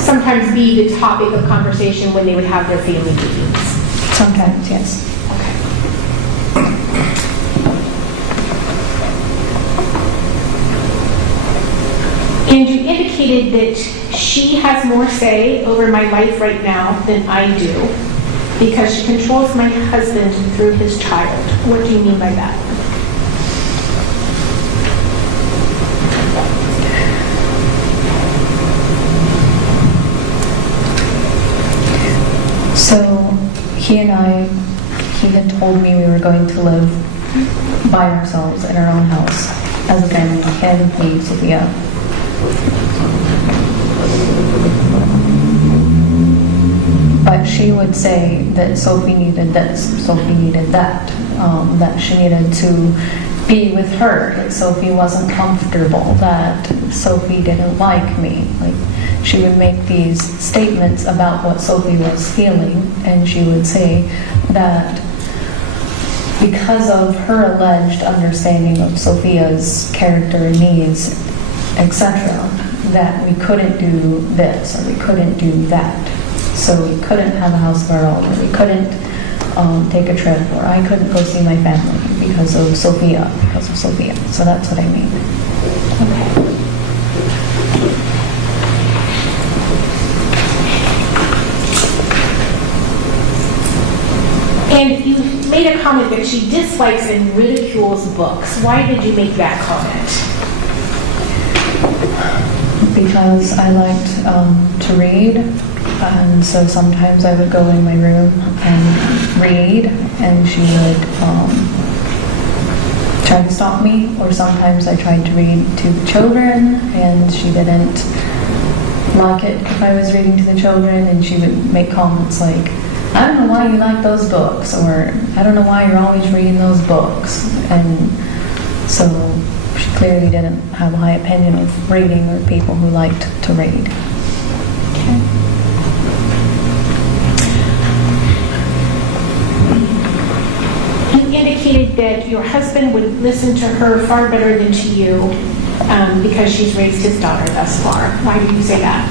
sometimes be the topic of conversation when they would have their family meetings? Sometimes, yes. And you indicated that she has more say over my life right now than I do because she controls my husband through his child. What do you mean by that? So he had told me we were going to live by ourselves in our own house as a family, him, me, Sophia. But she would say that Sophie needed this, Sophie needed that, that she needed to be with her, that Sophie wasn't comfortable, that Sophie didn't like me. Like, she would make these statements about what Sophie was feeling, and she would say that because of her alleged understanding of Sophia's character and needs, etc., that we couldn't do this or we couldn't do that. So we couldn't have a house of our own, or we couldn't take a trip, or I couldn't go see my family because of Sophia. So that's what I mean. Okay. And you made a comment that she dislikes and ridicules books. Why did you make that comment? Because I liked to read, and so sometimes I would go in my room and read, and she would try to stop me, or sometimes I tried to read to the children, and she didn't like it if I was reading to the children, and she would make comments like, I don't know why you like those books, or I don't know why you're always reading those books. And so she clearly didn't have a high opinion of reading or people who liked to read. Okay. You indicated that your husband would listen to her far better than to you because she's raised his daughter thus far. Why did you say that?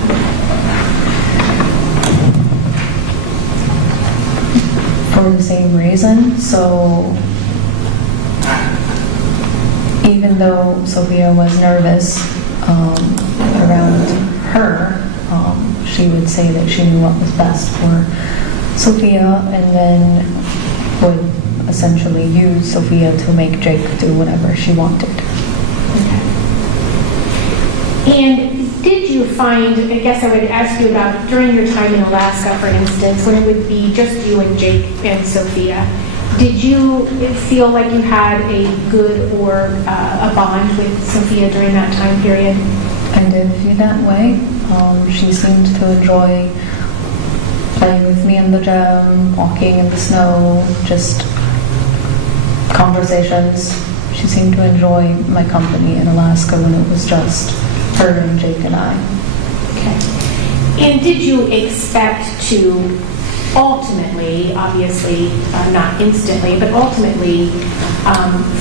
For the same reason. So even though Sophia was nervous around her, she would say that she knew what was best for Sophia, and then would essentially use Sophia to make Jake do whatever she wanted. And did you find, I guess I would ask you about during your time in Alaska, for instance, when it would be just you and Jake and Sophia, did you feel like you had a good or a bond with Sophia during that time period? I did feel that way. She seemed to enjoy playing with me in the gym, walking in the snow, just conversations. She seemed to enjoy my company in Alaska when it was just her and Jake and I. Okay. And did you expect to ultimately, obviously not instantly, but ultimately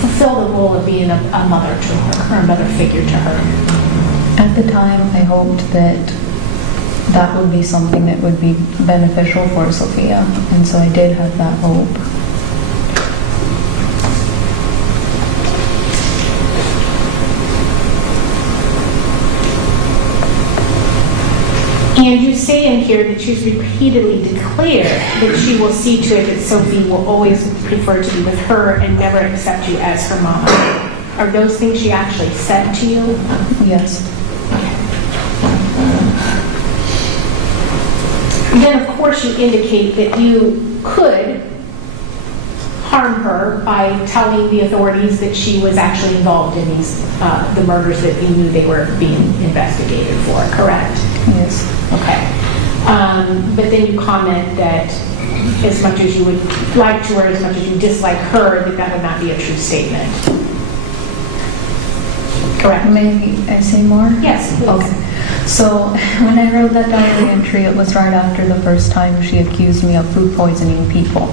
fulfill the role of being a mother to her, or a mother figure to her? At the time, I hoped that that would be something that would be beneficial for Sophia, and so I did have that hope. And you say in here that she's repeatedly declared that she will see to it that Sophie will always prefer to be with her and never accept you as her mama. Are those things she actually said to you? Yes. Then, of course, you indicate that you could harm her by telling the authorities that she was actually involved in these the murders that you knew they were being investigated for, correct? Yes. Okay. But then you comment that as much as you would like to her, as much as you dislike her, that would not be a true statement. Correct? May I say more? Yes, please. Okay. So when I wrote that diary entry, it was right after the first time she accused me of food poisoning people.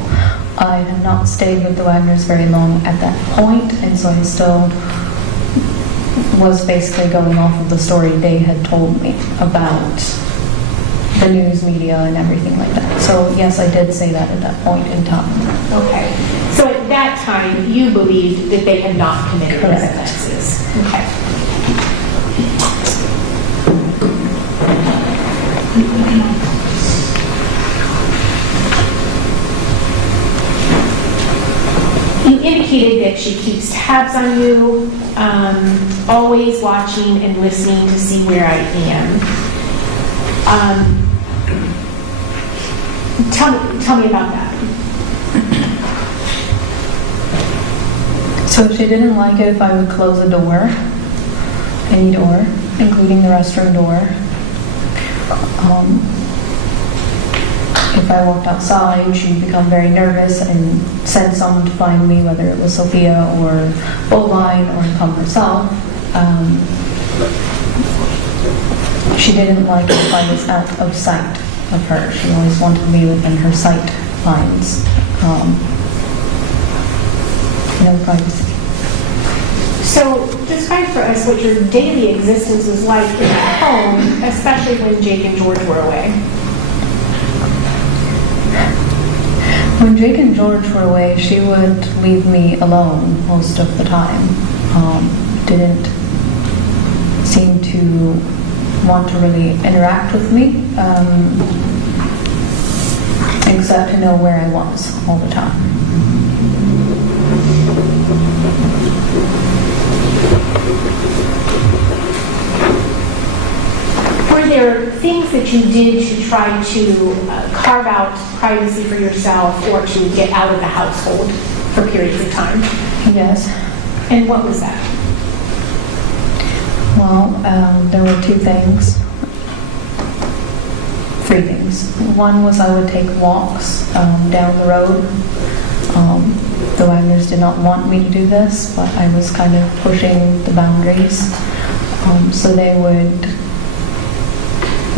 I had not stayed with the Wagners very long at that point, and so I still was basically going off of the story they had told me about the news media and everything like that. So yes, I did say that at that point in time. Okay. So at that time, you believed that they had not committed these Correct. offenses. Okay. You indicated that she keeps tabs on you, always watching and listening to see where I am. Tell me about that. So she didn't like it if I would close a door, any door, including the restroom door. If I walked outside, she'd become very nervous and send someone to find me, whether it was Sophia or Bovine or come herself. She didn't like it if I was out of sight of her. She always wanted to be within her sight lines. No privacy. So describe for us what your daily existence was like in the home, especially when Jake and George were away. When Jake and George were away, she would leave me alone most of the time. Didn't seem to want to really interact with me, except to know where I was all the time. things that you did to try to carve out privacy for yourself or to get out of the household for periods of time? Yes. And what was that? Well, there were two things. Three things. One was I would take walks down the road. The Wagners did not want me to do this, but I was kind of pushing the boundaries. So they would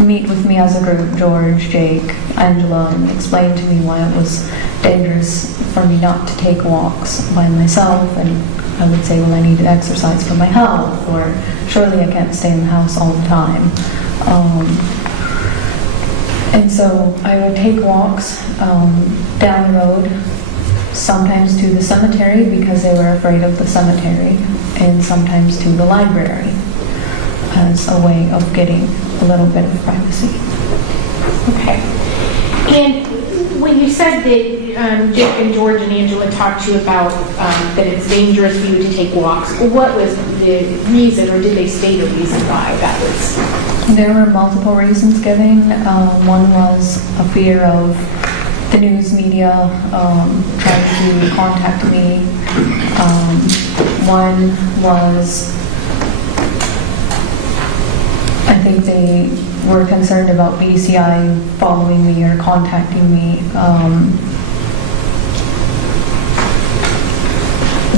meet with me as a group, George, Jake, Angela, and explain to me why it was dangerous for me not to take walks by myself. And I would say, well, I need to exercise for my health, or surely I can't stay in the house all the time. And so I would take walks down the road, sometimes to the cemetery because they were afraid of the cemetery, and sometimes to the library as a way of getting a little bit of privacy. Okay. And when you said that Jake and George and Angela talked to you about that it's dangerous for you to take walks, what was the reason, or did they state a reason why that was? There were multiple reasons given. One was a fear of the news media trying to contact me. One was, I think they were concerned about BCI following me or contacting me.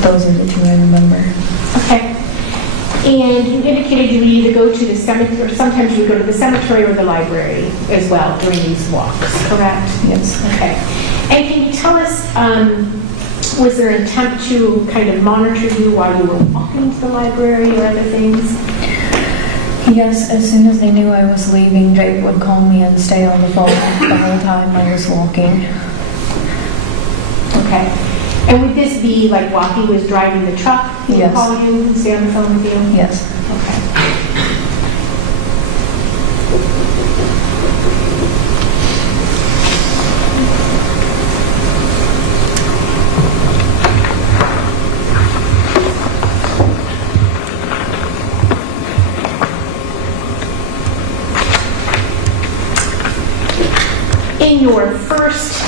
Those are the two I remember. Okay. And you indicated you would either go to the cemetery, or sometimes you would go to the cemetery or the library as well during these walks, correct? Yes. Okay. And can you tell us, was there an attempt to kind of monitor you while you were walking to the library or other things? Yes, as soon as they knew I was leaving, Jake would call me and stay on the phone the whole time I was walking. Okay. And would this be like while he was driving the truck? He would Yes. call you and stay on the phone with you? Yes. Okay. In your first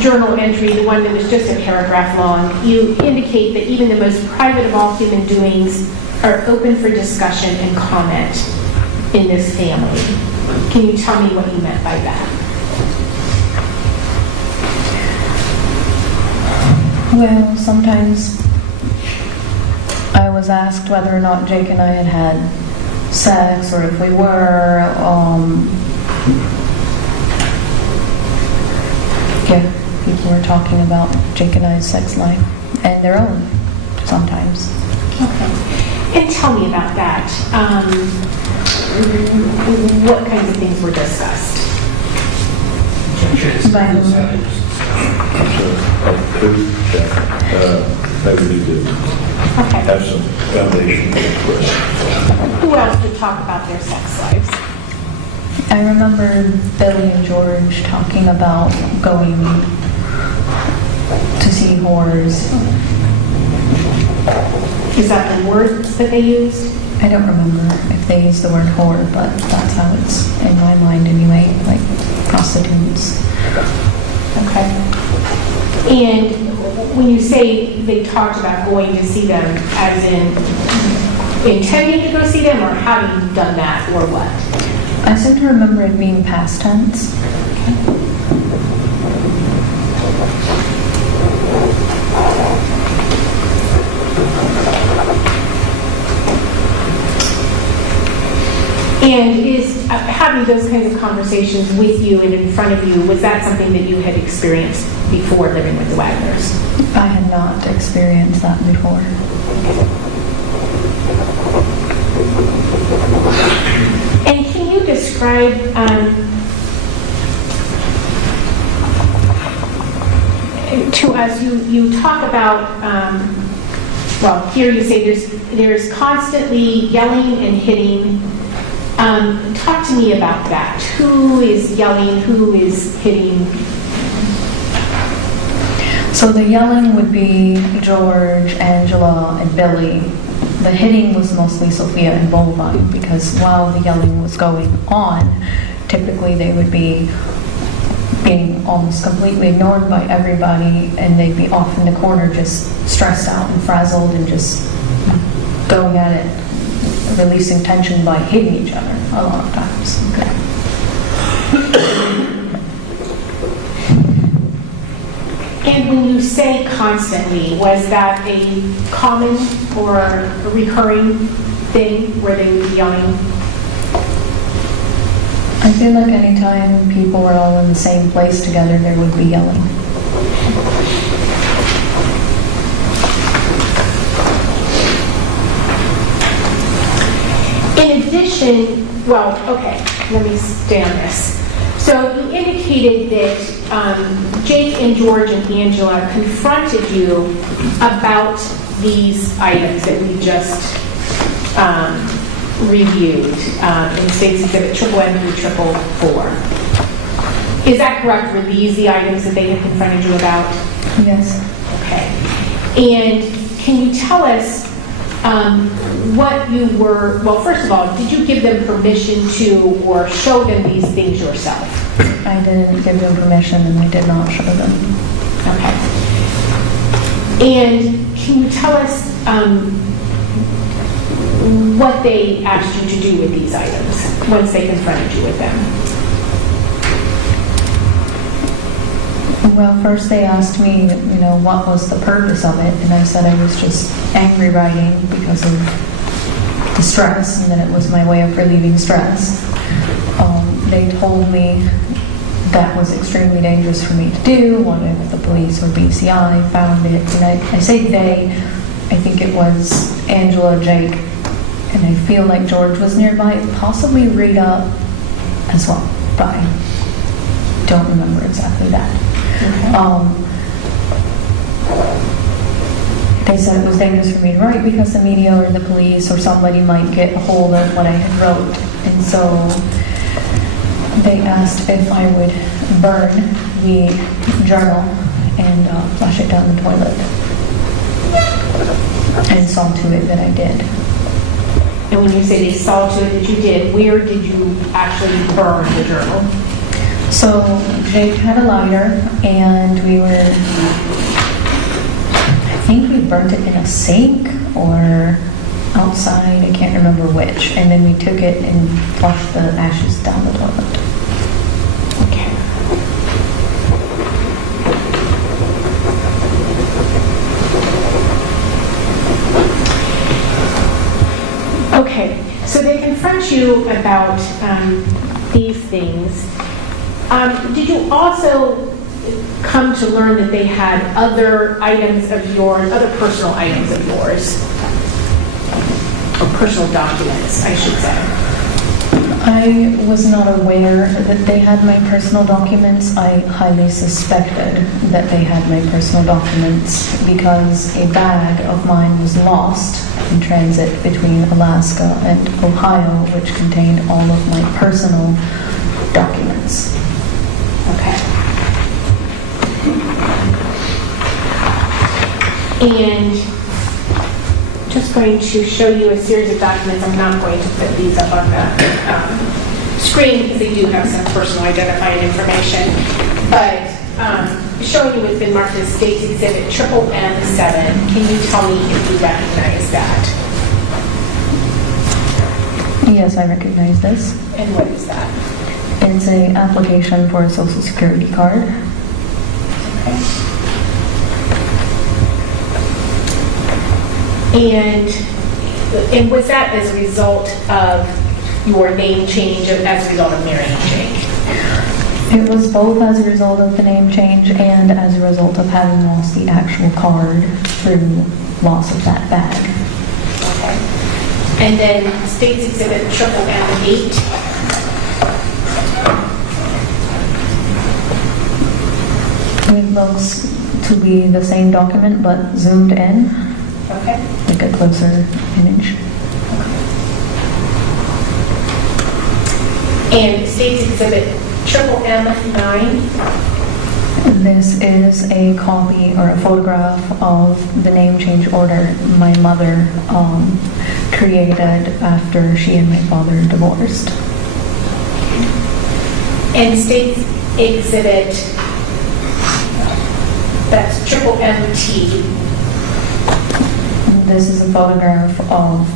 journal entry, the one that was just a paragraph long, you indicate that even the most private of all human doings are open for discussion and comment in this family. Can you tell me what you meant by that? Well, sometimes I was asked whether or not Jake and I had had sex, or if we were. Yeah, people were talking about Jake and I's sex life and their own sometimes. Okay. And tell me about that. What kinds of things were discussed? Maybe we need to Okay. have some foundation for this. Who else would talk about their sex lives? I remember Billy and George talking about going to see whores. Is that the words that they used? I don't remember if they used the word whore, but that's how it's in my mind anyway, like prostitutes. Okay. And when you say they talked about going to see them, as in intending to go see them, or having done that, or what? I seem to remember it being past tense. And is having those kinds of conversations with you and in front of you, was that something that you had experienced before living with the Wagners? I had not experienced that before. And can you describe to us, you talk about, well, here you say there's constantly yelling and hitting. Talk to me about that. Who is yelling? Who is hitting? So the yelling would be George, Angela, and Billy. the hitting was mostly Sophia and Bovine, because while the yelling was going on, typically they would be being almost completely ignored by everybody, and they'd be off in the corner just stressed out and frazzled and just going at it, releasing tension by hitting each other a lot of times. And when you say constantly, was that a common or a recurring thing where they would be yelling? I feel like anytime people were all in the same place together, there would be yelling. In addition, well, okay, let me stay on this. So you indicated that Jake and George and Angela confronted you about these items that we just reviewed in State's Exhibit M through 444. Is that correct? Were these the items that they had confronted you about? Yes. Okay. And can you tell us what you were, well, first of all, did you give them permission to or show them these things yourself? I didn't give them permission, and I did not show them. Okay. And can you tell us what they asked you to do with these items once they confronted you with them? Well, first they asked me, what was the purpose of it, and I said I was just angry writing because of the stress, and that it was my way of relieving stress. They told me that was extremely dangerous for me to do. What if the police or BCI found it? And I say they, I think it was Angela, Jake, and I feel like George was nearby, possibly Rita as well, but I don't remember exactly that. Okay. They said it was dangerous for me to write because the media or the police or somebody might get a hold of what I had wrote. And so they asked if I would burn the journal and flush it down the toilet. And saw to it that I did. And when you say they saw to it that you did, where did you actually burn the journal? So Jake had a lighter, and I think we burnt it in a sink or outside, I can't remember which, and then we took it and flushed the ashes down the toilet. Okay. Okay, so they confront you about these things. Did you also come to learn that they had other items of yours, other personal items of yours? Or personal documents, I should say. I was not aware that they had my personal documents. I highly suspected that they had my personal documents because a bag of mine was lost in transit between Alaska and Ohio, which contained all of my personal documents. Okay. And just going to show you a series of documents. I'm not going to put these up on the screen because they do have some personal identifying information. But showing you what's been marked as State's Exhibit M7. Can you tell me if you recognize that? Yes, I recognize this. And what is that? It's an application for a Social Security card. Okay. And was that as a result of your name change, as a result of marrying Jake? It was both as a result of the name change and as a result of having lost the actual card through loss of that bag. Okay. And then State's Exhibit M8. It looks to be the same document but zoomed in, Okay. like a closer image. And State's Exhibit M9. This is a copy or a photograph of the name change order my mother created after she and my father divorced. And state's exhibit, that's triple MT. This is a photograph of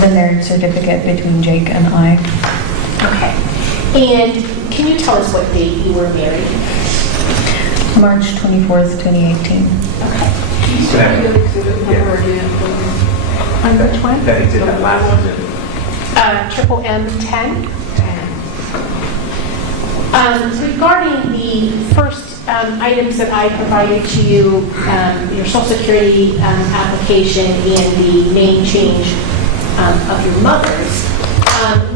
the marriage certificate between Jake and I. Okay. And can you tell us what date you were married? March 24th, 2018. Okay. On which one? Triple M10. Regarding the first items that I provided to you, your Social Security application and the name change of your mother's,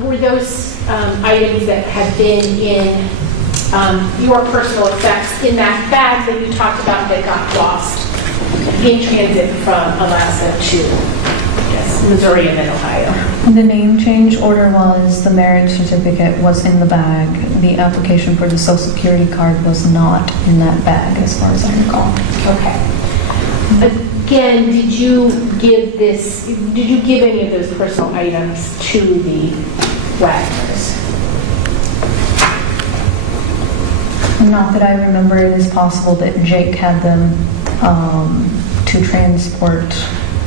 were those items that had been in your personal effects in that bag that you talked about that got lost in transit from Alaska to, Missouri and then Ohio? The name change order was, the marriage certificate was in the bag. The application for the Social Security card was not in that bag, as far as I recall. Okay. Again, did you give any of those personal items to the Wagners? Not that I remember. It is possible that Jake had them to transport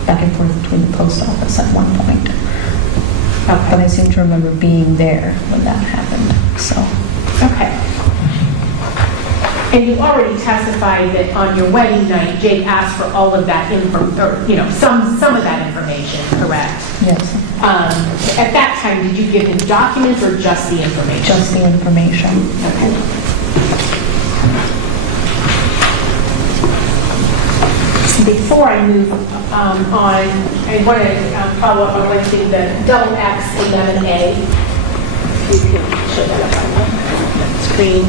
back and forth between the post office at one point. Okay. But I seem to remember being there when that happened, so. Okay. And you already testified that on your wedding night, Jake asked for all of that some of that information, correct? Yes, At that time, did you give him documents or just the information? just the information. Okay. Before I move on, I want to follow up on one thing, the double X 11A. You can show that up on the screen.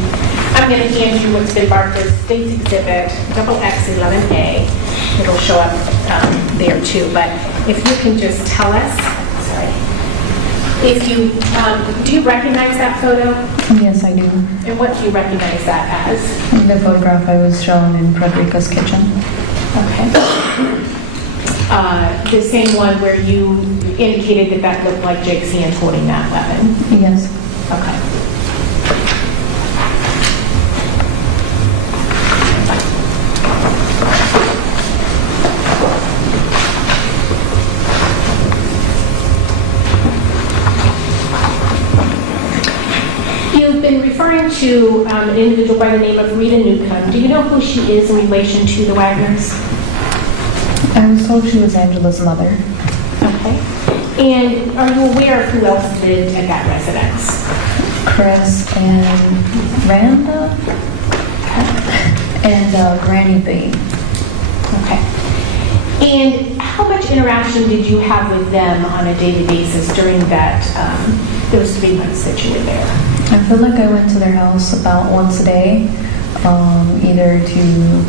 I'm going to hand you what's been marked as State's Exhibit, double X 11A. It'll show up there too, but if you can just tell us, sorry, if you, do you recognize that photo? Yes, I do. And what do you recognize that as? The photograph I was shown in Frederica's kitchen. Okay. The same one where you indicated that looked like Jake's hand holding that weapon? Yes. Okay. You've been referring to an individual by the name of Rita Newcomb. Do you know who she is in relation to the Wagners? I was told she was Angela's mother. Okay. And are you aware of who else lived at that residence? Chris and Randa and Granny B. Okay. And how much interaction did you have with them on a daily basis during that those 3 months that you were there? I feel like I went to their house about once a day, either to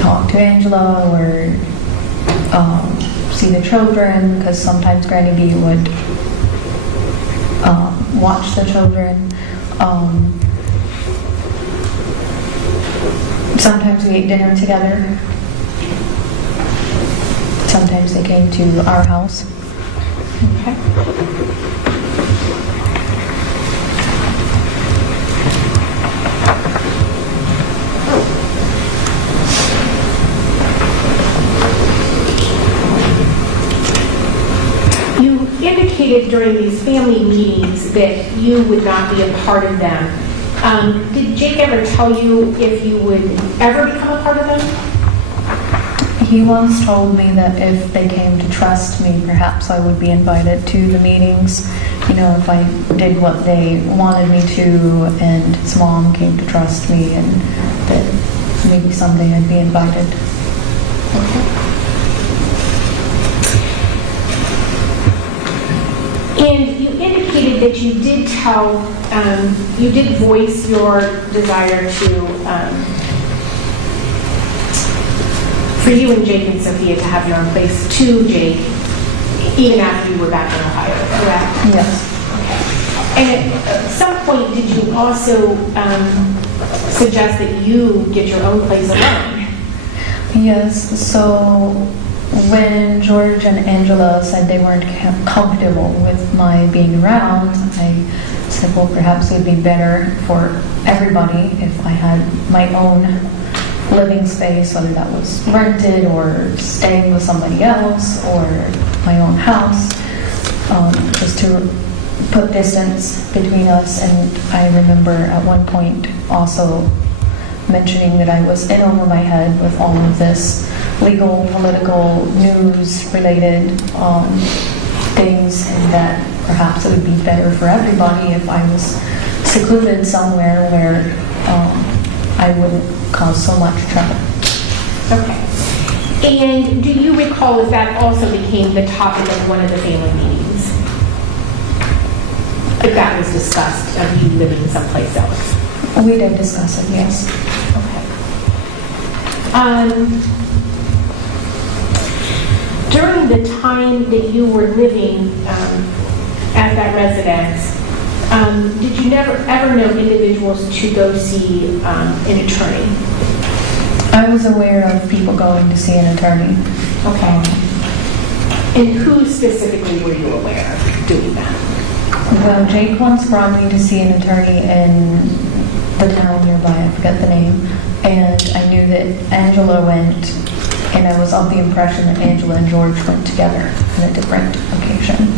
talk to Angela or see the children, because sometimes Granny B would watch the children. Sometimes we ate dinner together. Sometimes they came to our house. Okay. You indicated during these family meetings that you would not be a part of them. Did Jake ever tell you if you would ever become a part of them? He once told me that if they came to trust me, perhaps I would be invited to the meetings. You know, if I did what they wanted me to, and his mom came to trust me, and that maybe someday I'd be invited. And you indicated that you did you did voice your desire to, for you and Jake and Sophia to have your own place to Jake, even after you were back in Ohio, correct? Yes. Okay. And at some point, did you also suggest that you get your own place alone. Yes, so when George and Angela said they weren't comfortable with my being around, I said, well, perhaps it would be better for everybody if I had my own living space, whether that was rented or staying with somebody else or my own house, just to put distance between us. And I remember at one point also mentioning that I was in over my head with all of this legal, political, news-related things, and that perhaps it would be better for everybody if I was secluded somewhere where I wouldn't cause so much trouble. Okay. And do you recall if that also became the topic of one of the family meetings? If that was discussed, of you living someplace else? We did discuss it, yes. Okay. During the time that you were living at that residence, did you ever know individuals to go see an attorney? I was aware of people going to see an attorney. Okay. And who specifically were you aware of doing that? Well, Jake once brought me to see an attorney in the town nearby, I forget the name, and I knew that Angela went, and I was of the impression that Angela and George went together on a different occasion.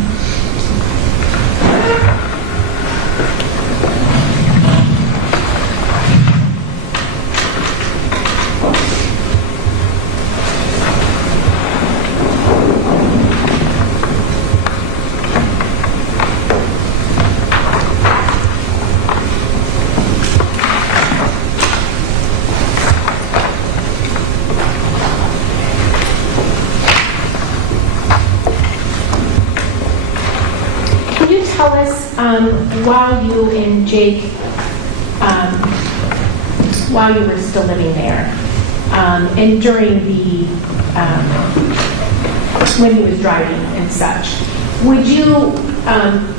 While you and Jake, while you were still living there, and during the, when he was driving and such, would you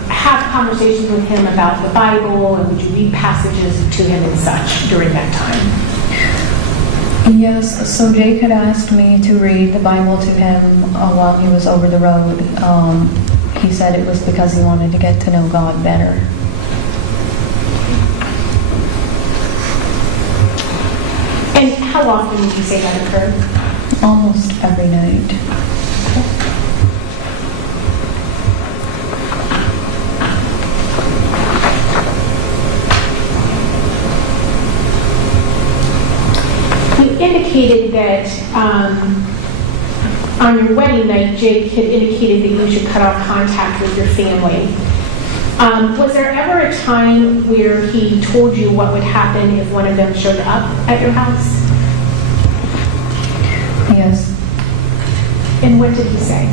have conversations with him about the Bible, and would you read passages to him and such during that time? Yes, so Jake had asked me to read the Bible to him while he was over the road. He said it was because he wanted to get to know God better. And how often would you say that occurred? Almost every night. You indicated that on your wedding night, Jake had indicated that you should cut off contact with your family. Was there ever a time where he told you what would happen if one of them showed up at your house? Yes. And what did he say?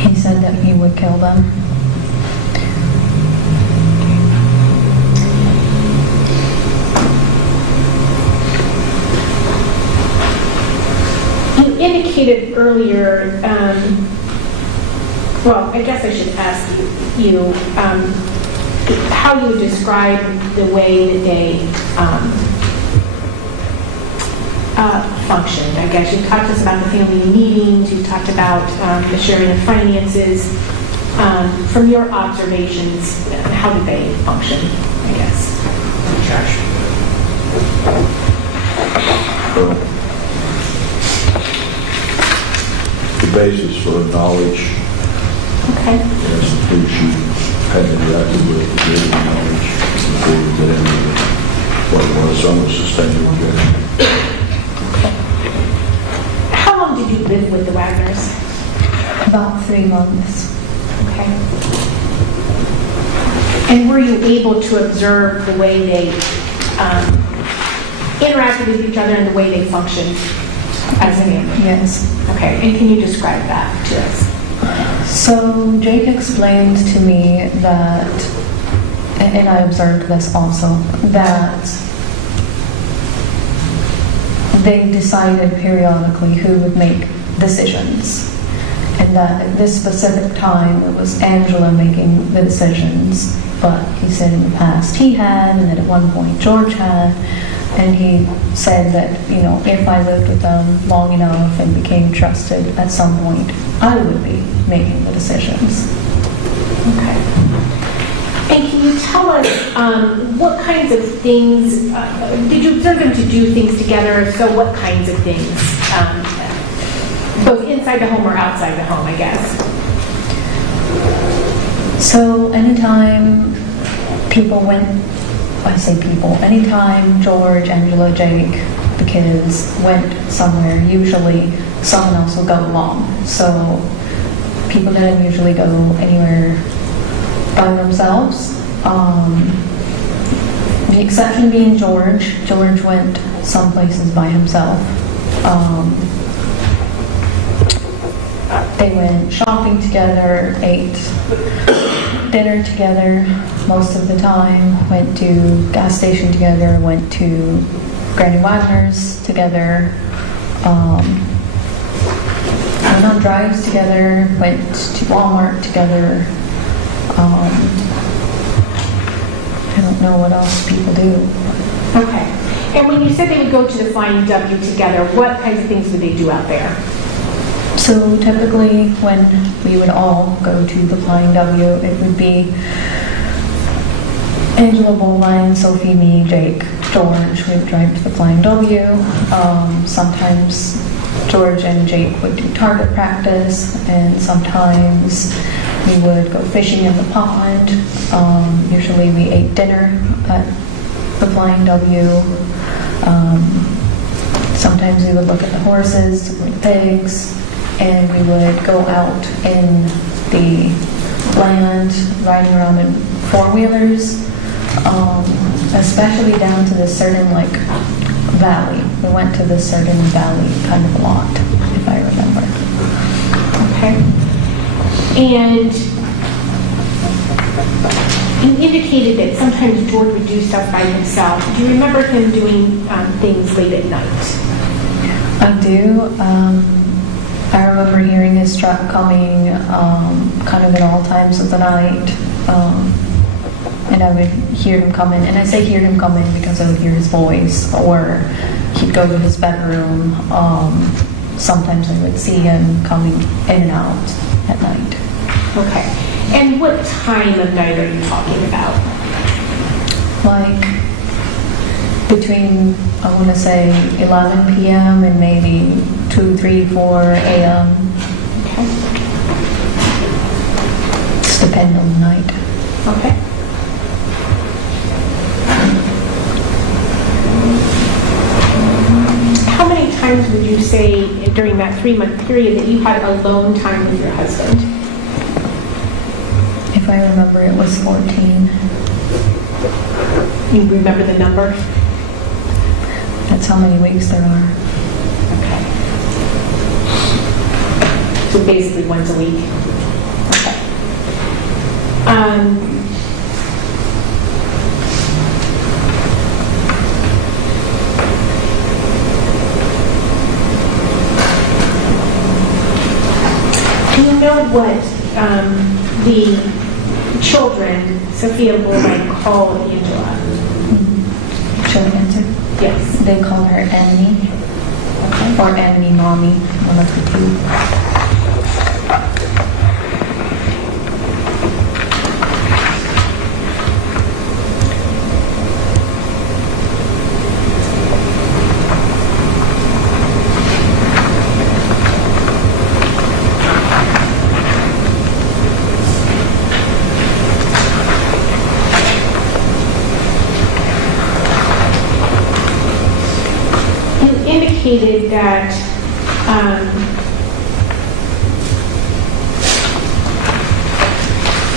He said that he would kill them. You indicated earlier, well, I guess I should ask you how you would describe the way that they functioned. I guess you talked to us about the family meetings, you talked about the sharing of finances. From your observations, how did they function, I guess? The basis for knowledge. Okay. Yes, the things you had interacted with, the knowledge before you get into what it was, almost sustained objection. How long did you live with the Wagners? About 3 months. Okay. And were you able to observe the way they interacted with each other and the way they functioned as a family? Yes. Okay, and can you describe that to us? So Jake explained to me that, and I observed this also, that they decided periodically who would make decisions. And that at this specific time, it was Angela making the decisions, but he said in the past he had, and that at one point George had, and he said that, if I lived with them long enough and became trusted, at some point I would be making the decisions. Okay. And can you tell us what kinds of things, did you observe them to do things together? So what kinds of things, both inside the home or outside the home, I guess? So anytime anytime George, Angela, Jake, the kids went somewhere, usually someone else will go along. So people didn't usually go anywhere by themselves. The exception being George. George went some places by himself. They went shopping together, ate dinner together most of the time, went to gas station together, went to Granny Wagner's together, went on drives together, went to Walmart together. I don't know what else people do. Okay. And when you said they would go to the Flying W together, what kinds of things would they do out there? So typically when we would all go to the Flying W, it would be Angela, Bowline, Sophie, me, Jake, George. We would drive to the Flying W. Sometimes George and Jake would do target practice, and sometimes we would go fishing in the pond. Usually we ate dinner at the Flying W. Sometimes we would look at the horses, the pigs, and we would go out in the land, riding around in four-wheelers, especially down to this certain valley. We went to this certain valley kind of a lot, if I remember. Okay. And you indicated that sometimes George would do stuff by himself. Do you remember him doing things late at night? I do. I remember hearing his truck coming kind of at all times of the night, and I would hear him coming. And I say hear him coming because I would hear his voice, or he'd go to his bedroom. Sometimes I would see him coming in and out at night. Okay. And what time of night are you talking about? Between, I want to say 11 p.m. and maybe 2, 3, 4 a.m. Okay. Just depend on the night. Okay. How many times would you say during that 3-month period that you had alone time with your husband? If I remember, it was 14. You remember the number? That's how many weeks there are. Okay. So basically once a week. Okay. Do you know what the children, Sophia Bowline, call Angela? Should I answer? Yes. They call her Annie, or Annie Mommy, one of the two. Indicated that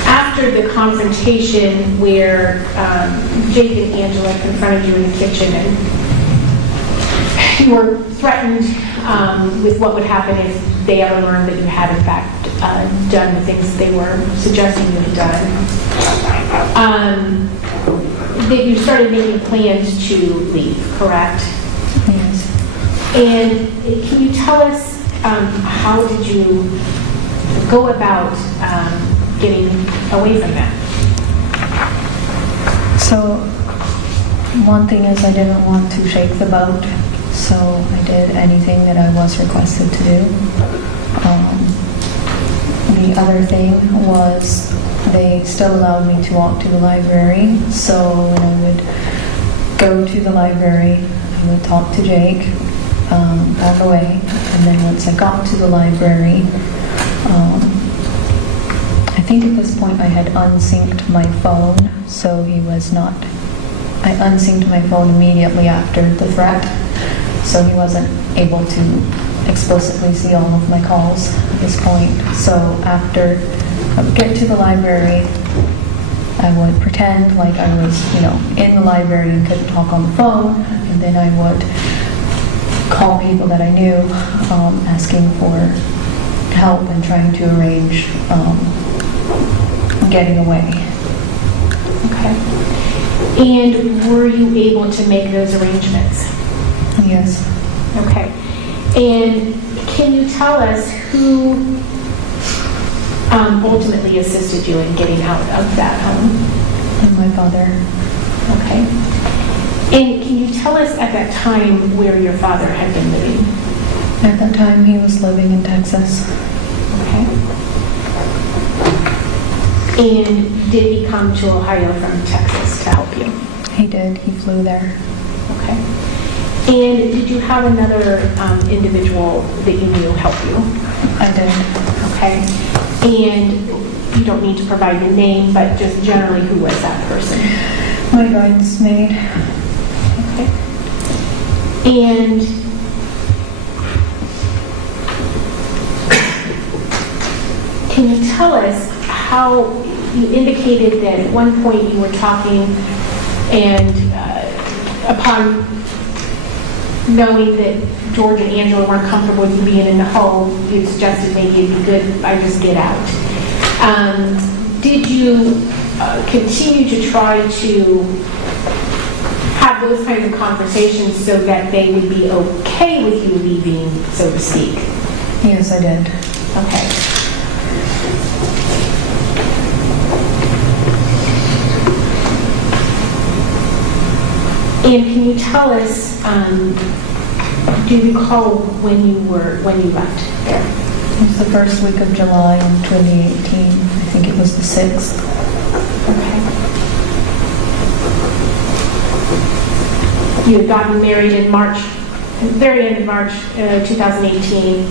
after the confrontation where Jake and Angela confronted you in the kitchen and you were threatened with what would happen if they ever learned that you had in fact done the things they were suggesting you had done, that you started making plans to leave, correct? Yes. And can you tell us how did you go about getting away from that? So one thing is I didn't want to shake the boat, so I did anything that I was requested to do. The other thing was they still allowed me to walk to the library, so when I would go to the library, I would talk to Jake on the way, and then once I got to the library, I think at this point I had unsynced my phone, so he was not. I unsynced my phone immediately after the threat, so he wasn't able to explicitly see all of my calls at this point. So after I would get to the library, I would pretend like I was, in the library and couldn't talk on the phone, and then I would call people that I knew, asking for help and trying to arrange getting away. Okay. And were you able to make those arrangements? Yes. Okay. And can you tell us who ultimately assisted you in getting out of that home? And my father. Okay. And can you tell us at that time where your father had been living? At that time, he was living in Texas. Okay. And did he come to Ohio from Texas to help you? He did. He flew there. Okay. And did you have another individual that you knew help you? I did. Okay. And you don't need to provide your name, but just generally, who was that person? My bridesmaid. Okay. And can you tell us how you indicated that at one point you were talking and upon knowing that George and Angela weren't comfortable with you being in the home, you suggested maybe it'd be good if I just get out. Did you continue to try to have those kinds of conversations so that they would be okay with you leaving, so to speak? Yes, I did. Okay. And can you tell us, do you recall when you left there? It was the first week of July in 2018. I think it was the 6th. Okay. You had gotten married in March, very end of March 2018.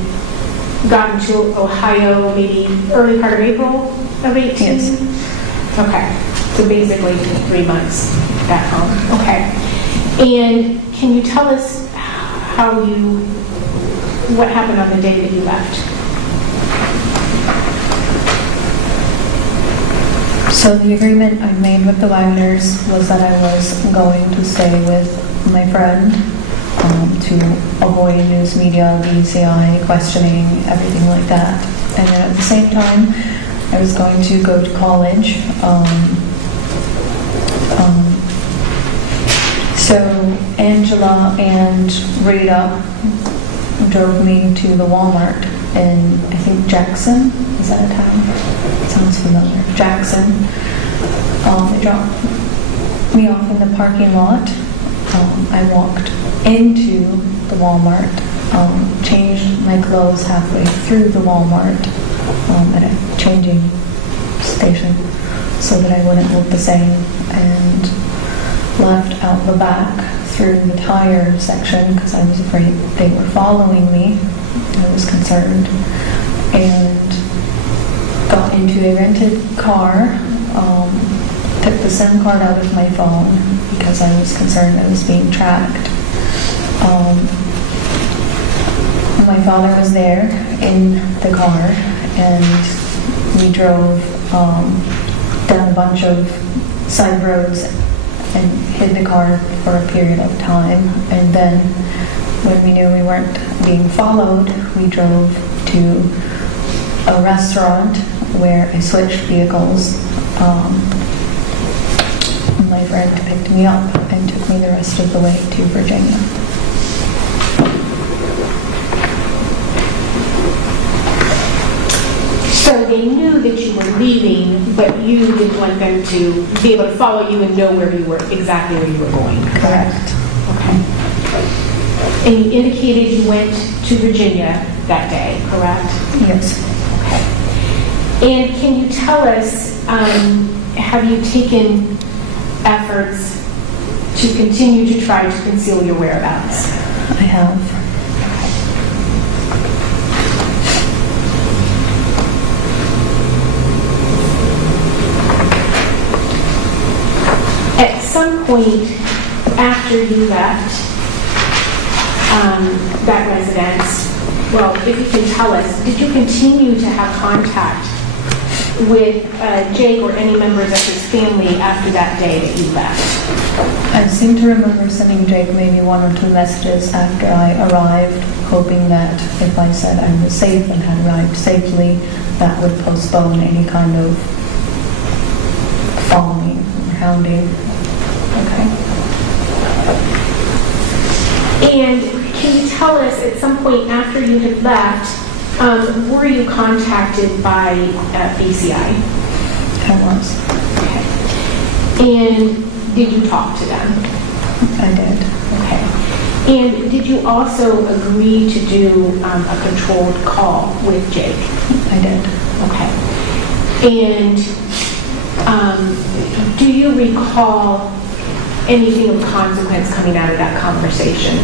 Gotten to Ohio maybe early part of April of 18? Yes. Okay. So basically 3 months back home. Okay. And can you tell us what happened on the day that you left? So the agreement I made with the Wagners was that I was going to stay with my friend to avoid news media, BCI, questioning, everything like that. And then at the same time, I was going to go to college. So Angela and Rita drove me to the Walmart in, I think, Jackson. Is that a town? Sounds familiar. Jackson. They dropped me off in the parking lot. I walked into the Walmart, changed my clothes halfway through the Walmart at a changing station so that I wouldn't look the same, and left out the back through the tire section because I was afraid they were following me. I was concerned, and got into a rented car, took the SIM card out of my phone because I was concerned I was being tracked. My father was there in the car, and we drove down a bunch of side roads and hid the car for a period of time. And then when we knew we weren't being followed, we drove to a restaurant where I switched vehicles. My friend picked me up and took me the rest of the way to Virginia. So they knew that you were leaving, but you didn't want them to be able to follow you and know exactly where you were going, correct? Okay. And you indicated you went to Virginia that day, correct? Yes. Okay. And can you tell us, have you taken efforts to continue to try to conceal your whereabouts? I have. At some point after you left that residence, well, if you can tell us, did you continue to have contact with Jake or any members of his family after that day that you left? I seem to remember sending Jake maybe 1 or 2 messages after I arrived, hoping that if I said I was safe and had arrived safely, that would postpone any kind of following or hounding. Okay. And can you tell us, at some point after you had left, were you contacted by BCI? I was. Okay. And did you talk to them? I did. Okay. And did you also agree to do a controlled call with Jake? I did. Okay. And do you recall anything of consequence coming out of that conversation?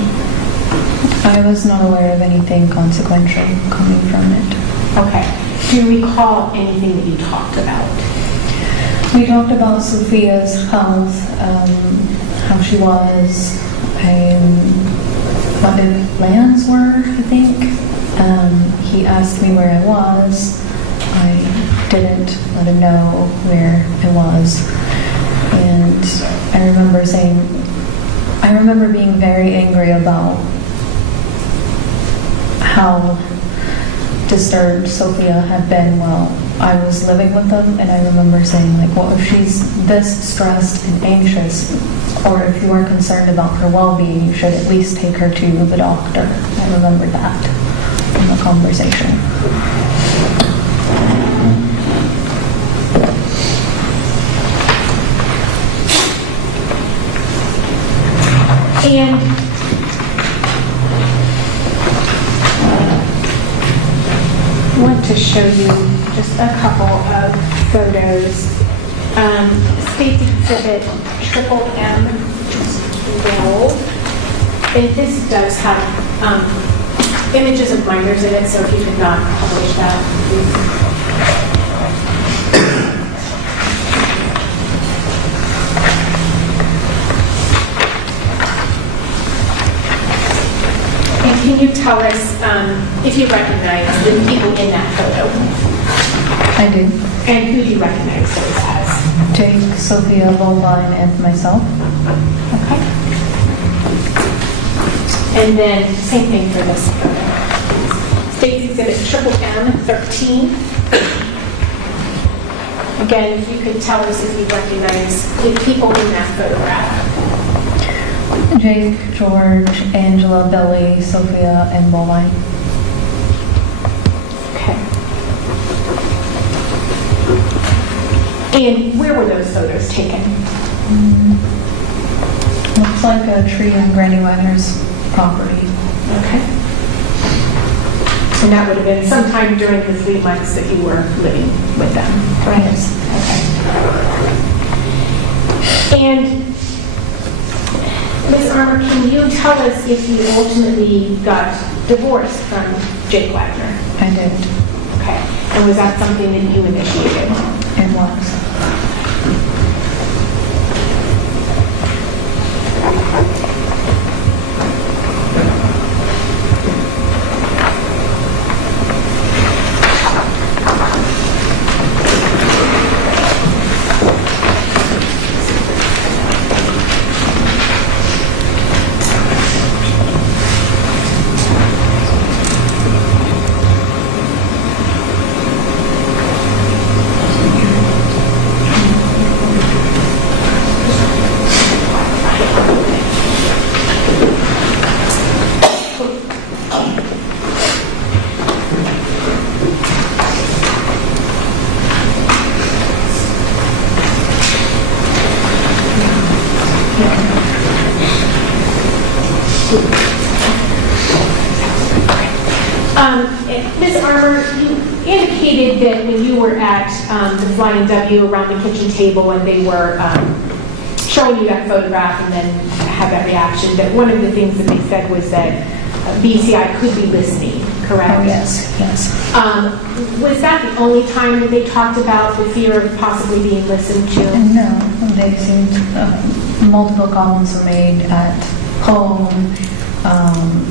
I was not aware of anything consequential coming from it. Okay. Do you recall anything that you talked about? We talked about Sophia's health, how she was, what the plans were, I think. He asked me where I was. I didn't let him know where I was. And I remember being very angry about how disturbed Sophia had been while I was living with them, and I remember saying, like, well, if she's this stressed and anxious, or if you are concerned about her well-being, you should at least take her to the doctor. I remember that in the conversation. And I want to show you just a couple of photos. State Exhibit Triple M Gold. And this does have images of minors in it, so if you could not publish that, please. Can you tell us if you recognize the people in that photo? I do. And who do you recognize those as? Jake, Sophia, Lombine, and myself. Okay. And then same thing for this photo. State Exhibit Triple M 13. Again, if you could tell us if you recognize the people in that photograph. Jake, George, Angela, Billy, Sophia, and Boline. Okay. And where were those photos taken? Looks like a tree on Granny Wagner's property. Okay. And that would have been sometime during the 3 months that you were living with them, correct? Yes. Okay. And Ms. Armour, can you tell us if you ultimately got divorced from Jake Wagner? I did. Okay. And was that something that you initiated? It was. Ms. Armour, you indicated that when you were at the Flying W around the kitchen table and they were showing you that photograph and then had that reaction, that one of the things that they said was that BCI could be listening, correct? Oh, yes, yes. Was that the only time that they talked about the fear of possibly being listened to? No, they seemed, multiple comments were made at home.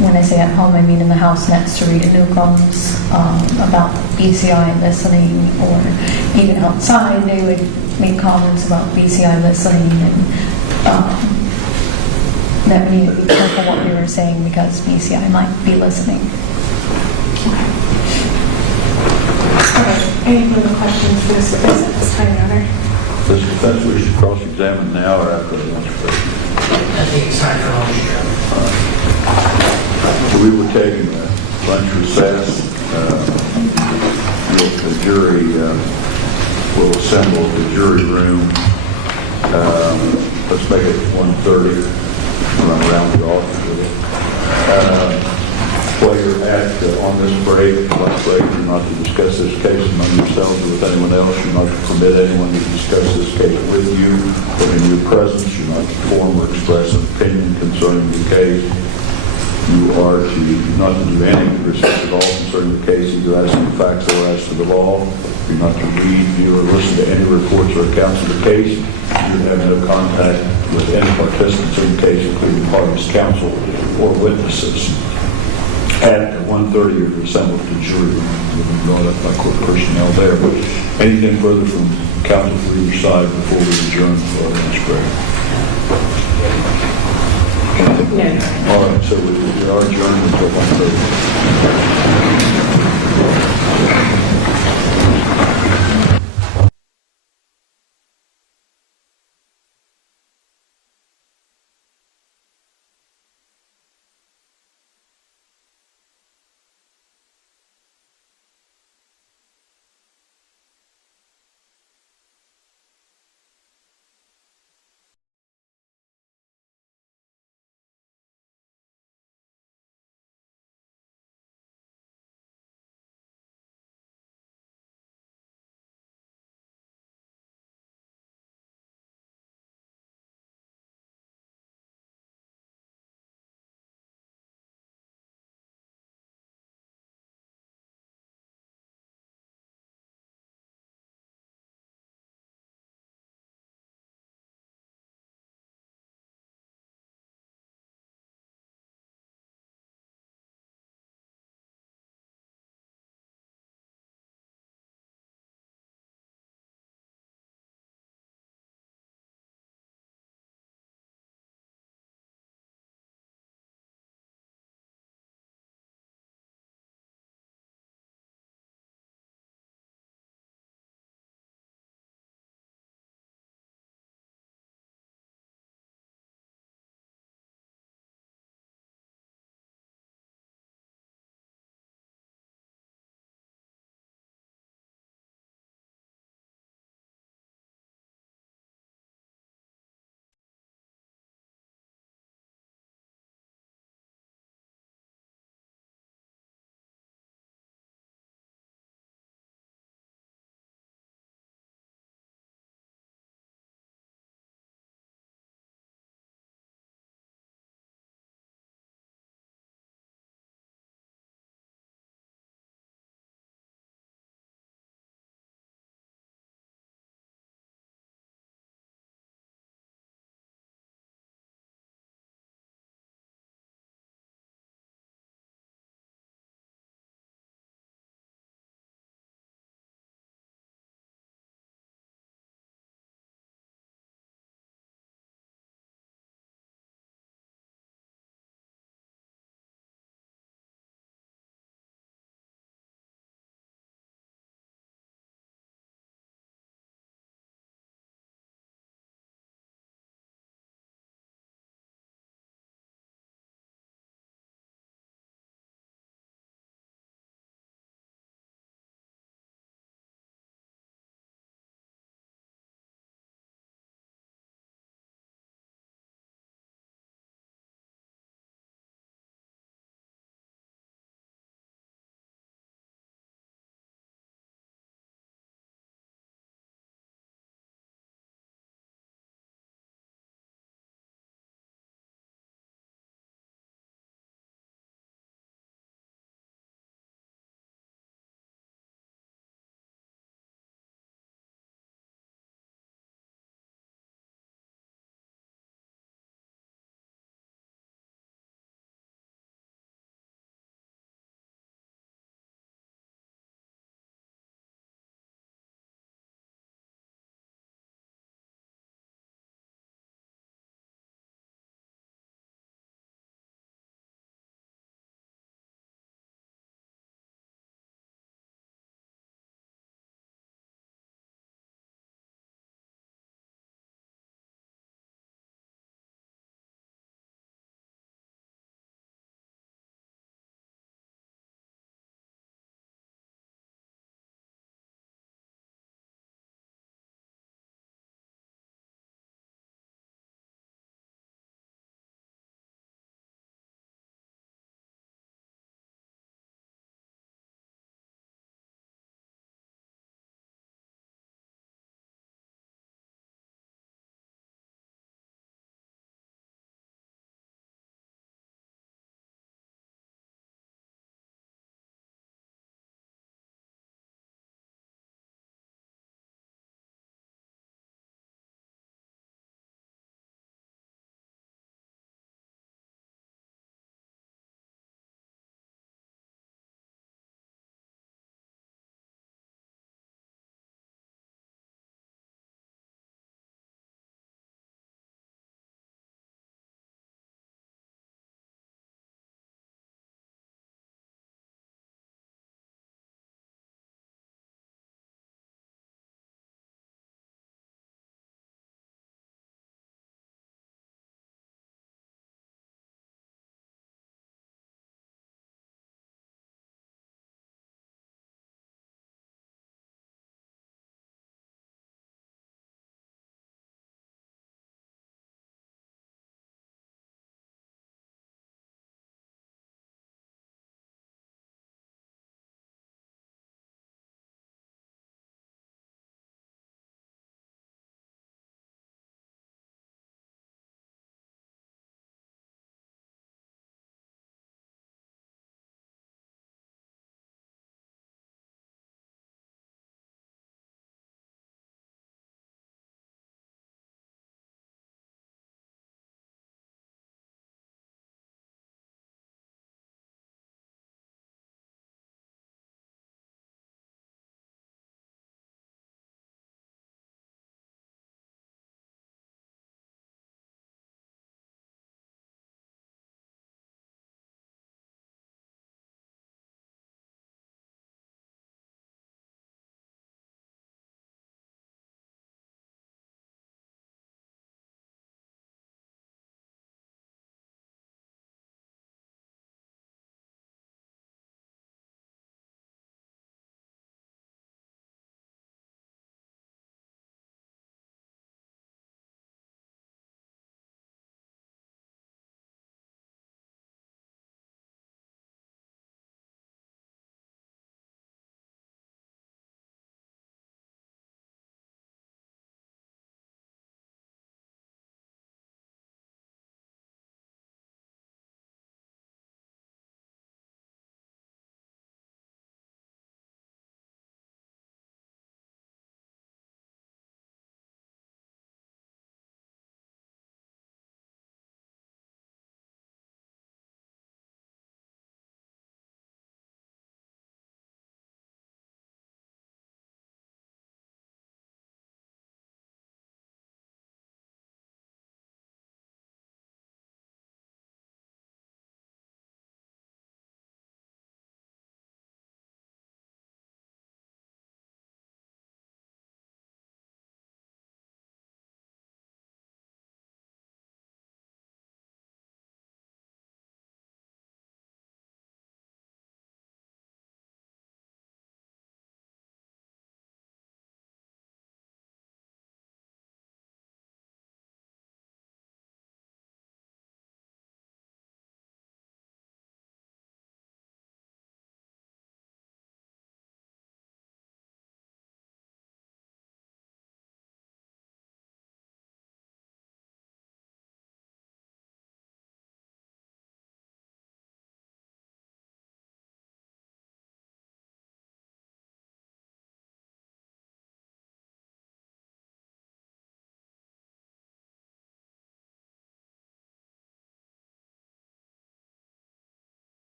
When I say at home, I mean in the house next to Rita Newcomb's, about BCI listening, or even outside, they would make comments about BCI listening, and that we need to be careful what we were saying because BCI might be listening. Okay. Any further questions for this witness at this time, Your Honor? Does the defense wish to cross-examine now or after the lunch break? I think it's time for lunch, Joe. So we were taking a lunch recess. The jury will assemble the jury room. Let's make it 1:30. Run around the office with it. While you're at on this break, lunch break, you're not to discuss this case among yourselves or with anyone else. You're not to permit anyone to discuss this case with you or in your presence. You're not to form or express an opinion concerning the case. You are to not to do any research at all concerning the case, either as to the facts or as to the law. You're not to read, view, or listen to any reports or accounts of the case. You have no contact with any participants in the case, including parties, counsel, or witnesses. At 1:30, you're assembled to the jury room. You'll be brought up by court personnel there. But anything further from counsel for either side before we adjourn for our lunch break? No. All right, so we are adjourned until 1:30.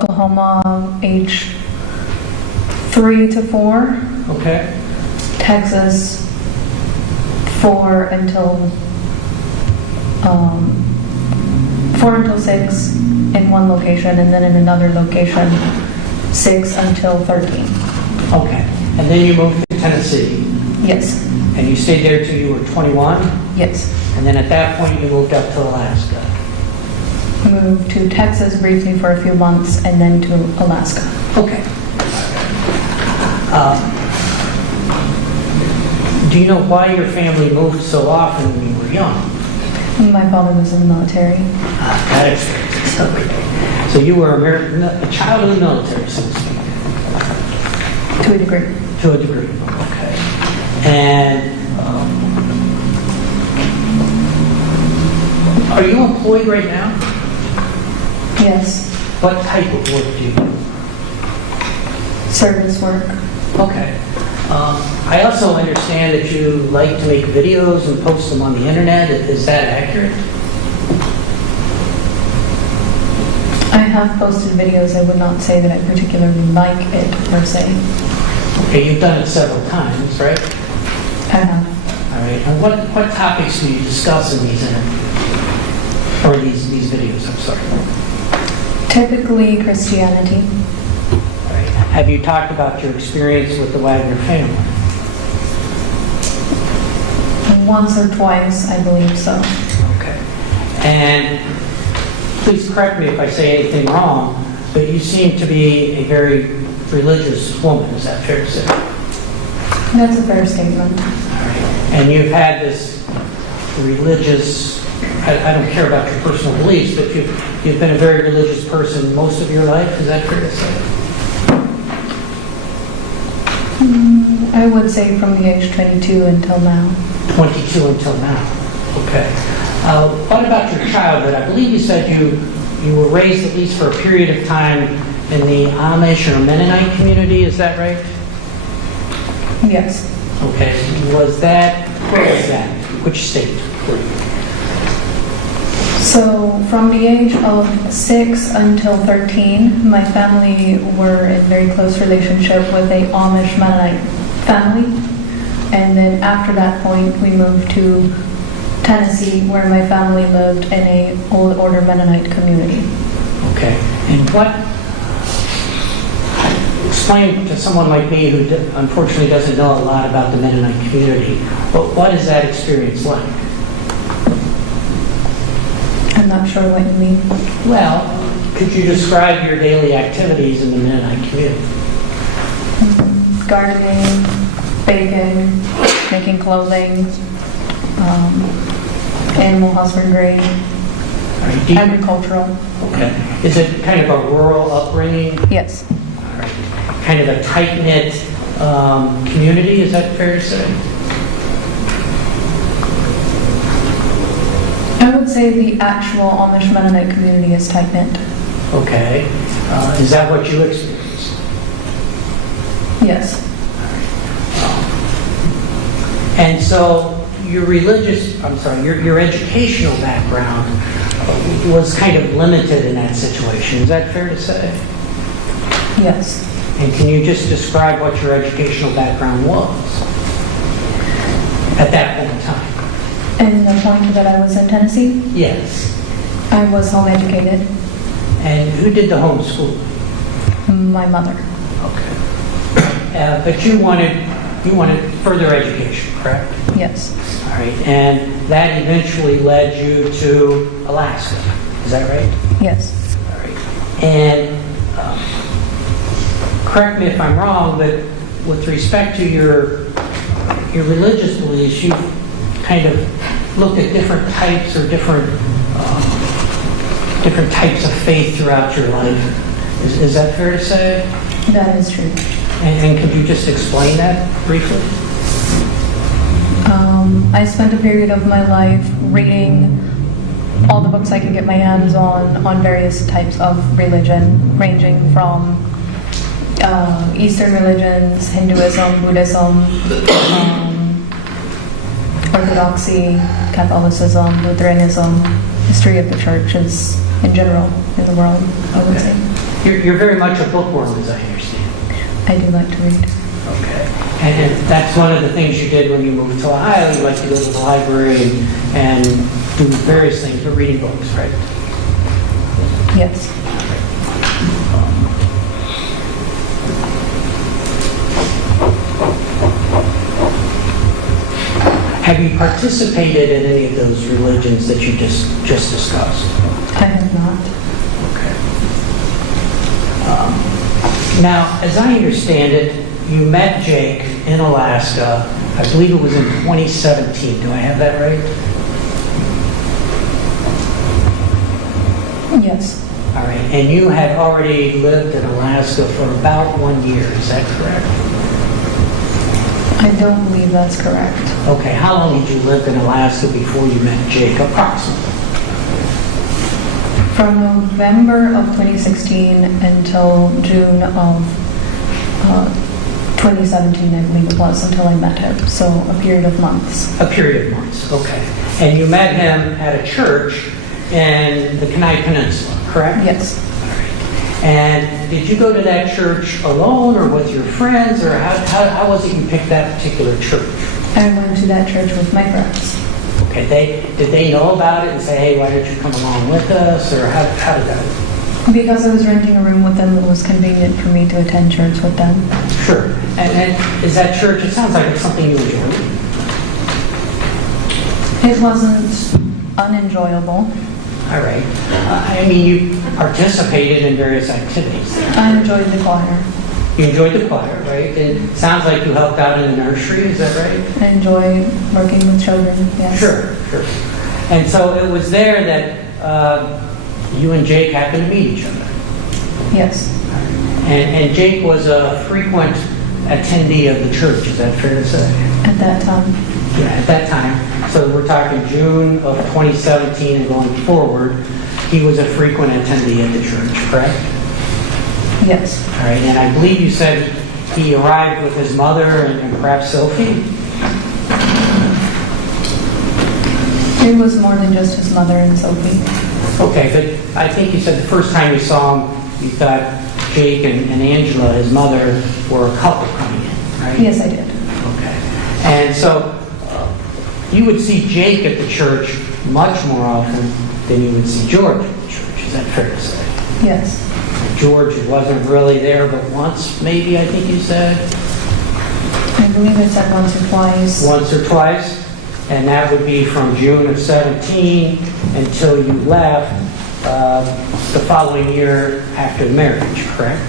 Oklahoma, age 3 to 4. Okay. Texas, 4 until 6 in one location, and then in another location, 6 until 13. Okay. And then you moved to Tennessee, Yes, and you stayed there till you were 21, yes. and then at that point you moved up to Alaska. Moved to Texas briefly for a few months, and then to Alaska. Okay. Do you know why your family moved so often when you were young? My father was in the military. That explains it. So you were a child of the military, so to speak. To a degree. To a degree. Okay. And are you employed right now? Yes. What type of work do you do? Service work. Okay. I also understand that you like to make videos and post them on the internet. Is that accurate? I have posted videos. I would not say that I particularly like it, per se. Okay, you've done it several times, right? I have. All right. And what topics do you discuss in these videos? I'm sorry. Typically Christianity. All right. Have you talked about your experience with the Wagner family? Once or twice, I believe so. Okay. And please correct me if I say anything wrong, but you seem to be a very religious woman. Is that fair to say? That's a fair statement. All right. And you've had this religious, I don't care about your personal beliefs, but you've been a very religious person most of your life. Is that fair to say? I would say from the age 22 until now. 22 until now. Okay. What about your childhood? I believe you said you were raised at least for a period of time in the Amish or Mennonite community. Is that right? Yes. Okay. Where was that? Which state? So from the age of 6 until 13, my family were in very close relationship with a Amish Mennonite family. And then after that point, we moved to Tennessee, where my family lived in a Old Order Mennonite community. Okay. And explain to someone like me who unfortunately doesn't know a lot about the Mennonite community, what is that experience like? I'm not sure what you mean. Well, could you describe your daily activities in the Mennonite community? Gardening, baking, making clothing, animal husbandry, agricultural. Okay. Is it kind of a rural upbringing? Yes. All right. Kind of a tight-knit community, is that fair to say? I would say the actual Amish Mennonite community is tight-knit. Okay. Is that what you experienced? Yes. And so your educational background was kind of limited in that situation. Is that fair to say? Yes. And can you just describe what your educational background was at that point in time? And the point that I was in Tennessee, Yes. I was home educated. And who did the homeschooling? My mother. Okay. But you wanted further education, correct? Yes. All right. And that eventually led you to Alaska. Is that right? Yes. All right. And correct me if I'm wrong, but with respect to your religious beliefs, you kind of looked at different types or different types of faith throughout your life. Is that fair to say? That is true. And could you just explain that briefly? I spent a period of my life reading all the books I could get my hands on various types of religion, ranging from Eastern religions, Hinduism, Buddhism, Orthodoxy, Catholicism, Lutheranism, history of the churches in general in the world, I would say. You're very much a bookworm, as I understand. I do like to read. Okay. And that's one of the things you did when you moved to Ohio. You like to go to the library and do various things, but reading books, right? Yes. Have you participated in any of those religions that you just discussed? I have not. Okay. Now, as I understand it, you met Jake in Alaska. I believe it was in 2017. Do I have that right? Yes. All right. And you had already lived in Alaska for about 1 year. Is that correct? I don't believe that's correct. Okay. How long had you lived in Alaska before you met Jake, approximately? From November of 2016 until June of 2017, I believe it was, until I met him. So a period of months. A period of months. Okay. And you met him at a church in the Kenai Peninsula, correct? Yes. And did you go to that church alone or with your friends, or how was it you picked that particular church? I went to that church with my friends. Okay, did they know about it and say, hey, why don't you come along with us, or how did that? Because I was renting a room with them, it was convenient for me to attend church with them. Sure. And is that church, it sounds like it's something you enjoyed. It wasn't unenjoyable. All right. I mean, you participated in various activities. I enjoyed the choir. You enjoyed the choir, right? It sounds like you helped out in the nursery, is that right? I enjoy working with children, yes. Sure. And so it was there that you and Jake happened to meet each other. Yes. And Jake was a frequent attendee of the church, is that fair to say? At that time. Yeah, at that time. So we're talking June of 2017 and going forward, he was a frequent attendee at the church, correct? Yes. All right, and I believe you said he arrived with his mother and perhaps Sophie? It was more than just his mother and Sophie. Okay, but I think you said the first time you saw him, you thought Jake and Angela, his mother, were a couple coming in, right? Yes, I did. Okay. And so you would see Jake at the church much more often than you would see George at the church. Is that fair to say? Yes. George wasn't really there but once, maybe, I think you said? I believe it said once or twice. Once or twice. And that would be from June of 17 until you left the following year after the marriage, correct?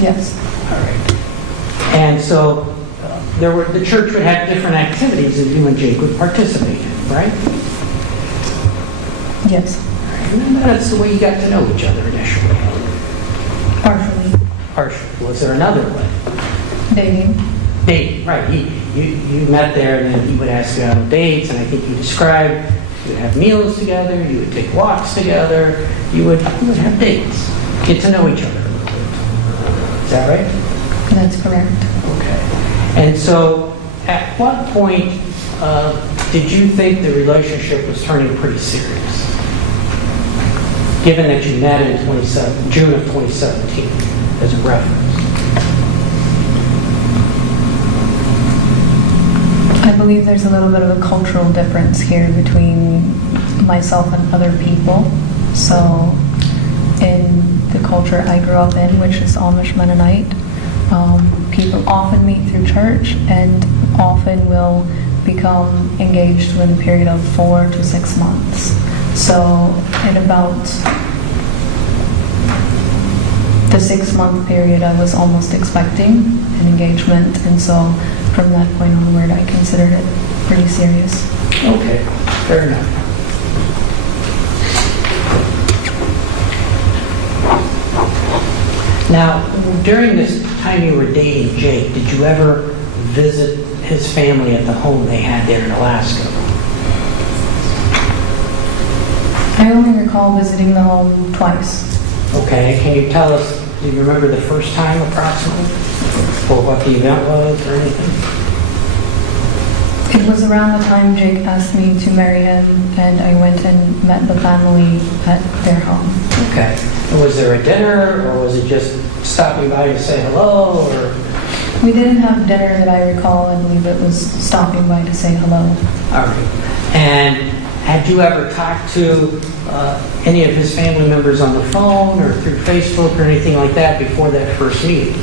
Yes. All right. And so the church would have different activities that you and Jake would participate in, right? Yes. And that's the way you got to know each other initially. Partially. Was there another way? Dating, right. You met there, and then he would ask you out on dates, and I think you described you would have meals together, you would take walks together, you would have dates, get to know each other a little bit. Is that right? That's correct. Okay. And so, at what point did you think the relationship was turning pretty serious? Given that you met in June of 2017 as a reference. I believe there's a little bit of a cultural difference here between myself and other people. So, in the culture I grew up in, which is Amish Mennonite, people often meet through church and often will become engaged within a period of 4 to 6 months. So, in about the 6-month period, I was almost expecting an engagement, and so from that point onward, I considered it pretty serious. Okay, fair enough. Now, during this time you were dating Jake, did you ever visit his family at the home they had there in Alaska? I only recall visiting the home twice. Okay, can you tell us, do you remember the first time approximately? Or what the event was or anything? It was around the time Jake asked me to marry him, and I went and met the family at their home. Okay. And was there a dinner, or was it just stopping by to say hello, or? We didn't have dinner that I recall. I believe it was stopping by to say hello. All right. And had you ever talked to any of his family members on the phone or through Facebook or anything like that before that first meeting?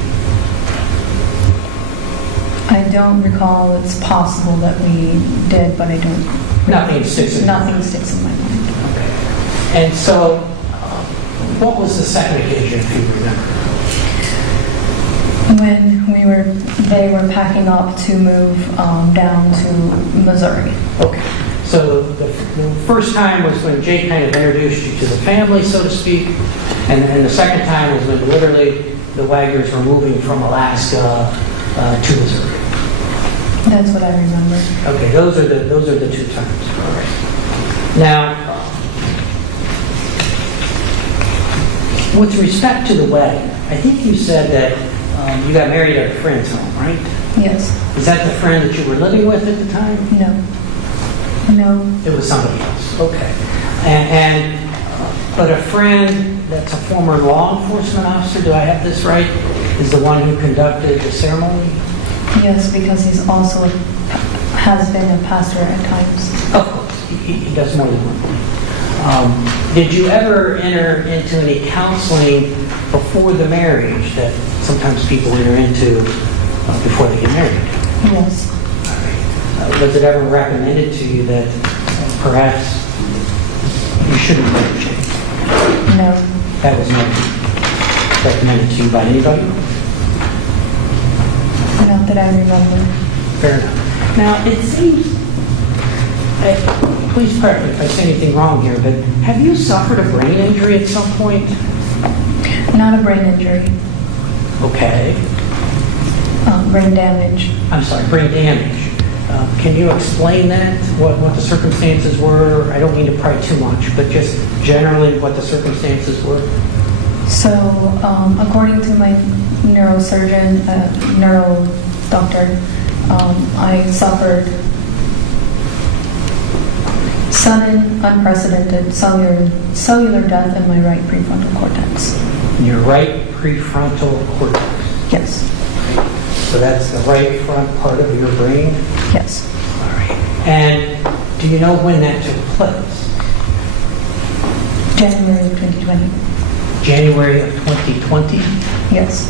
I don't recall. It's possible that we did, but I don't. Nothing sticks in Nothing sticks in my mind. Okay. And so, what was the second occasion, if you remember? When they were packing up to move down to Missouri. Okay. So the first time was when Jake kind of introduced you to the family, so to speak, and the second time was when literally the Wagners were moving from Alaska to Missouri. That's what I remember. Okay, those are the two times. All right. Now, with respect to the wedding, I think you said that you got married at a friend's home, right? Yes. Is that the friend that you were living with at the time? No. No. It was somebody else. Okay. But a friend that's a former law enforcement officer, do I have this right, is the one who conducted the ceremony? Yes, because he's also has been a pastor at times. Of course. He does more than one thing. Did you ever enter into any counseling before the marriage that sometimes people enter into before they get married? Yes. Was it ever recommended to you that perhaps you shouldn't marry Jake? No. That was not recommended to you by anybody? Not that I remember. Fair enough. Now, it seems, please correct me if I say anything wrong here, but have you suffered a brain injury at some point? Not a brain injury. Okay. Brain damage. I'm sorry, brain damage. Can you explain that, what the circumstances were? I don't mean to pry too much, but just generally what the circumstances were. So, according to my neurosurgeon, neuro doctor, I suffered sudden, unprecedented cellular death in my right prefrontal cortex. In your right prefrontal cortex. Yes. So that's the right front part of your brain? Yes. All right. And do you know when that took place? January of 2020. January of 2020? Yes.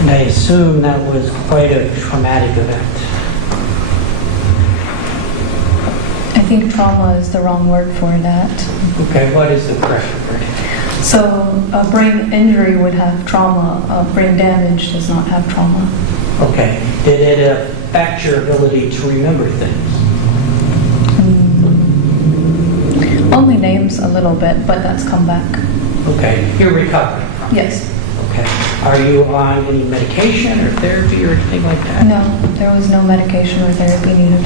And I assume that was quite a traumatic event. I think trauma is the wrong word for that. Okay, what is the correct word? So a brain injury would have trauma. Brain damage does not have trauma. Okay. Did it affect your ability to remember things? Only names a little bit, but that's come back. Okay. You're recovering from it? Yes. Okay. Are you on any medication or therapy or anything like that? No, there was no medication or therapy needed.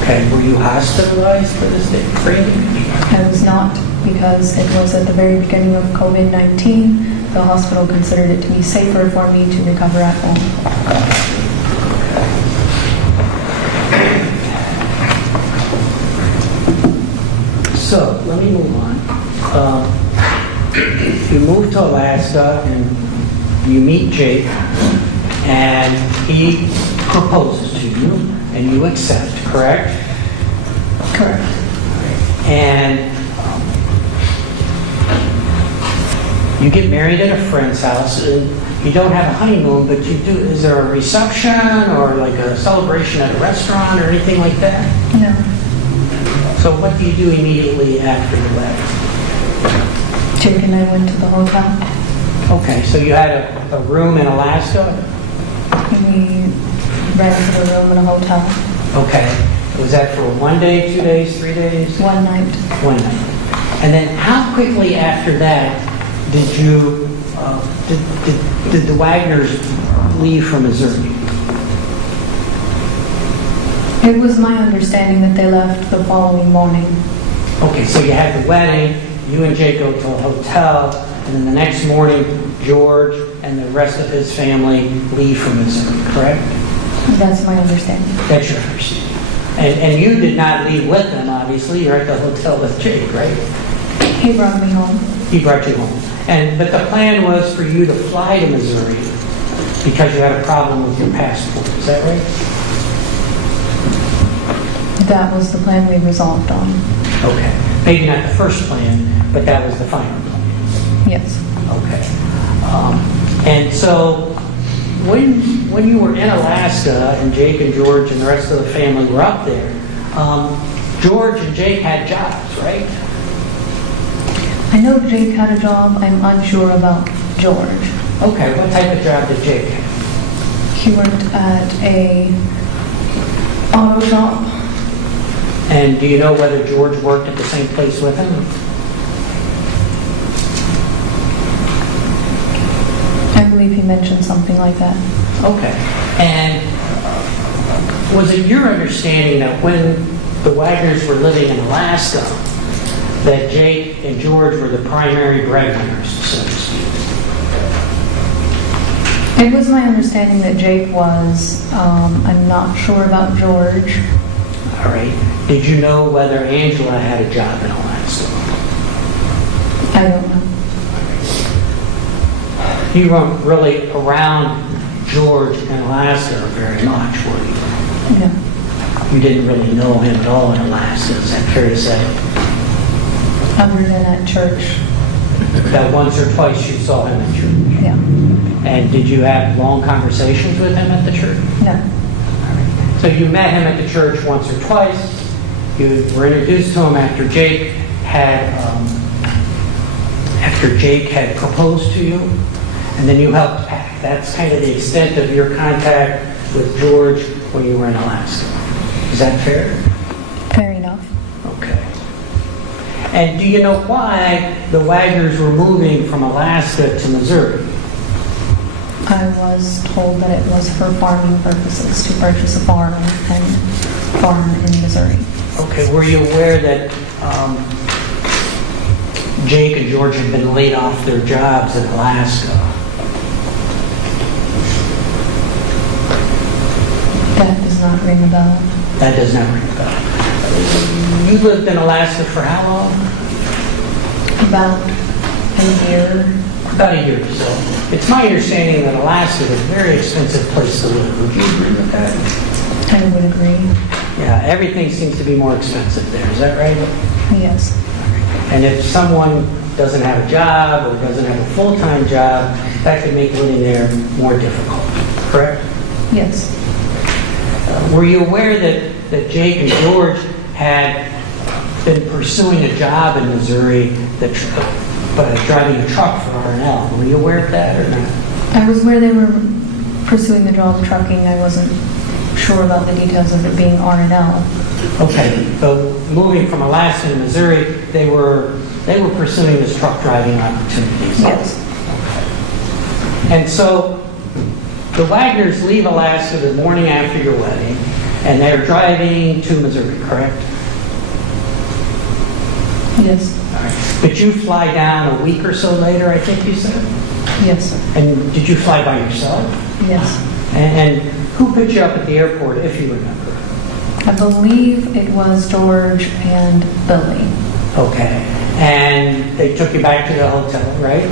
Okay. Were you hospitalized for this brain injury? I was not, because it was at the very beginning of COVID-19. The hospital considered it to be safer for me to recover at home. So, let me move on. You move to Alaska and you meet Jake, and he proposes to you, and you accept, correct? Correct. And you get married at a friend's house. You don't have a honeymoon, but you do. Is there a reception or like a celebration at a restaurant or anything like that? No. So what do you do immediately after the wedding? Jake and I went to the hotel. Okay, so you had a room in Alaska? We rented a room in a hotel. Okay. Was that for 1 day, 2 days, 3 days? One night. 1 night. And then how quickly after that did you, did the Wagners leave from Missouri? It was my understanding that they left the following morning. Okay, so you had the wedding, you and Jake go to a hotel, and then the next morning, George and the rest of his family leave from Missouri, correct? That's my understanding. That's your understanding. And you did not leave with them, obviously. You're at the hotel with Jake, right? He brought me home. He brought you home. But the plan was for you to fly to Missouri because you had a problem with your passport. Is that right? That was the plan we resolved on. Okay. Maybe not the first plan, but that was the final plan. Yes. Okay. And so when you were in Alaska and Jake and George and the rest of the family were up there, George and Jake had jobs, right? I know Jake had a job. I'm unsure about George. Okay. What type of job did Jake have? He worked at a auto shop. And do you know whether George worked at the same place with him? I believe he mentioned something like that. Okay. And was it your understanding that when the Wagners were living in Alaska, that Jake and George were the primary breadwinners, so to speak? It was my understanding that Jake was. I'm not sure about George. All right. Did you know whether Angela had a job in Alaska? I don't know. You weren't really around George in Alaska very much, were you? No. You didn't really know him at all in Alaska, is that fair to say? Other than at church. That once or twice you saw him at church? Yeah. And did you have long conversations with him at the church? No. So you met him at the church once or twice. You were introduced to him after Jake had proposed to you, and then you helped pack. That's kind of the extent of your contact with George when you were in Alaska. Is that fair? Fair enough. Okay. And do you know why the Wagners were moving from Alaska to Missouri? I was told that it was for farming purposes, to purchase a farm and farm in Missouri. Okay, were you aware that Jake and George had been laid off their jobs in Alaska? That does not ring a bell. That does not ring a bell. You lived in Alaska for how long? About a year. About a year or so. It's my understanding that Alaska is a very expensive place to live. Would you agree with that? I would agree. Yeah, everything seems to be more expensive there. Is that right? Yes. And if someone doesn't have a job or doesn't have a full-time job, that could make living there more difficult. Correct? Yes. Were you aware that Jake and George had been pursuing a job in Missouri driving a truck for R&L? Were you aware of that or not? I was aware they were pursuing the job of trucking. I wasn't sure about the details of it being R&L. Okay, so moving from Alaska to Missouri, they were pursuing this truck driving opportunity. Yes. And so the Wagners leave Alaska the morning after your wedding, and they're driving to Missouri, correct? Yes. All right. But you fly down a week or so later, I think you said? Yes. And did you fly by yourself? Yes. And who picked you up at the airport, if you remember? I believe it was George and Billy. Okay. And they took you back to the hotel, right?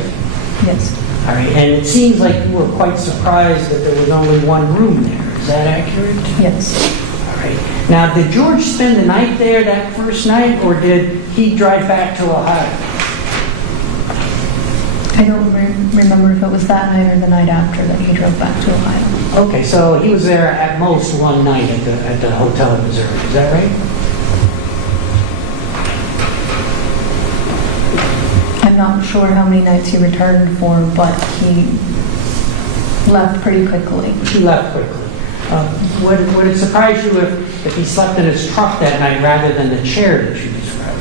Yes. All right. And it seems like you were quite surprised that there was only one room there. Is that accurate? Yes. All right. Now, did George spend the night there that first night, or did he drive back to Ohio? I don't remember if it was that night or the night after that he drove back to Ohio. Okay, so he was there at most one night at the hotel in Missouri. Is that right? I'm not sure how many nights he returned for, but he left pretty quickly. He left quickly. Would it surprise you if he slept in his truck that night rather than the chair that you described?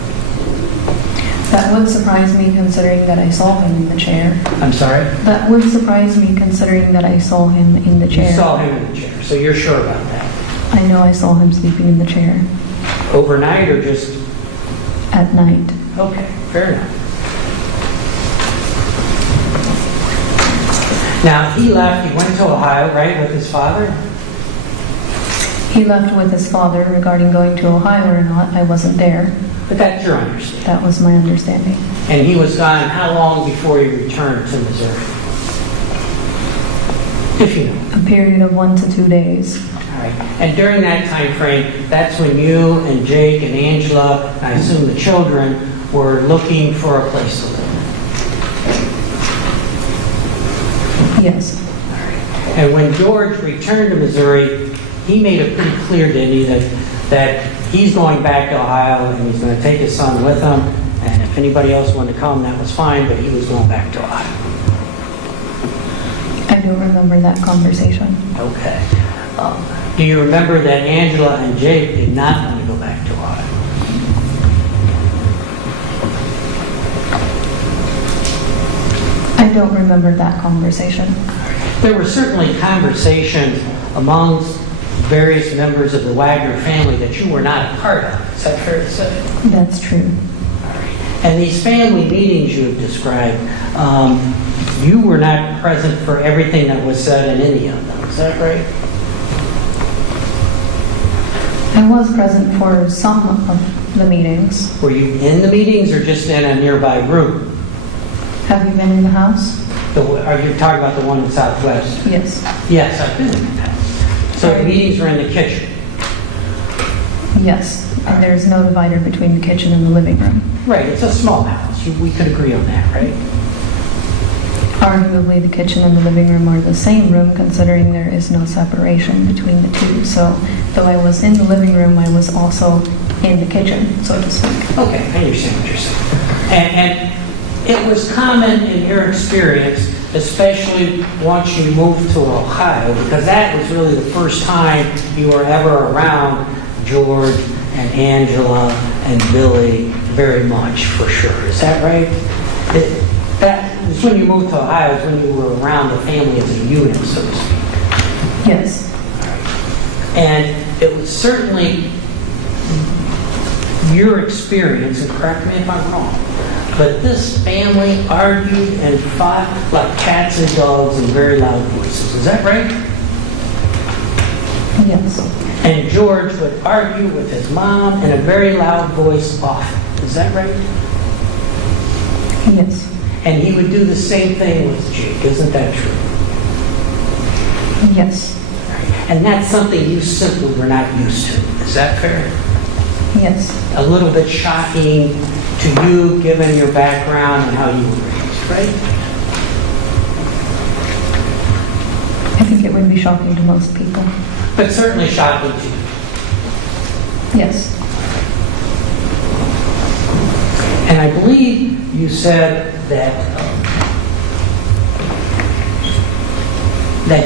That would surprise me considering that I saw him in the chair. I'm sorry? That would surprise me considering that I saw him in the chair. You saw him in the chair, so you're sure about that? I know I saw him sleeping in the chair. Overnight or just? At night. Okay, fair enough. Now, he left, he went to Ohio, right, with his father? He left with his father regarding going to Ohio or not. I wasn't there. But that's your understanding. That was my understanding. And he was gone how long before he returned to Missouri? If you know. A period of 1 to 2 days. All right. And during that time frame, that's when you and Jake and Angela, and I assume the children, were looking for a place to live. Yes. And when George returned to Missouri, he made it pretty clear, didn't he, that he's going back to Ohio and he's going to take his son with him. And if anybody else wanted to come, that was fine, but he was going back to Ohio. I do remember that conversation. Okay. Do you remember that Angela and Jake did not want to go back to Ohio? I don't remember that conversation. There were certainly conversations amongst various members of the Wagner family that you were not a part of. Is that fair to say? That's true. And these family meetings you have described, you were not present for everything that was said in any of them. Is that right? I was present for some of the meetings. Were you in the meetings or just in a nearby room? Have you been in the house? Are you talking about the one in Southwest? Yes. Yes, I've been in that. So the meetings were in the kitchen? Yes. And there's no divider between the kitchen and the living room. Right, it's a small house. We could agree on that, right? Arguably, the kitchen and the living room are the same room, considering there is no separation between the two. So, though I was in the living room, I was also in the kitchen, so to speak. Okay, I understand what you're saying. And it was common in your experience, especially once you moved to Ohio, because that was really the first time you were ever around George and Angela and Billy very much, for sure. Is that right? That was when you moved to Ohio, is when you were around the family as a unit, so to speak. Yes. And it was certainly your experience, and correct me if I'm wrong, but this family argued and fought like cats and dogs in very loud voices. Is that right? Yes. And George would argue with his mom in a very loud voice often. Is that right? Yes. And he would do the same thing with Jake. Isn't that true? Yes. And that's something you simply were not used to. Is that fair? Yes. A little bit shocking to you, given your background and how you were raised, right? I think it would be shocking to most people. But certainly shocking to you. Yes. And I believe you said that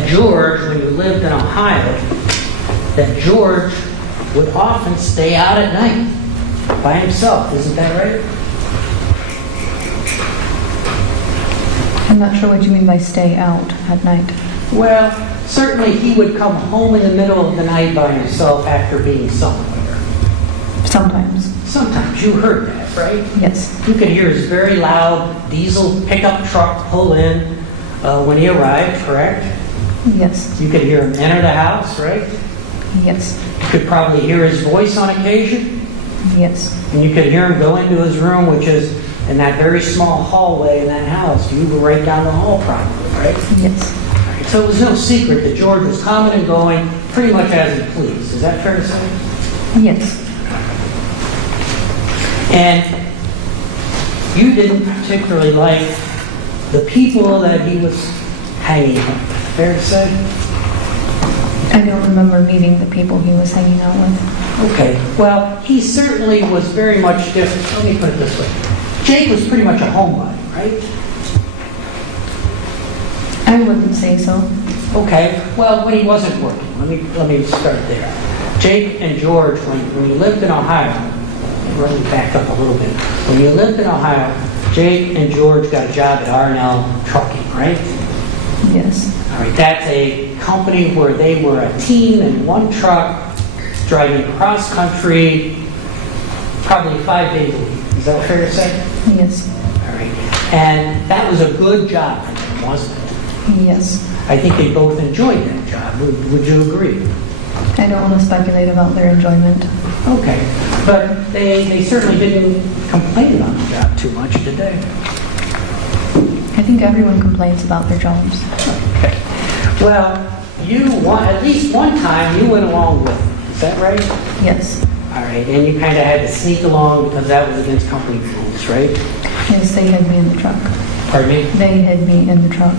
George, when you lived in Ohio, that George would often stay out at night by himself. Isn't that right? I'm not sure what you mean by stay out at night. Well, certainly he would come home in the middle of the night by himself after being somewhere. Sometimes. Sometimes you heard that, right? Yes. You could hear his very loud diesel pickup truck pull in when he arrived, correct? Yes. You could hear him enter the house, right? Yes. You could probably hear his voice on occasion. Yes. And you could hear him go into his room, which is in that very small hallway in that house. You were right down the hall probably, right? Yes. So it was no secret that George was coming and going pretty much as he pleased. Is that fair to say? Yes. And you didn't particularly like the people that he was hanging out with. Fair to say? I don't remember meeting the people he was hanging out with. Okay. Well, he certainly was very much different. Let me put it this way. Jake was pretty much a homebody, right? I wouldn't say so. Okay. Well, when he wasn't working, let me start there. Jake and George, when you lived in Ohio, let me back up a little bit. When you lived in Ohio, Jake and George got a job at R&L Trucking, right? Yes. All right. That's a company where they were a team in one truck driving cross country probably 5 days a week. Is that fair to say? Yes. All right. And that was a good job for them, wasn't it? Yes. I think they both enjoyed that job. Would you agree? I don't want to speculate about their enjoyment. Okay, but they certainly didn't complain about the job too much, did they? I think everyone complains about their jobs. Okay. Well, at least one time you went along with them, is that right? Yes. All right, and you kind of had to sneak along because that was against company rules, right? Yes, they hid me in the truck. Pardon me? They hid me in the truck.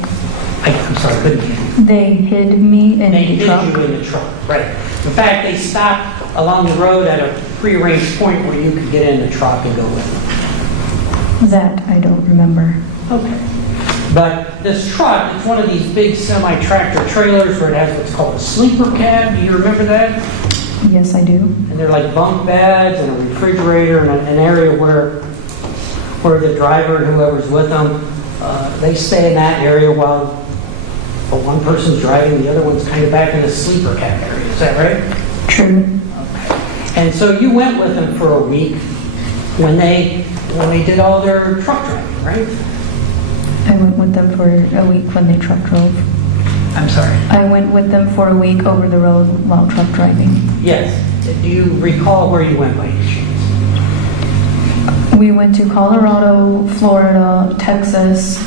I'm sorry, couldn't hear. They hid me in They the hid truck. you in the truck, right. In fact, they stopped along the road at a prearranged point where you could get in the truck and go with them. That I don't remember. Okay. But this truck, it's one of these big semi-tractor trailers where it has what's called a sleeper cab. Do you remember that? Yes, I do. And they're like bunk beds and a refrigerator and an area where the driver and whoever's with them, they stay in that area while one person's driving, the other one's kind of back in the sleeper cab area. Is that right? True. Okay. And so you went with them for a week when they did all their truck driving, right? I went with them for a week when they truck drove. I'm sorry. I went with them for a week over the road while truck driving. Yes. Do you recall where you went by any chance? We went to Colorado, Florida, Texas,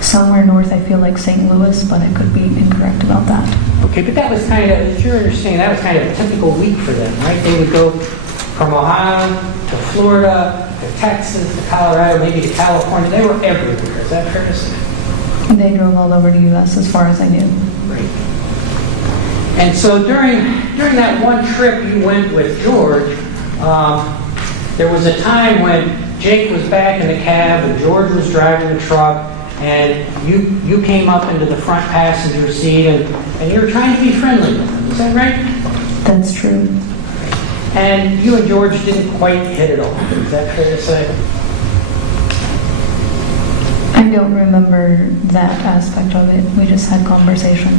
somewhere north, I feel like St. Louis, but I could be incorrect about that. Okay, but that was kind of, if you're understanding, that was kind of a typical week for them, right? They would go from Ohio to Florida to Texas to Colorado, maybe to California. They were everywhere. Is that fair to say? They drove all over the U.S. as far as I knew. Right. And so during that one trip you went with George, there was a time when Jake was back in the cab and George was driving the truck, and you came up into the front passenger seat and you were trying to be friendly with him. Is that right? That's true. And you and George didn't quite hit it off. Is that fair to say? I don't remember that aspect of it. We just had conversation.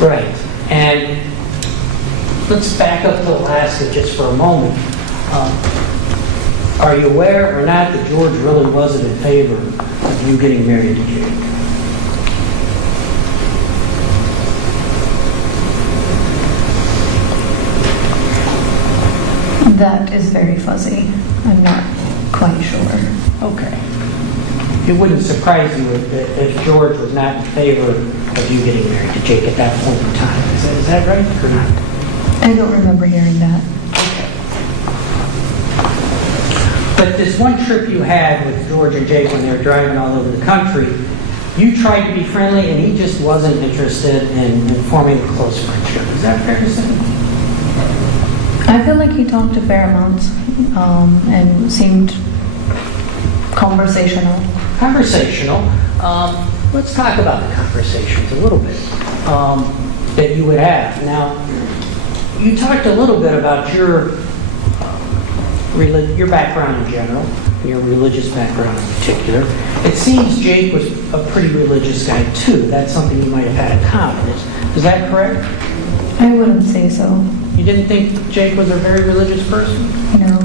Right. And let's back up to Alaska just for a moment. Are you aware or not that George really wasn't in favor of you getting married to Jake? That is very fuzzy. I'm not quite sure. Okay. It wouldn't surprise you if George was not in favor of you getting married to Jake at that point in time. Is that right or not? I don't remember hearing that. But this one trip you had with George and Jake when they were driving all over the country, you tried to be friendly and he just wasn't interested in forming a close friendship. Is that fair to say? I feel like he talked a fair amount and seemed conversational. Conversational. Let's talk about the conversations a little bit that you would have. Now, you talked a little bit about your background in general, your religious background in particular. It seems Jake was a pretty religious guy too. That's something you might have had in common. Is that correct? I wouldn't say so. You didn't think Jake was a very religious person? No,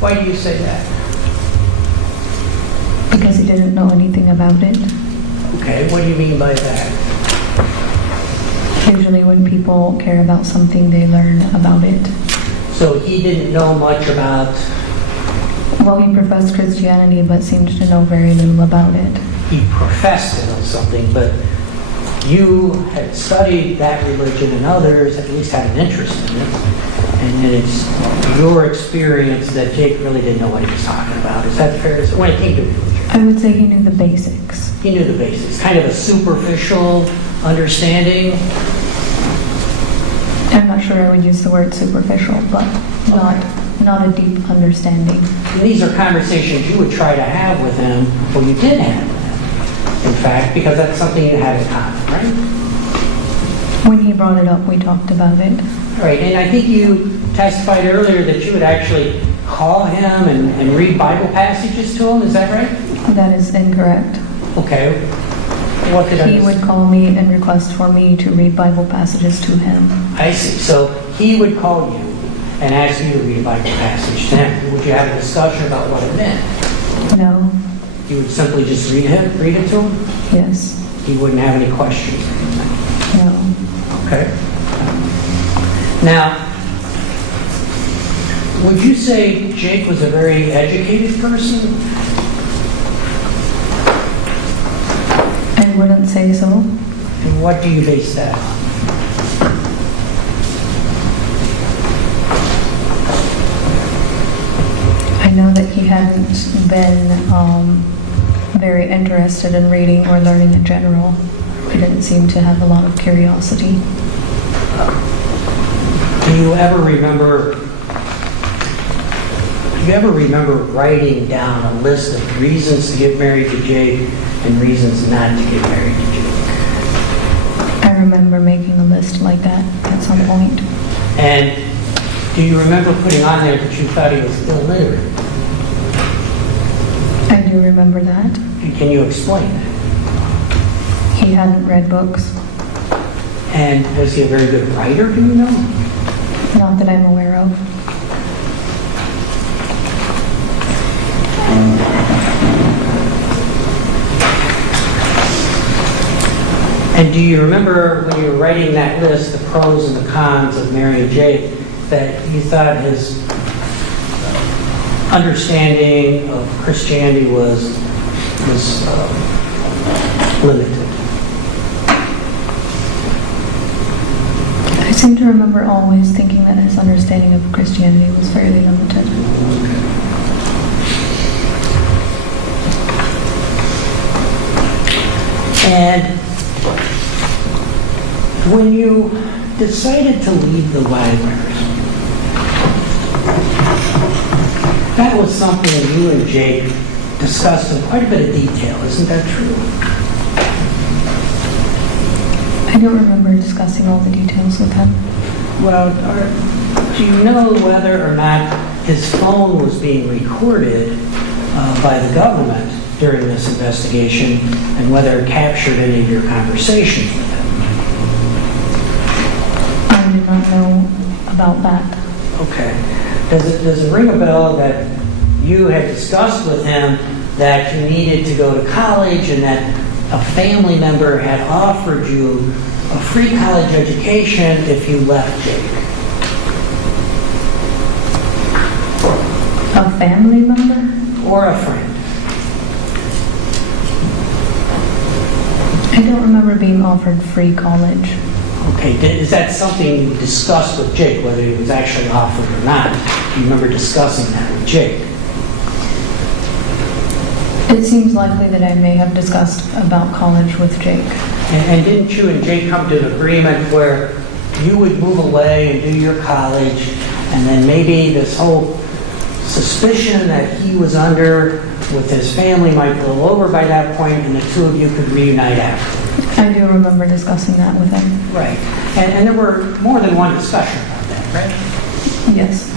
Why do you say that? because he didn't know anything about it. Okay, what do you mean by that? Usually when people care about something, they learn about it. So he didn't know much about, Well, he professed Christianity, but seemed to know very little about it. he professed to know something, but you had studied that religion and others, at least had an interest in it, and then it's your experience that Jake really didn't know what he was talking about. Is that fair to say? When it came to religion. I would say he knew the basics. He knew the basics, kind of a superficial understanding. I'm not sure I would use the word superficial, but not a deep understanding. And these are conversations you would try to have with him, or you did have with him, in fact, because that's something you had in common, right? When he brought it up, we talked about it. Right, and I think you testified earlier that you would actually call him and read Bible passages to him, is that right? That is incorrect. Okay. What did I He would call me and request for me to read Bible passages to him. I see. So he would call you and ask you to read a Bible passage to him. Would you have a discussion about what it meant? No. You would simply just read it to him? Yes. He wouldn't have any questions or anything? No. Okay. Now, would you say Jake was a very educated person? I wouldn't say so. And what do you base that on? I know that he hadn't been very interested in reading or learning in general. He didn't seem to have a lot of curiosity. Do you ever remember writing down a list of reasons to get married to Jake and reasons not to get married to Jake? I remember making a list like that at some point. And do you remember putting on there that you thought he was illiterate? I do remember that. Can you explain that? He hadn't read books. And was he a very good writer, do you know? Not that I'm aware of. And do you remember when you were writing that list, the pros and the cons of marrying Jake, that you thought his understanding of Christianity was limited? I seem to remember always thinking that his understanding of Christianity was fairly limited. And when you decided to leave the Wagners, that was something you and Jake discussed in quite a bit of detail, isn't that true? I don't remember discussing all the details with him. Well, do you know whether or not his phone was being recorded by the government during this investigation and whether it captured any of your conversations with him? I do not know about that. Okay. Does it ring a bell that you had discussed with him that you needed to go to college and that a family member had offered you a free college education if you left Jake? A family member? Or a friend? I don't remember being offered free college. Okay, is that something you discussed with Jake, whether he was actually offered or not? Do you remember discussing that with Jake? It seems likely that I may have discussed about college with Jake. And didn't you and Jake come to an agreement where you would move away and do your college, and then maybe this whole suspicion that he was under with his family might blow over by that point, and the two of you could reunite after? I do remember discussing that with him. Right. And there were more than one discussion about that, right? Yes.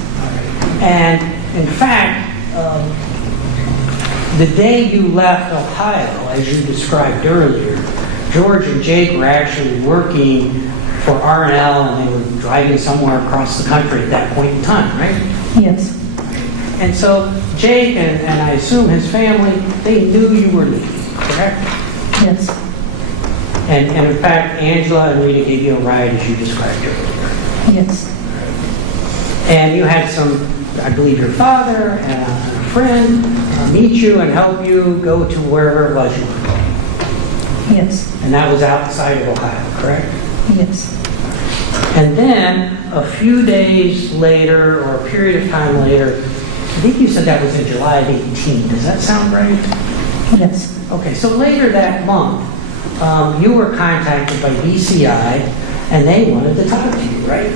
And in fact, the day you left Ohio, as you described earlier, George and Jake were actually working for R&L and they were driving somewhere across the country at that point in time, right? Yes. And so Jake and I assume his family, they knew you were leaving, correct? Yes. And in fact, Angela and Rita gave you a ride as you described earlier. Yes. And you had some, I believe your father and a friend meet you and help you go to wherever it was you were going. Yes. And that was outside of Ohio, correct? Yes. And then a few days later, or a period of time later, I think you said that was in July of 18. Does that sound right? Yes. Okay, so later that month, you were contacted by BCI and they wanted to talk to you, right?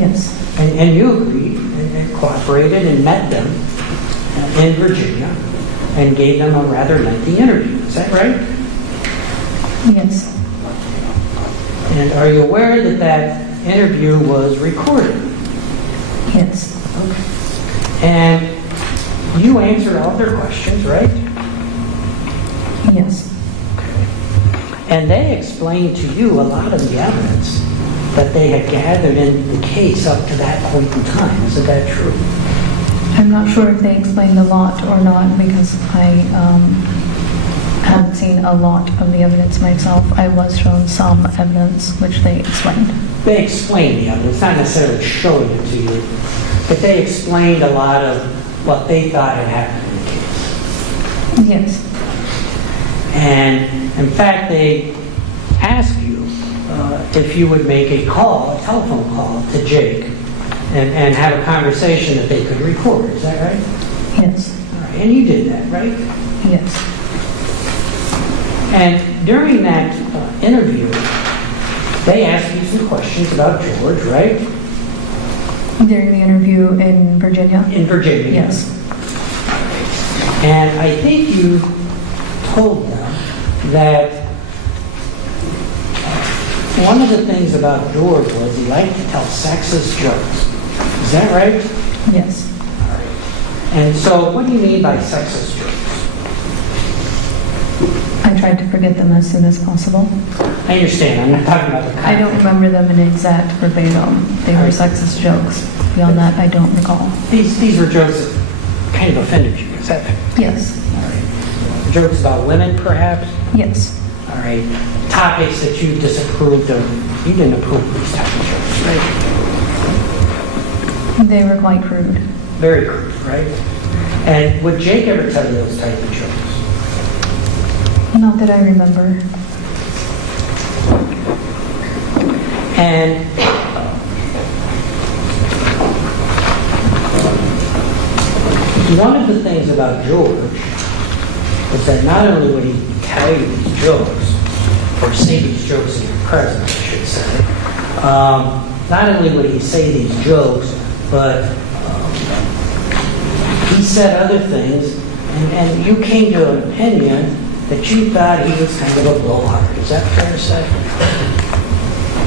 Yes. And you agreed and cooperated and met them in Virginia and gave them a rather lengthy interview. Is that right? Yes. And are you aware that that interview was recorded? Yes. Okay. And you answered all their questions, right? Yes. And they explained to you a lot of the evidence that they had gathered in the case up to that point in time. Isn't that true? I'm not sure if they explained a lot or not because I haven't seen a lot of the evidence myself. I was shown some evidence which they explained. they explained the evidence, not necessarily showing it to you, but they explained a lot of what they thought had happened in the case. Yes. And in fact, they asked you if you would make a call, a telephone call to Jake and have a conversation that they could record. Is that right? Yes. All right. And you did that, right? Yes. And during that interview, they asked you some questions about George, right? During the interview in Virginia? In Virginia. Yes. And I think you told them that one of the things about George was he liked to tell sexist jokes. Is that right? Yes. All right. And so what do you mean by sexist jokes? I tried to forget them as soon as possible. I understand. I'm not talking about the I don't content. remember them in exact verbatim. They were sexist jokes. Beyond that, I don't recall. These were jokes that kind of offended you. Is that Yes. all right? Jokes about women, perhaps? Yes. All right. Topics that you disapproved of. You didn't approve of these type of jokes, right? They were quite crude. Very crude, right? And would Jake ever tell you those type of jokes? Not that I remember. And one of the things about George was that not only would he tell you these jokes, or say these jokes in your presence, I should say, not only would he say these jokes, but he said other things, and you came to an opinion that you thought he was kind of a blowhard. Is that fair to say?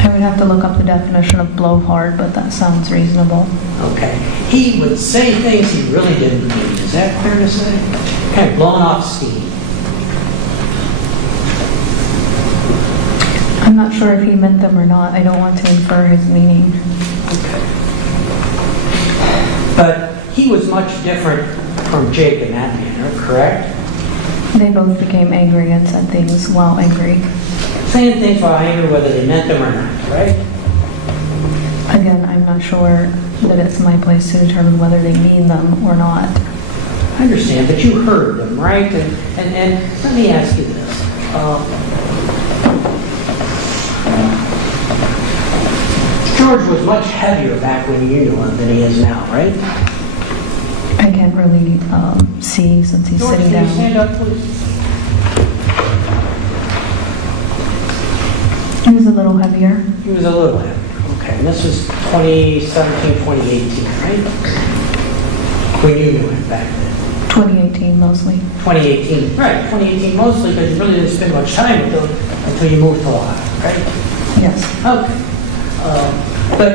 I would have to look up the definition of blowhard, but that sounds reasonable. Okay. He would say things he really didn't mean. Is that fair to say? Kind of blowing off steam. I'm not sure if he meant them or not. I don't want to infer his meaning. Okay. But he was much different from Jake in that manner, correct? They both became angry and said things while angry. Saying things while angry, whether they meant them or not, right? Again, I'm not sure that it's my place to determine whether they mean them or not. I understand, but you heard them, right? And let me ask you this. George was much heavier back when you knew him than he is now, right? I can't really see since he's George, sitting can you down. stand up, please? He was a little heavier. He was a little heavier. Okay, and this was 2017, 2018, right? When you knew him back then. 2018 mostly. 2018, right, 2018 mostly because you really didn't spend much time with him until you moved to Ohio, right? Yes. Okay. But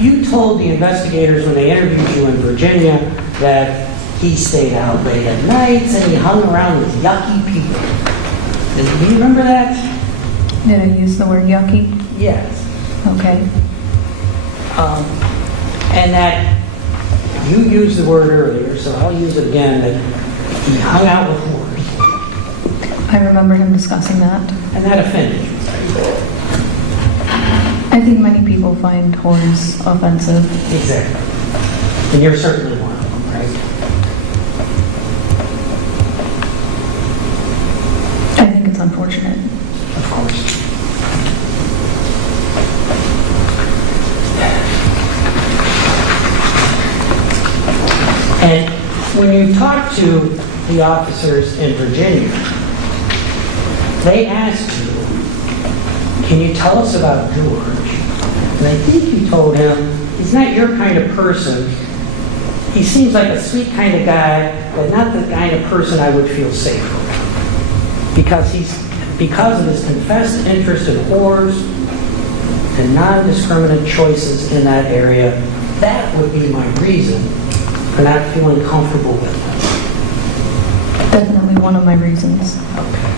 you told the investigators when they interviewed you in Virginia that he stayed out late at nights and he hung around with yucky people. Do you remember that? Did I use the word yucky? Yes. Okay. And that you used the word earlier, so I'll use it again, that he hung out with whores. I remember him discussing that. And that offended you, right? I think many people find whores offensive. Exactly. And you're certainly one of them, right? I think it's unfortunate. Of course. And when you talk to the officers in Virginia, they asked you, can you tell us about George? And I think you told him, he's not your kind of person. He seems like a sweet kind of guy, but not the kind of person I would feel safe around. Because of his confessed interest in whores and non-discriminate choices in that area, that would be my reason for not feeling comfortable with him. Definitely one of my reasons. Okay.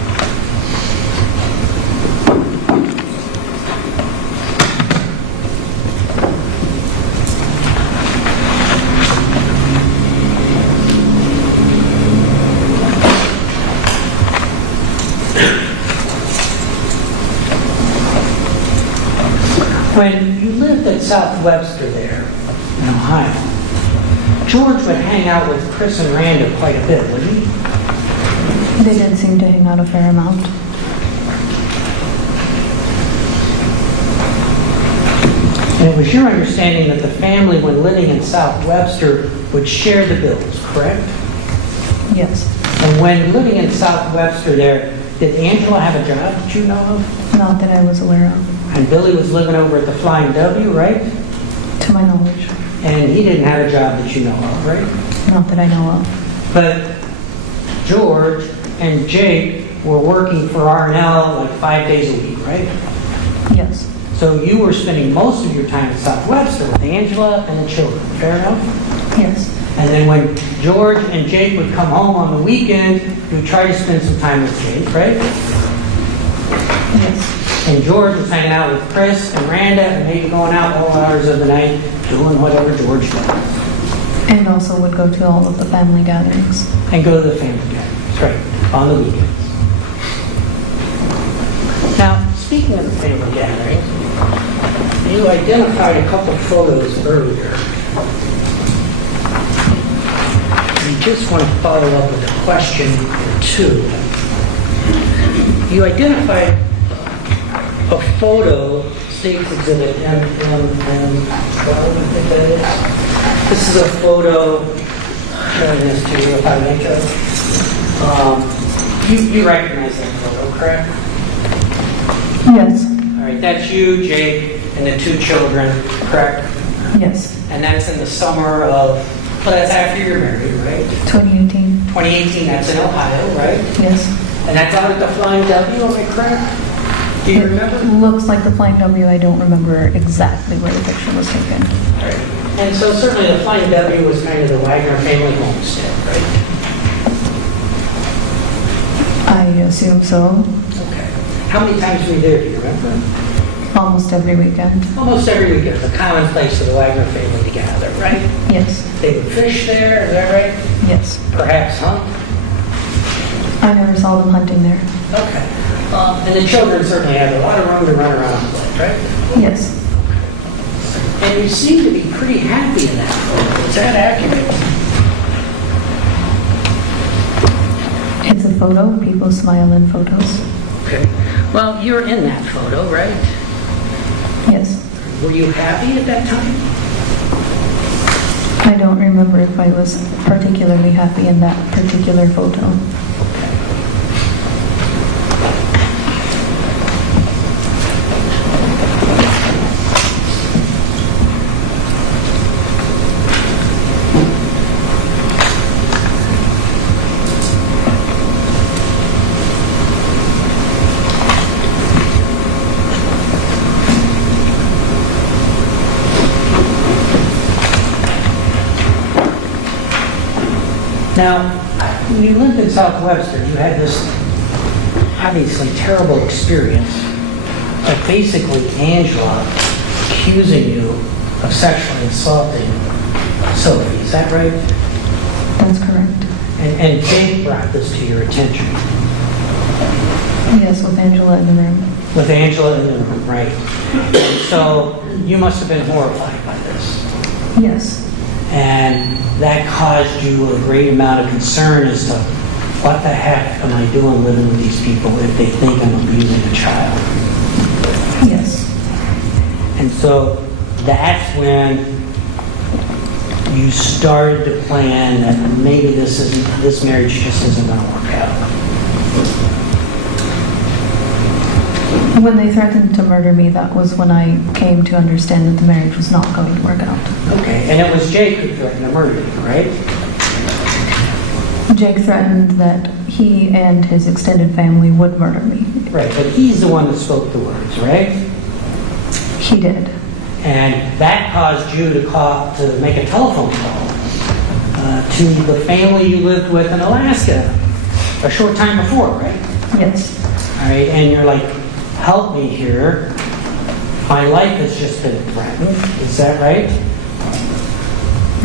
When you lived at South Webster there in Ohio, George would hang out with Chris and Randa quite a bit, wouldn't he? They did seem to hang out a fair amount. And it was your understanding that the family, when living in South Webster, would share the bills, correct? Yes. And when living in South Webster there, did Angela have a job that you know of? Not that I was aware of, And Billy was living over at the Flying W, right? to my knowledge. And he didn't have a job that you know of, right? Not that I know of. But George and Jake were working for R&L like 5 days a week, right? Yes. So you were spending most of your time at South Webster with Angela and the children, fair enough? Yes. And then when George and Jake would come home on the weekend, you would try to spend some time with Jake, right? Yes. And George was hanging out with Chris and Randa and maybe going out all hours of the night doing whatever George does. And also would go to all of the family gatherings. And go to the family gatherings, right, on the weekends. Now, speaking of the family gatherings, you identified a couple photos earlier. I just want to follow up with a question or two. You identified a photo, State's Exhibit M12, I think that is. This is a photo, showing this to you if I make it. You recognize that photo, correct? Yes. All right, that's you, Jake, and the two children, correct? Yes. And that's in the summer of, well, that's after you're married, right? 2018. 2018, that's in Ohio, right? Yes. And that's out at the Flying W, am I correct? Do you remember? It looks like the Flying W. I don't remember exactly where the picture was taken. All right. And so certainly the Flying W was kind of the Wagner family homestead, right? I assume so. Okay. How many times were you there, do you remember? Almost every weekend. Almost every weekend, a common place for the Wagner family to gather, right? Yes. They would fish there, is that right? Yes. Perhaps hunt? I never saw them hunting there. Okay. And the children certainly had a lot of room to run around and play, right? Yes. And you seem to be pretty happy in that photo. Is that accurate? It's a photo. People smile in photos. Okay. Well, you're in that photo, right? Yes. Were you happy at that time? I don't remember if I was particularly happy in that particular photo. Now, when you lived in South Webster, you had this obviously terrible experience of basically Angela accusing you of sexually assaulting Sophie. Is that right? That's correct. And Jake brought this to your attention. Yes, with Angela in the room. With Angela in the room, right? And so you must have been horrified by this. Yes. And that caused you a great amount of concern as to what the heck am I doing living with these people if they think I'm abusing a child? Yes. And so that's when you started to plan that maybe this marriage just isn't going to work out. When they threatened to murder me, that was when I came to understand that the marriage was not going to work out. Okay, and it was Jake who threatened to murder you, right? Jake threatened that he and his extended family would murder me. Right, but he's the one that spoke the words, right? He did. And that caused you to make a telephone call to the family you lived with in Alaska a short time before, right? Yes. All right, and you're like, help me here. My life has just been threatened. Is that right?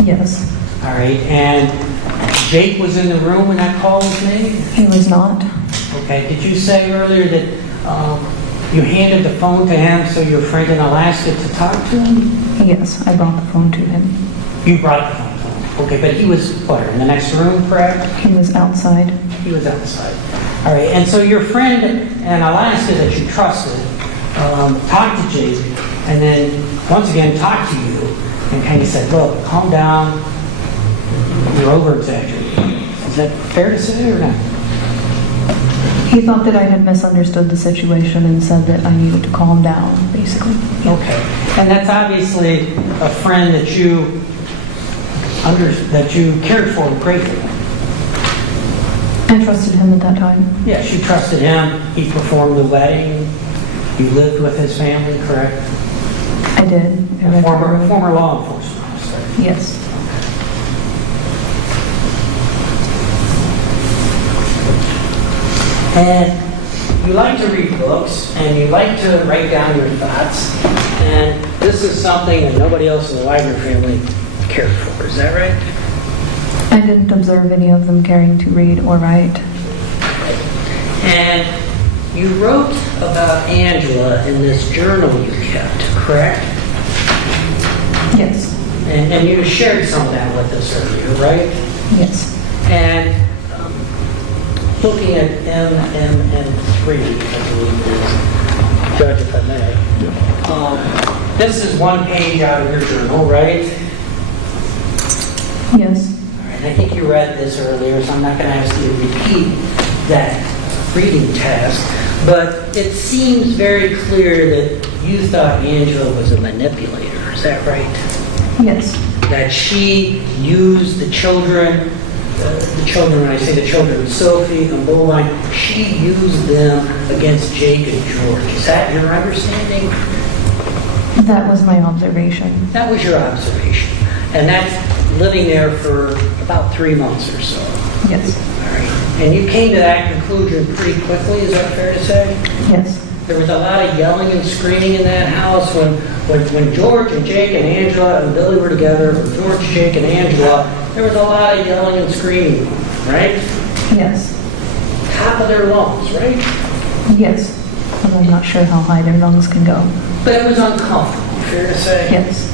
Yes. All right, and Jake was in the room when that call was made? He was not. Okay, did you say earlier that You handed the phone to him so your friend in Alaska to talk to him? Yes, I brought the phone to him. You brought the phone to him. Okay, but he was, what, in the next room, correct? He was outside. He was outside. All right, and so your friend in Alaska that you trusted talked to Jake, and then once again talked to you, and kind of said, look, calm down, you're over-exaggerating. Is that fair to say or not? He thought that I had misunderstood the situation and said that I needed to calm down, basically. Okay, and that's obviously a friend that you cared for greatly. I trusted him at that time. Yes, you trusted him. He performed the wedding. You lived with his family, correct? I did. A former law enforcement officer. Yes. And you like to read books, and you like to write down your thoughts. And this is something that nobody else in the Wagner family cared for. Is that right? I didn't observe any of them caring to read or write. And you wrote about Angela in this journal you kept, correct? Yes. And you shared some of that with us earlier, right? Yes. And looking at MM3, I believe it is, Judge, if I may. This is one page out of your journal, right? Yes. All right, I think you read this earlier, so I'm not going to ask you to repeat that reading task. But it seems very clear that you thought Angela was a manipulator. Is that right? Yes. That she used the children, when I say the children, Sophie and Bowline, she used them against Jake and George. Is that your understanding? That was my observation. That was your observation. And that's living there for about 3 months or so. Yes. All right. And you came to that conclusion pretty quickly, is that fair to say? Yes. There was a lot of yelling and screaming in that house when George and Jake and Angela and Billy were together, or George, Jake, and Angela, there was a lot of yelling and screaming, right? Yes. Top of their lungs, right? Yes. But I'm not sure how high their lungs can go. But it was uncomfortable, fair to say? Yes.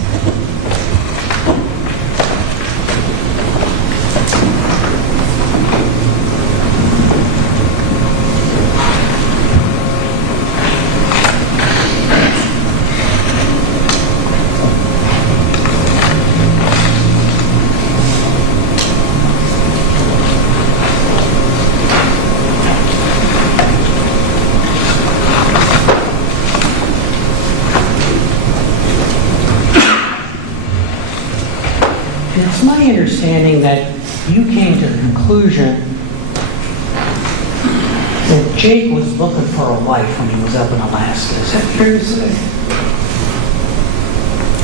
It's my understanding that you came to the conclusion that Jake was looking for a wife when he was up in Alaska. Is that fair to say?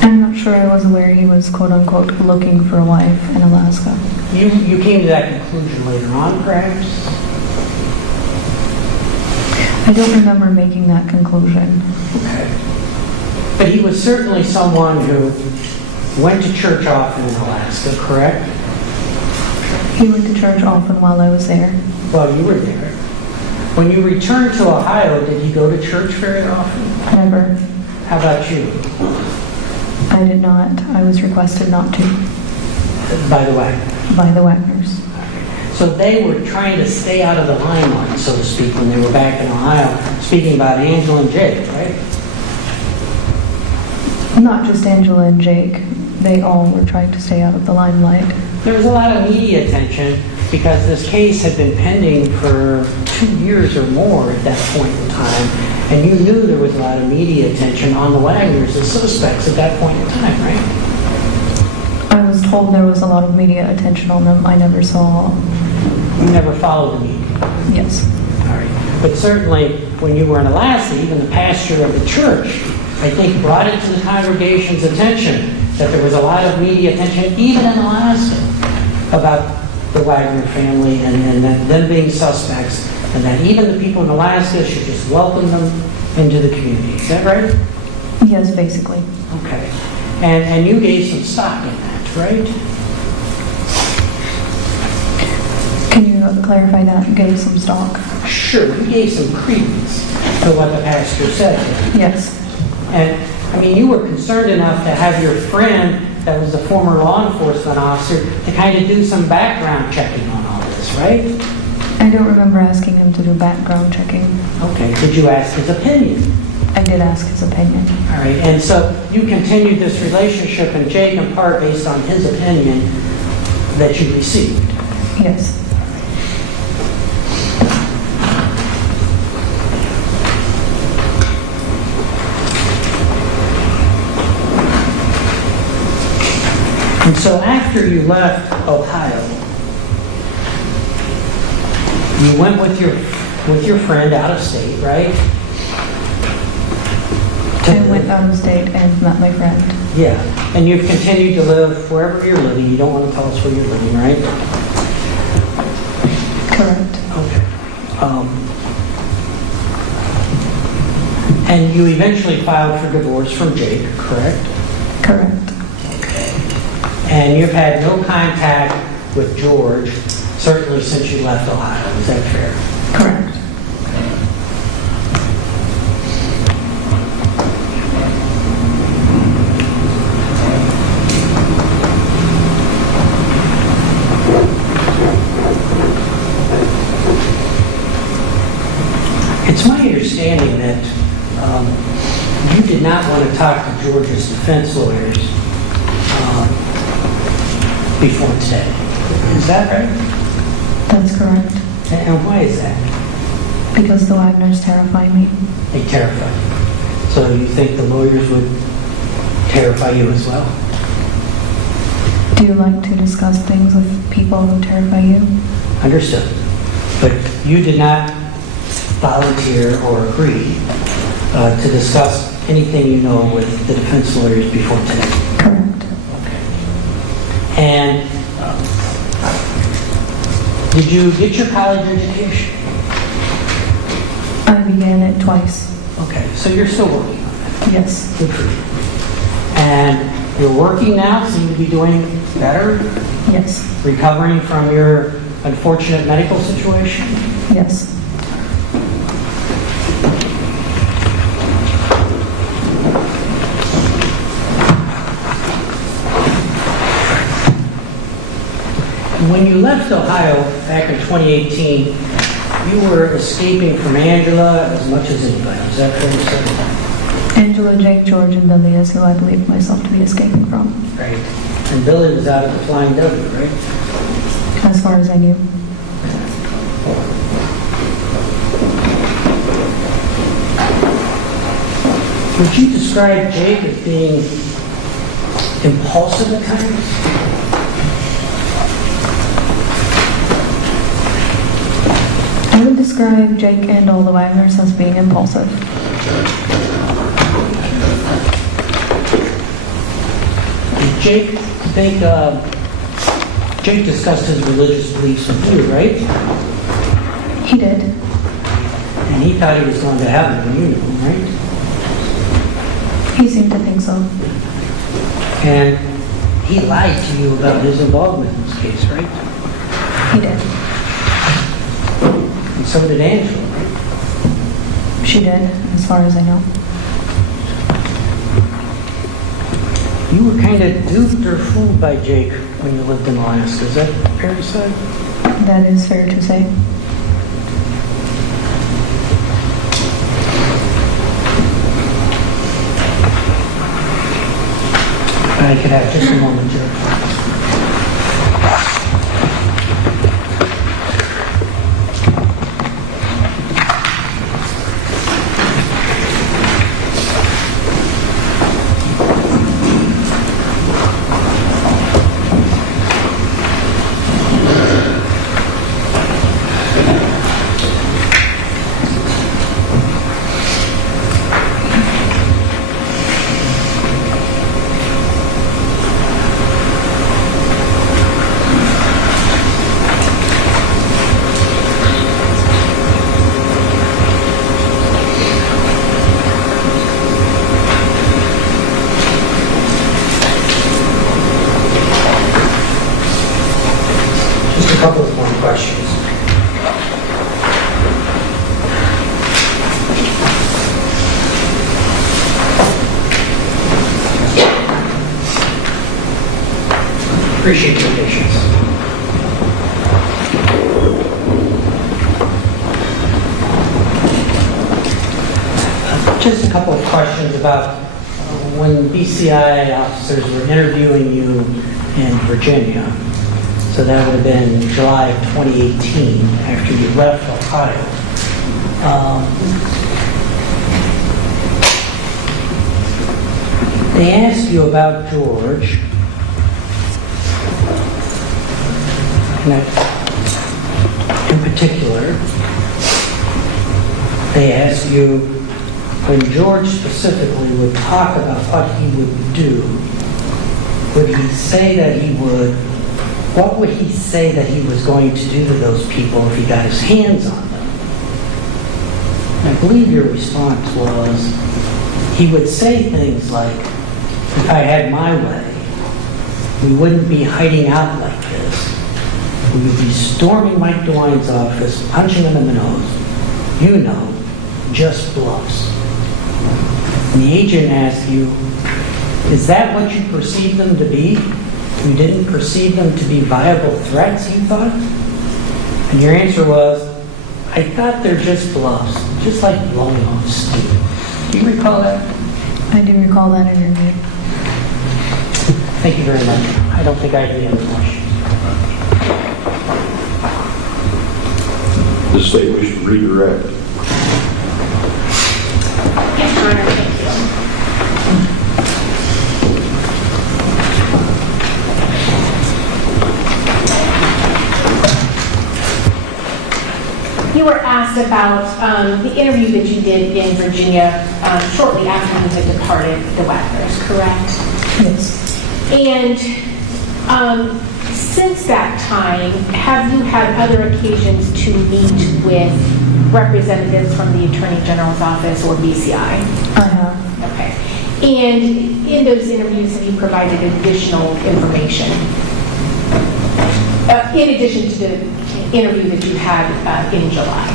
I'm not sure I was aware he was quote-unquote looking for a wife in Alaska. You came to that conclusion later on, perhaps? I don't remember making that conclusion. Okay. But he was certainly someone who went to church often in Alaska, correct? He went to church often while I was there. Well, you were there. When you returned to Ohio, did he go to church very often? Never. How about you? I did not. I was requested not to By the way. by the Wagners. So they were trying to stay out of the limelight, so to speak, when they were back in Ohio, speaking about Angela and Jake, right? Not just Angela and Jake. They all were trying to stay out of the limelight. There was a lot of media attention because this case had been pending for 2 years or more at that point in time, and you knew there was a lot of media attention on the Wagners as suspects at that point in time, right? I was told there was a lot of media attention on them. I never saw. You never followed the media. Yes. All right. But certainly, when you were in Alaska, even the pastor of the church, I think, brought it to the congregation's attention that there was a lot of media attention, even in Alaska, about the Wagner family and that them being suspects, and that even the people in Alaska should just welcome them into the community. Is that right? Yes, basically. Okay. And you gave some stock in that, right? Can you clarify that? Gave some stock. Sure, you gave some credence. to what the pastor said. Yes, And, I mean, you were concerned enough to have your friend that was a former law enforcement officer to kind of do some background checking on all this, right? I don't remember asking him to do background checking. Okay, did you ask his opinion? I did ask his opinion. All right, and so you continued this relationship, and Jake, in part based on his opinion that you received. Yes, And so after you left Ohio, you went with your friend out of state, right? I went out of state and met my friend. Yeah, and you've continued to live wherever you're living. You don't want to tell us where you're living, right? Correct. Okay. And you eventually filed for divorce from Jake, correct? Correct. And you've had no contact with George, certainly since you left Ohio. Is that fair? Correct. It's my understanding that you did not want to talk to George's defense lawyers before today. Is that right? That's correct. And why is that? Because the Wagners terrify me. They terrify you. So you think the lawyers would terrify you as well? Do you like to discuss things with people who terrify you? Understood. But you did not volunteer or agree to discuss anything you know with the defense lawyers before today. Correct. And did you get your college education? I began it twice. Okay, so you're still working on it. Yes. Good for you. And you're working now, seem to be doing better, Yes. recovering from your unfortunate medical situation? Yes. When you left Ohio back in 2018, you were escaping from Angela as much as anybody. Is that fair to say? Angela, Jake, George, and Billy is who I believe myself to be escaping from, Right. And Billy was out of the Flying W, right? as far as I knew. Would you describe Jake as being impulsive at times? I would describe Jake and all the Wagners as being impulsive. Did Jake think, Jake discussed his religious beliefs with you, right? He did. And he thought he was going to heaven when you knew him, right? He seemed to think so. And he lied to you about his involvement in this case, right? He did. And so did Angela, right? She did, as far as I know. You were kind of duped or fooled by Jake when you lived in Alaska. Is that fair to say? That is fair to say. I could have just a moment, Joe. Just a couple of more questions. Appreciate your patience. Just a couple of questions about when BCI officers were interviewing you in Virginia. So that would have been July of 2018, after you left Ohio. They asked you about George. In particular, they asked you, when George specifically would talk about what he would do, would he say that he would, what would he say that he was going to do to those people if he got his hands on them? And I believe your response was, he would say things like, if I had my way, we wouldn't be hiding out like this. We would be storming Mike DeWine's office, punching him in the nose. You know, just bluffs. And the agent asked you, is that what you perceived them to be? You didn't perceive them to be viable threats, you thought? And your answer was, I thought they're just bluffs, just like blowing off steam. Do you recall that? I do recall that interview. Thank you very much. I don't think I have any other questions. The state wishes to redirect. Yes, Your Honor, thank you. You were asked about the interview that you did in Virginia shortly after you had departed the Wagners, correct? Yes. And since that time, have you had other occasions to meet with representatives from the Attorney General's office or BCI? I have. Okay. And in those interviews, have you provided additional information? In addition to the interview that you had in July?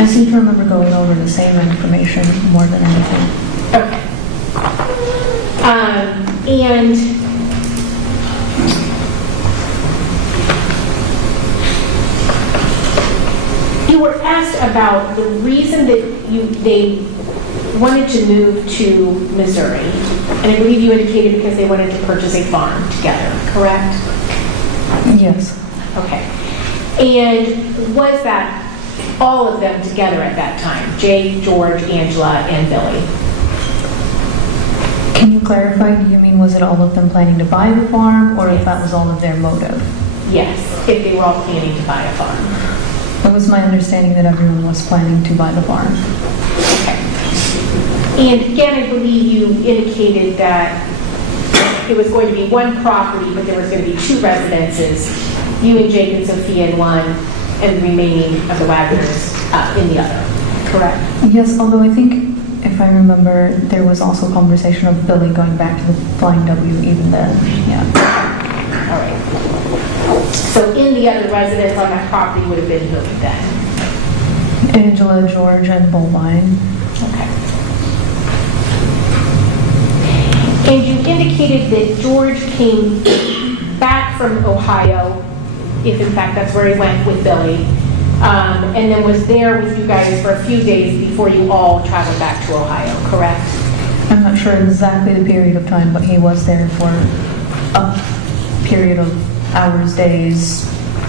I seem to remember going over the same information more than anything. Okay. And you were asked about the reason that they wanted to move to Missouri, and I believe you indicated because they wanted to purchase a farm together, correct? Yes. Okay. And was that all of them together at that time? Jake, George, Angela, and Billy? Can you clarify, do you mean was it all of them planning to buy the farm, or if that was all of their motive? Yes, if they were all planning to buy a farm. It was my understanding that everyone was planning to buy the farm. Okay. And again, I believe you indicated that it was going to be one property, but there was going to be two residences, you and Jake and Sophia in one, and the remaining of the Wagners in the other, correct? Yes, although I think, if I remember, there was also conversation of Billy going back to the Flying W even then. Yeah. All right. So in the other residence on that property would have been who then? Angela, George, and Bovine. Okay. And you indicated that George came back from Ohio, if in fact that's where he went with Billy, and then was there with you guys for a few days before you all traveled back to Ohio, correct? I'm not sure exactly the period of time, but he was there for a period of hours, days,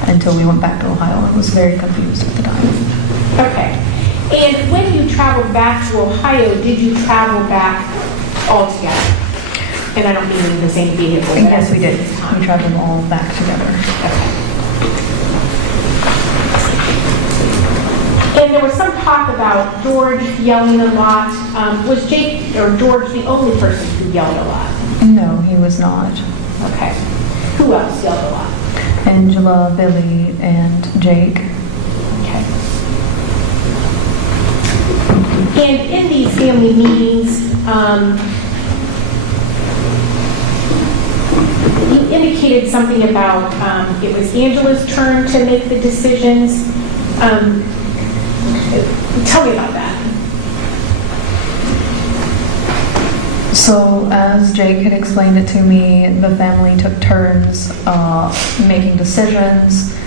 until we went back to Ohio. I was very confused at the time. Okay. And when you traveled back to Ohio, did you travel back all together? And I don't mean in the same vehicle. but Yes, at we the did. same time. We traveled all back together. Okay. And there was some talk about George yelling a lot. Was Jake or George the only person who yelled a lot? No, he was not. Okay. Who else yelled a lot? Angela, Billy, and Jake. Okay. And in these family meetings, you indicated something about it was Angela's turn to make the decisions. Tell me about that. So, as Jake had explained it to me, the family took turns making decisions.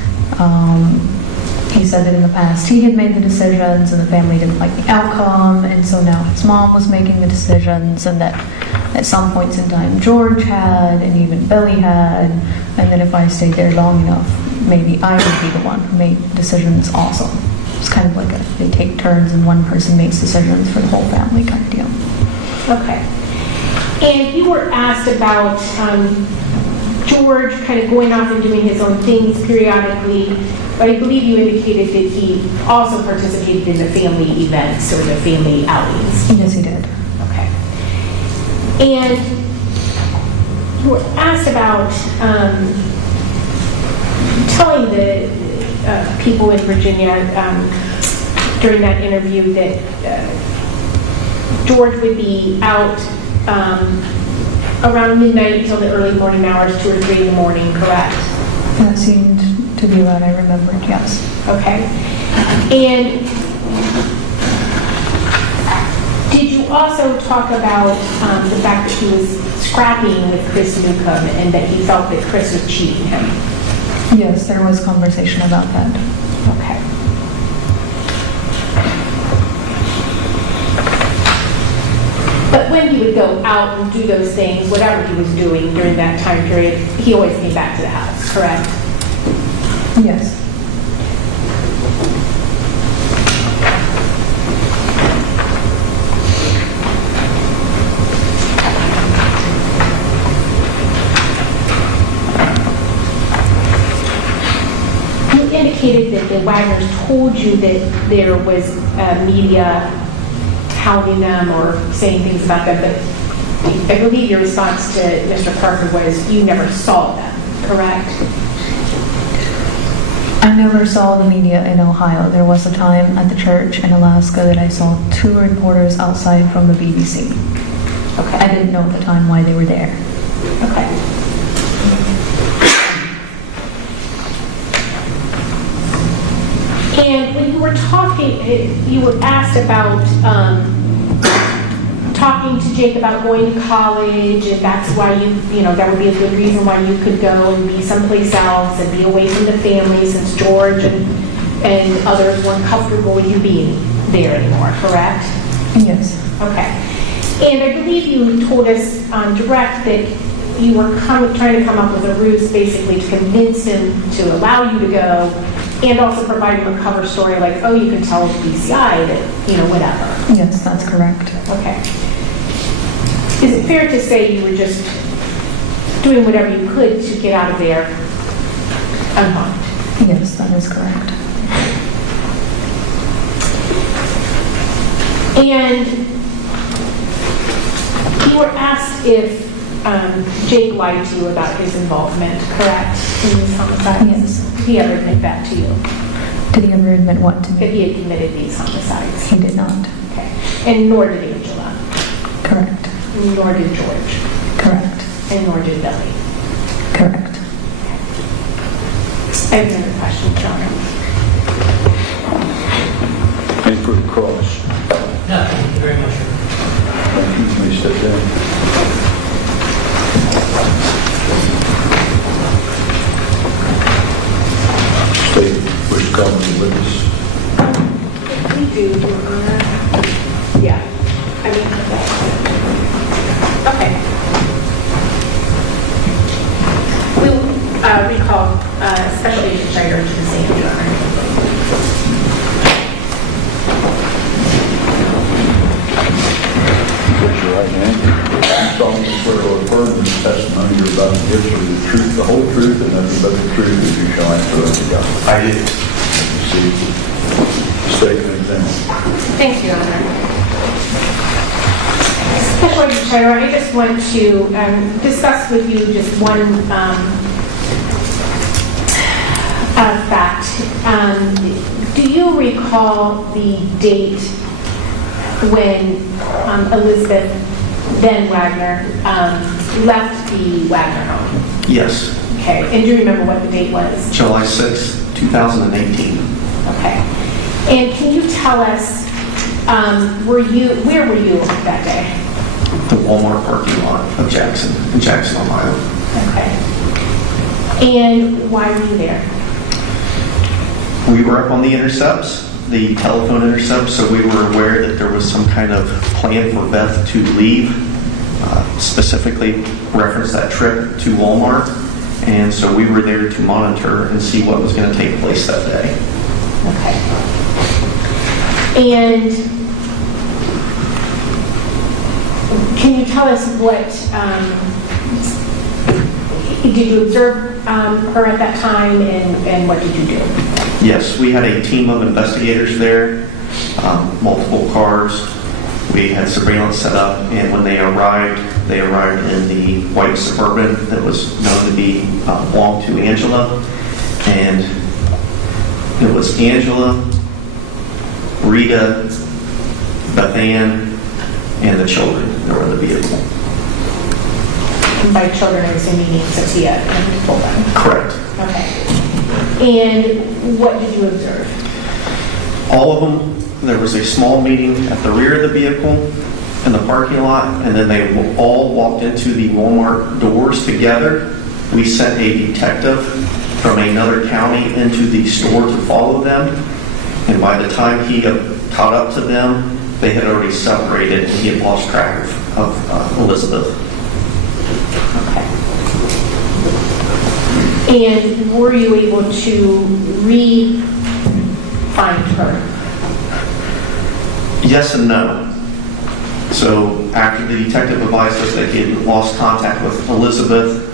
He said that in the past he had made the decisions and the family didn't like the outcome, and so now his mom was making the decisions, and that at some points in time George had, and even Billy had, and then if I stayed there long enough, maybe I would be the one who made decisions also. It's kind of like they take turns and one person makes decisions for the whole family kind of deal. Okay. And you were asked about George kind of going off and doing his own things periodically, but I believe you indicated that he also participated in the family events or the family outings. Yes, he did. Okay. And you were asked about telling the people in Virginia during that interview that George would be out around midnight until the early morning hours, 2 or 3 in the morning, correct? That seemed to be what I remembered, yes. Okay. And did you also talk about the fact that he was scrapping with Chris Newcomb and that he felt that Chris was cheating him? Yes, there was conversation about that. Okay. But when he would go out and do those things, whatever he was doing during that time period, he always came back to the house, correct? Yes. You indicated that the Wagners told you that there was media hounding them or saying things about them, but I believe your response to Mr. Parker was you never saw them, correct? I never saw the media in Ohio. There was a time at the church in Alaska that I saw 2 reporters outside from the BBC. Okay. I didn't know at the time why they were there. Okay. And when you were talking, you were asked about talking to Jake about going to college, and that's why that would be a good reason why you could go and be someplace else and be away from the family since George and others weren't comfortable with you being there anymore, correct? Yes. Okay. And I believe you told us on direct that you were trying to come up with a ruse basically to convince him to allow you to go and also provide him a cover story like, oh, you can tell BCI that, whatever. Yes, that's correct. Okay. Is it fair to say you were just doing whatever you could to get out of there unharmed? Yes, that is correct. And you were asked if Jake lied to you about his involvement, correct, in these homicides? Yes. Did he ever admit that to you? Did he ever admit what to That me? he had committed these homicides? He did not. Okay. And nor did Angela? Correct. Nor did George? Correct. And nor did Billy? Correct. I have another question, John. Any further cross? No, thank you very much. Thank you. You may step down. State, wish to comment on the witness. We do, Your Honor. Yeah. Okay. We'll recall Special Agent Schneider to the stand, Your Honor. Raise your right hand. You solemnly swear or affirm that the testimony you're about to give shall be the truth, the whole truth, and nothing but the truth as you shall answer unto God. I do. See, state and example. Thank you, Your Honor. Special Agent Schneider, I just want to discuss with you just one fact. Do you recall the date when Elizabeth, then Wagner, left the Wagner home? Yes, Okay, and do you remember what the date was? July 6, 2018. Okay. And can you tell us, where were you that day? the Walmart parking lot of Jackson, in Jackson, Ohio. Okay. And why were you there? We were up on the intercepts, the telephone intercepts, so we were aware that there was some kind of plan for Beth to leave, specifically reference that trip to Walmart. And so we were there to monitor and see what was going to take place that day. Okay. And can you tell us what, did you observe her at that time, and what did you do? Yes, we had a team of investigators there, multiple cars. We had surveillance set up, and when they arrived in the white Suburban that was known to be belonged to Angela. And it was Angela, Rita, Beth Ann, and the children that were in the vehicle. And by children, I was meaning Sophia and children. Correct. Okay. And what did you observe? All of them. There was a small meeting at the rear of the vehicle in the parking lot, and then they all walked into the Walmart doors together. We sent a detective from another county into the store to follow them, and by the time he caught up to them, they had already separated, and he had lost track of Elizabeth. Okay. And were you able to re-find her? Yes and no. So after the detective advised us that he had lost contact with Elizabeth,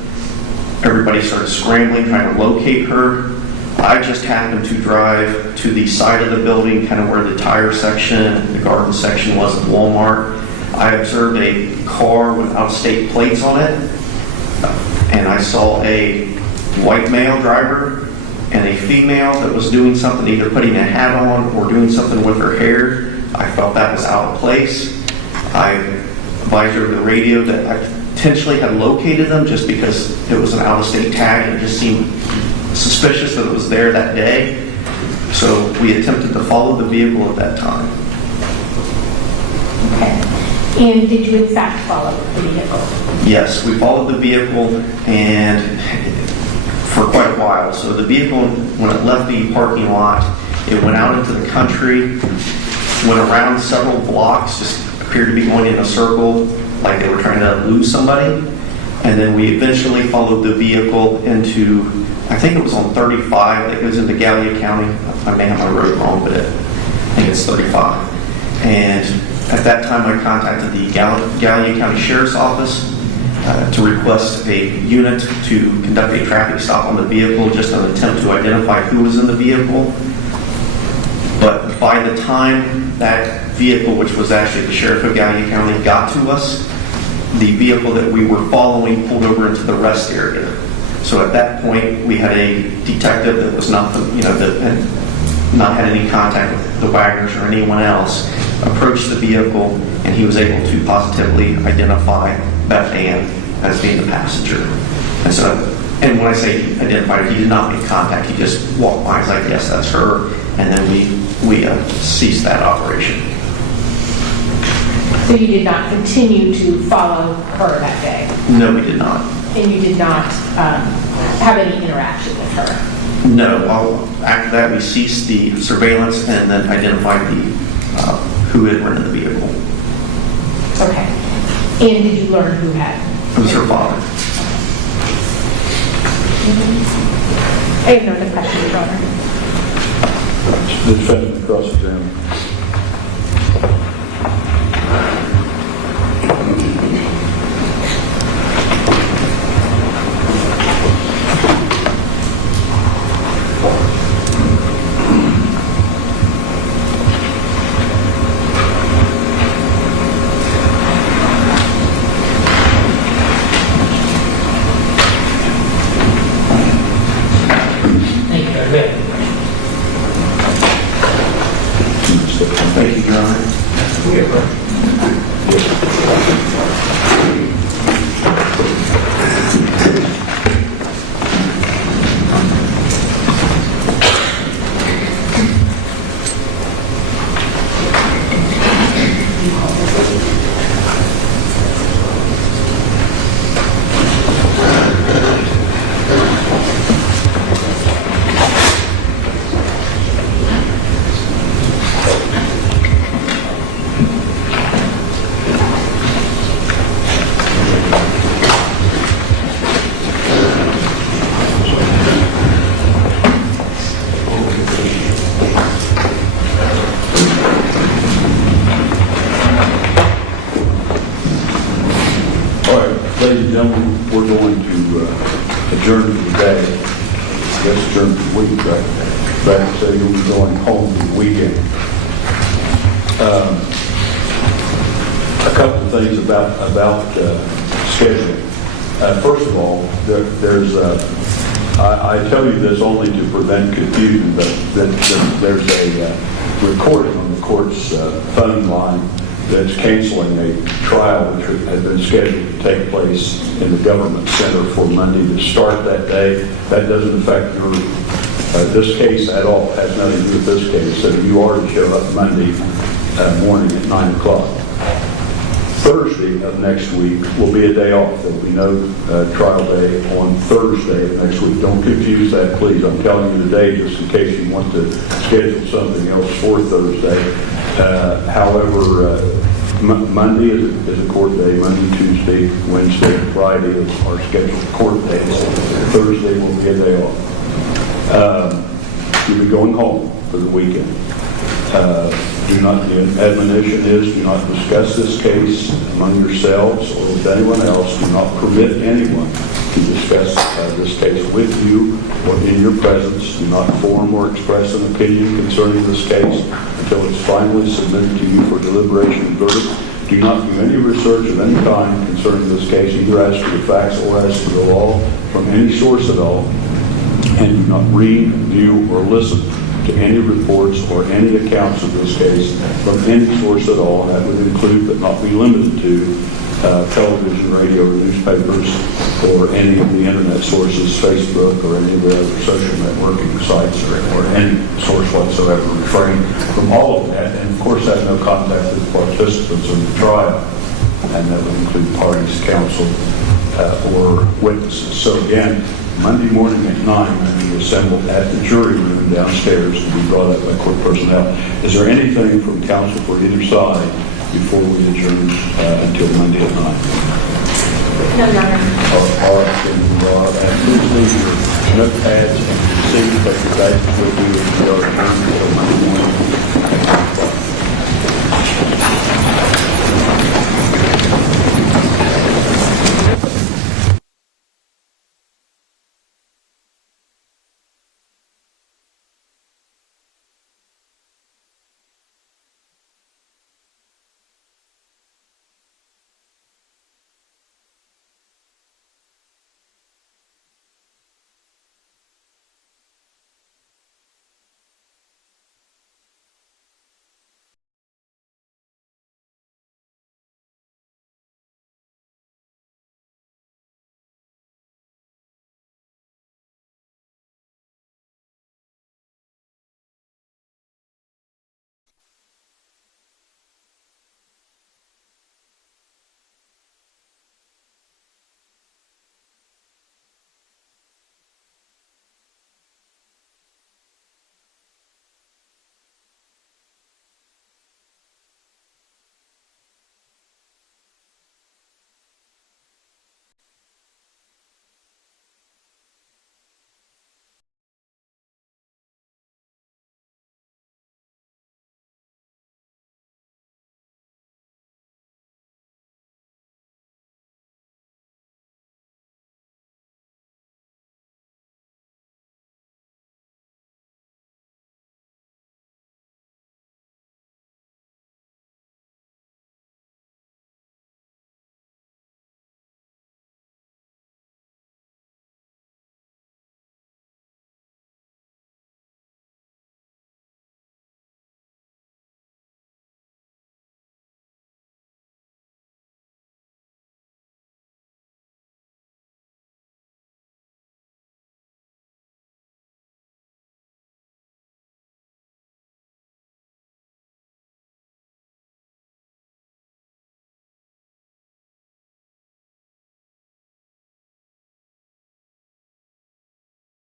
everybody started scrambling, trying to locate her. I just happened to drive to the side of the building, kind of where the tire section, the garden section was at Walmart. I observed a car with out-of-state plates on it, and I saw a white male driver and a female that was doing something, either putting a hat on or doing something with her hair. I felt that was out of place. I advised her over the radio that I potentially had located them just because it was an out-of-state tag and it just seemed suspicious that it was there that day. So we attempted to follow the vehicle at that time. Okay. And did you in fact follow the vehicle? Yes, we followed the vehicle and for quite a while. So the vehicle, when it left the parking lot, it went out into the country, went around several blocks, just appeared to be going in a circle like they were trying to lose somebody. And then we eventually followed the vehicle into, I think it was on 35 that goes into Gallia County. I may have my road wrong, but I think it's 35. And at that time I contacted the Gallia County Sheriff's Office to request a unit to conduct a traffic stop on the vehicle, just an attempt to identify who was in the vehicle. But by the time that vehicle, which was actually the Sheriff of Gallia County, got to us, the vehicle that we were following pulled over into the rest area. So at that point, we had a detective that was not, that had not had any contact with the Wagners or anyone else, approached the vehicle, and he was able to positively identify Beth Ann as being the passenger. And when I say identified, he did not make contact. He just walked by. He's like, yes, that's her. And then we ceased that operation. So you did not continue to follow her that day? No, we did not. And you did not have any interaction with her? No. Well, after that, we ceased the surveillance and then identified who had rented the vehicle. Okay. And did you learn who had? It was her father. I have no other questions, Your Honor. The defendant cross-examined. Thank you, very good. So guess during the week, but you'll be going home for the weekend. A couple of things about scheduling. First of all, I tell you this only to prevent confusion, but there's a recording on the court's phone line that's canceling a trial which had been scheduled to take place in the government center for Monday to start that day. That doesn't affect this case at all. It has nothing to do with this case. So you are to show up Monday morning at 9 o'clock. Thursday of next week will be a day off. There will be no trial day on Thursday of next week. Don't confuse that, please. I'm telling you today just in case you want to schedule something else for Thursday. However, Monday is a court day. Monday, Tuesday, Wednesday, and Friday are scheduled court days. Thursday will be a day off. You'll be going home for the weekend. The admonition is do not discuss this case among yourselves or with anyone else. Do not permit anyone to discuss this case with you or in your presence. Do not form or express an opinion concerning this case until it's finally submitted to you for deliberation and verdict. Do not do any research of any kind concerning this case, either as to the facts or as to the law, from any source at all. And do not read, view, or listen to any reports or any accounts of this case from any source at all. That would include, but not be limited to, television, radio, or newspapers, or any of the internet sources, Facebook, or any of the other social networking sites, or any source whatsoever. Refrain from all of that, and of course have no contact with participants in the trial, and that would include parties, counsel, or witnesses. So again, Monday morning at 9, and we assembled at the jury room downstairs to be brought up by court personnel. Is there anything from counsel for either side before we adjourn until Monday at 9? No, Your Honor. All right, and please leave your notepads and receipts that you guys will do as we are adjourned until Monday.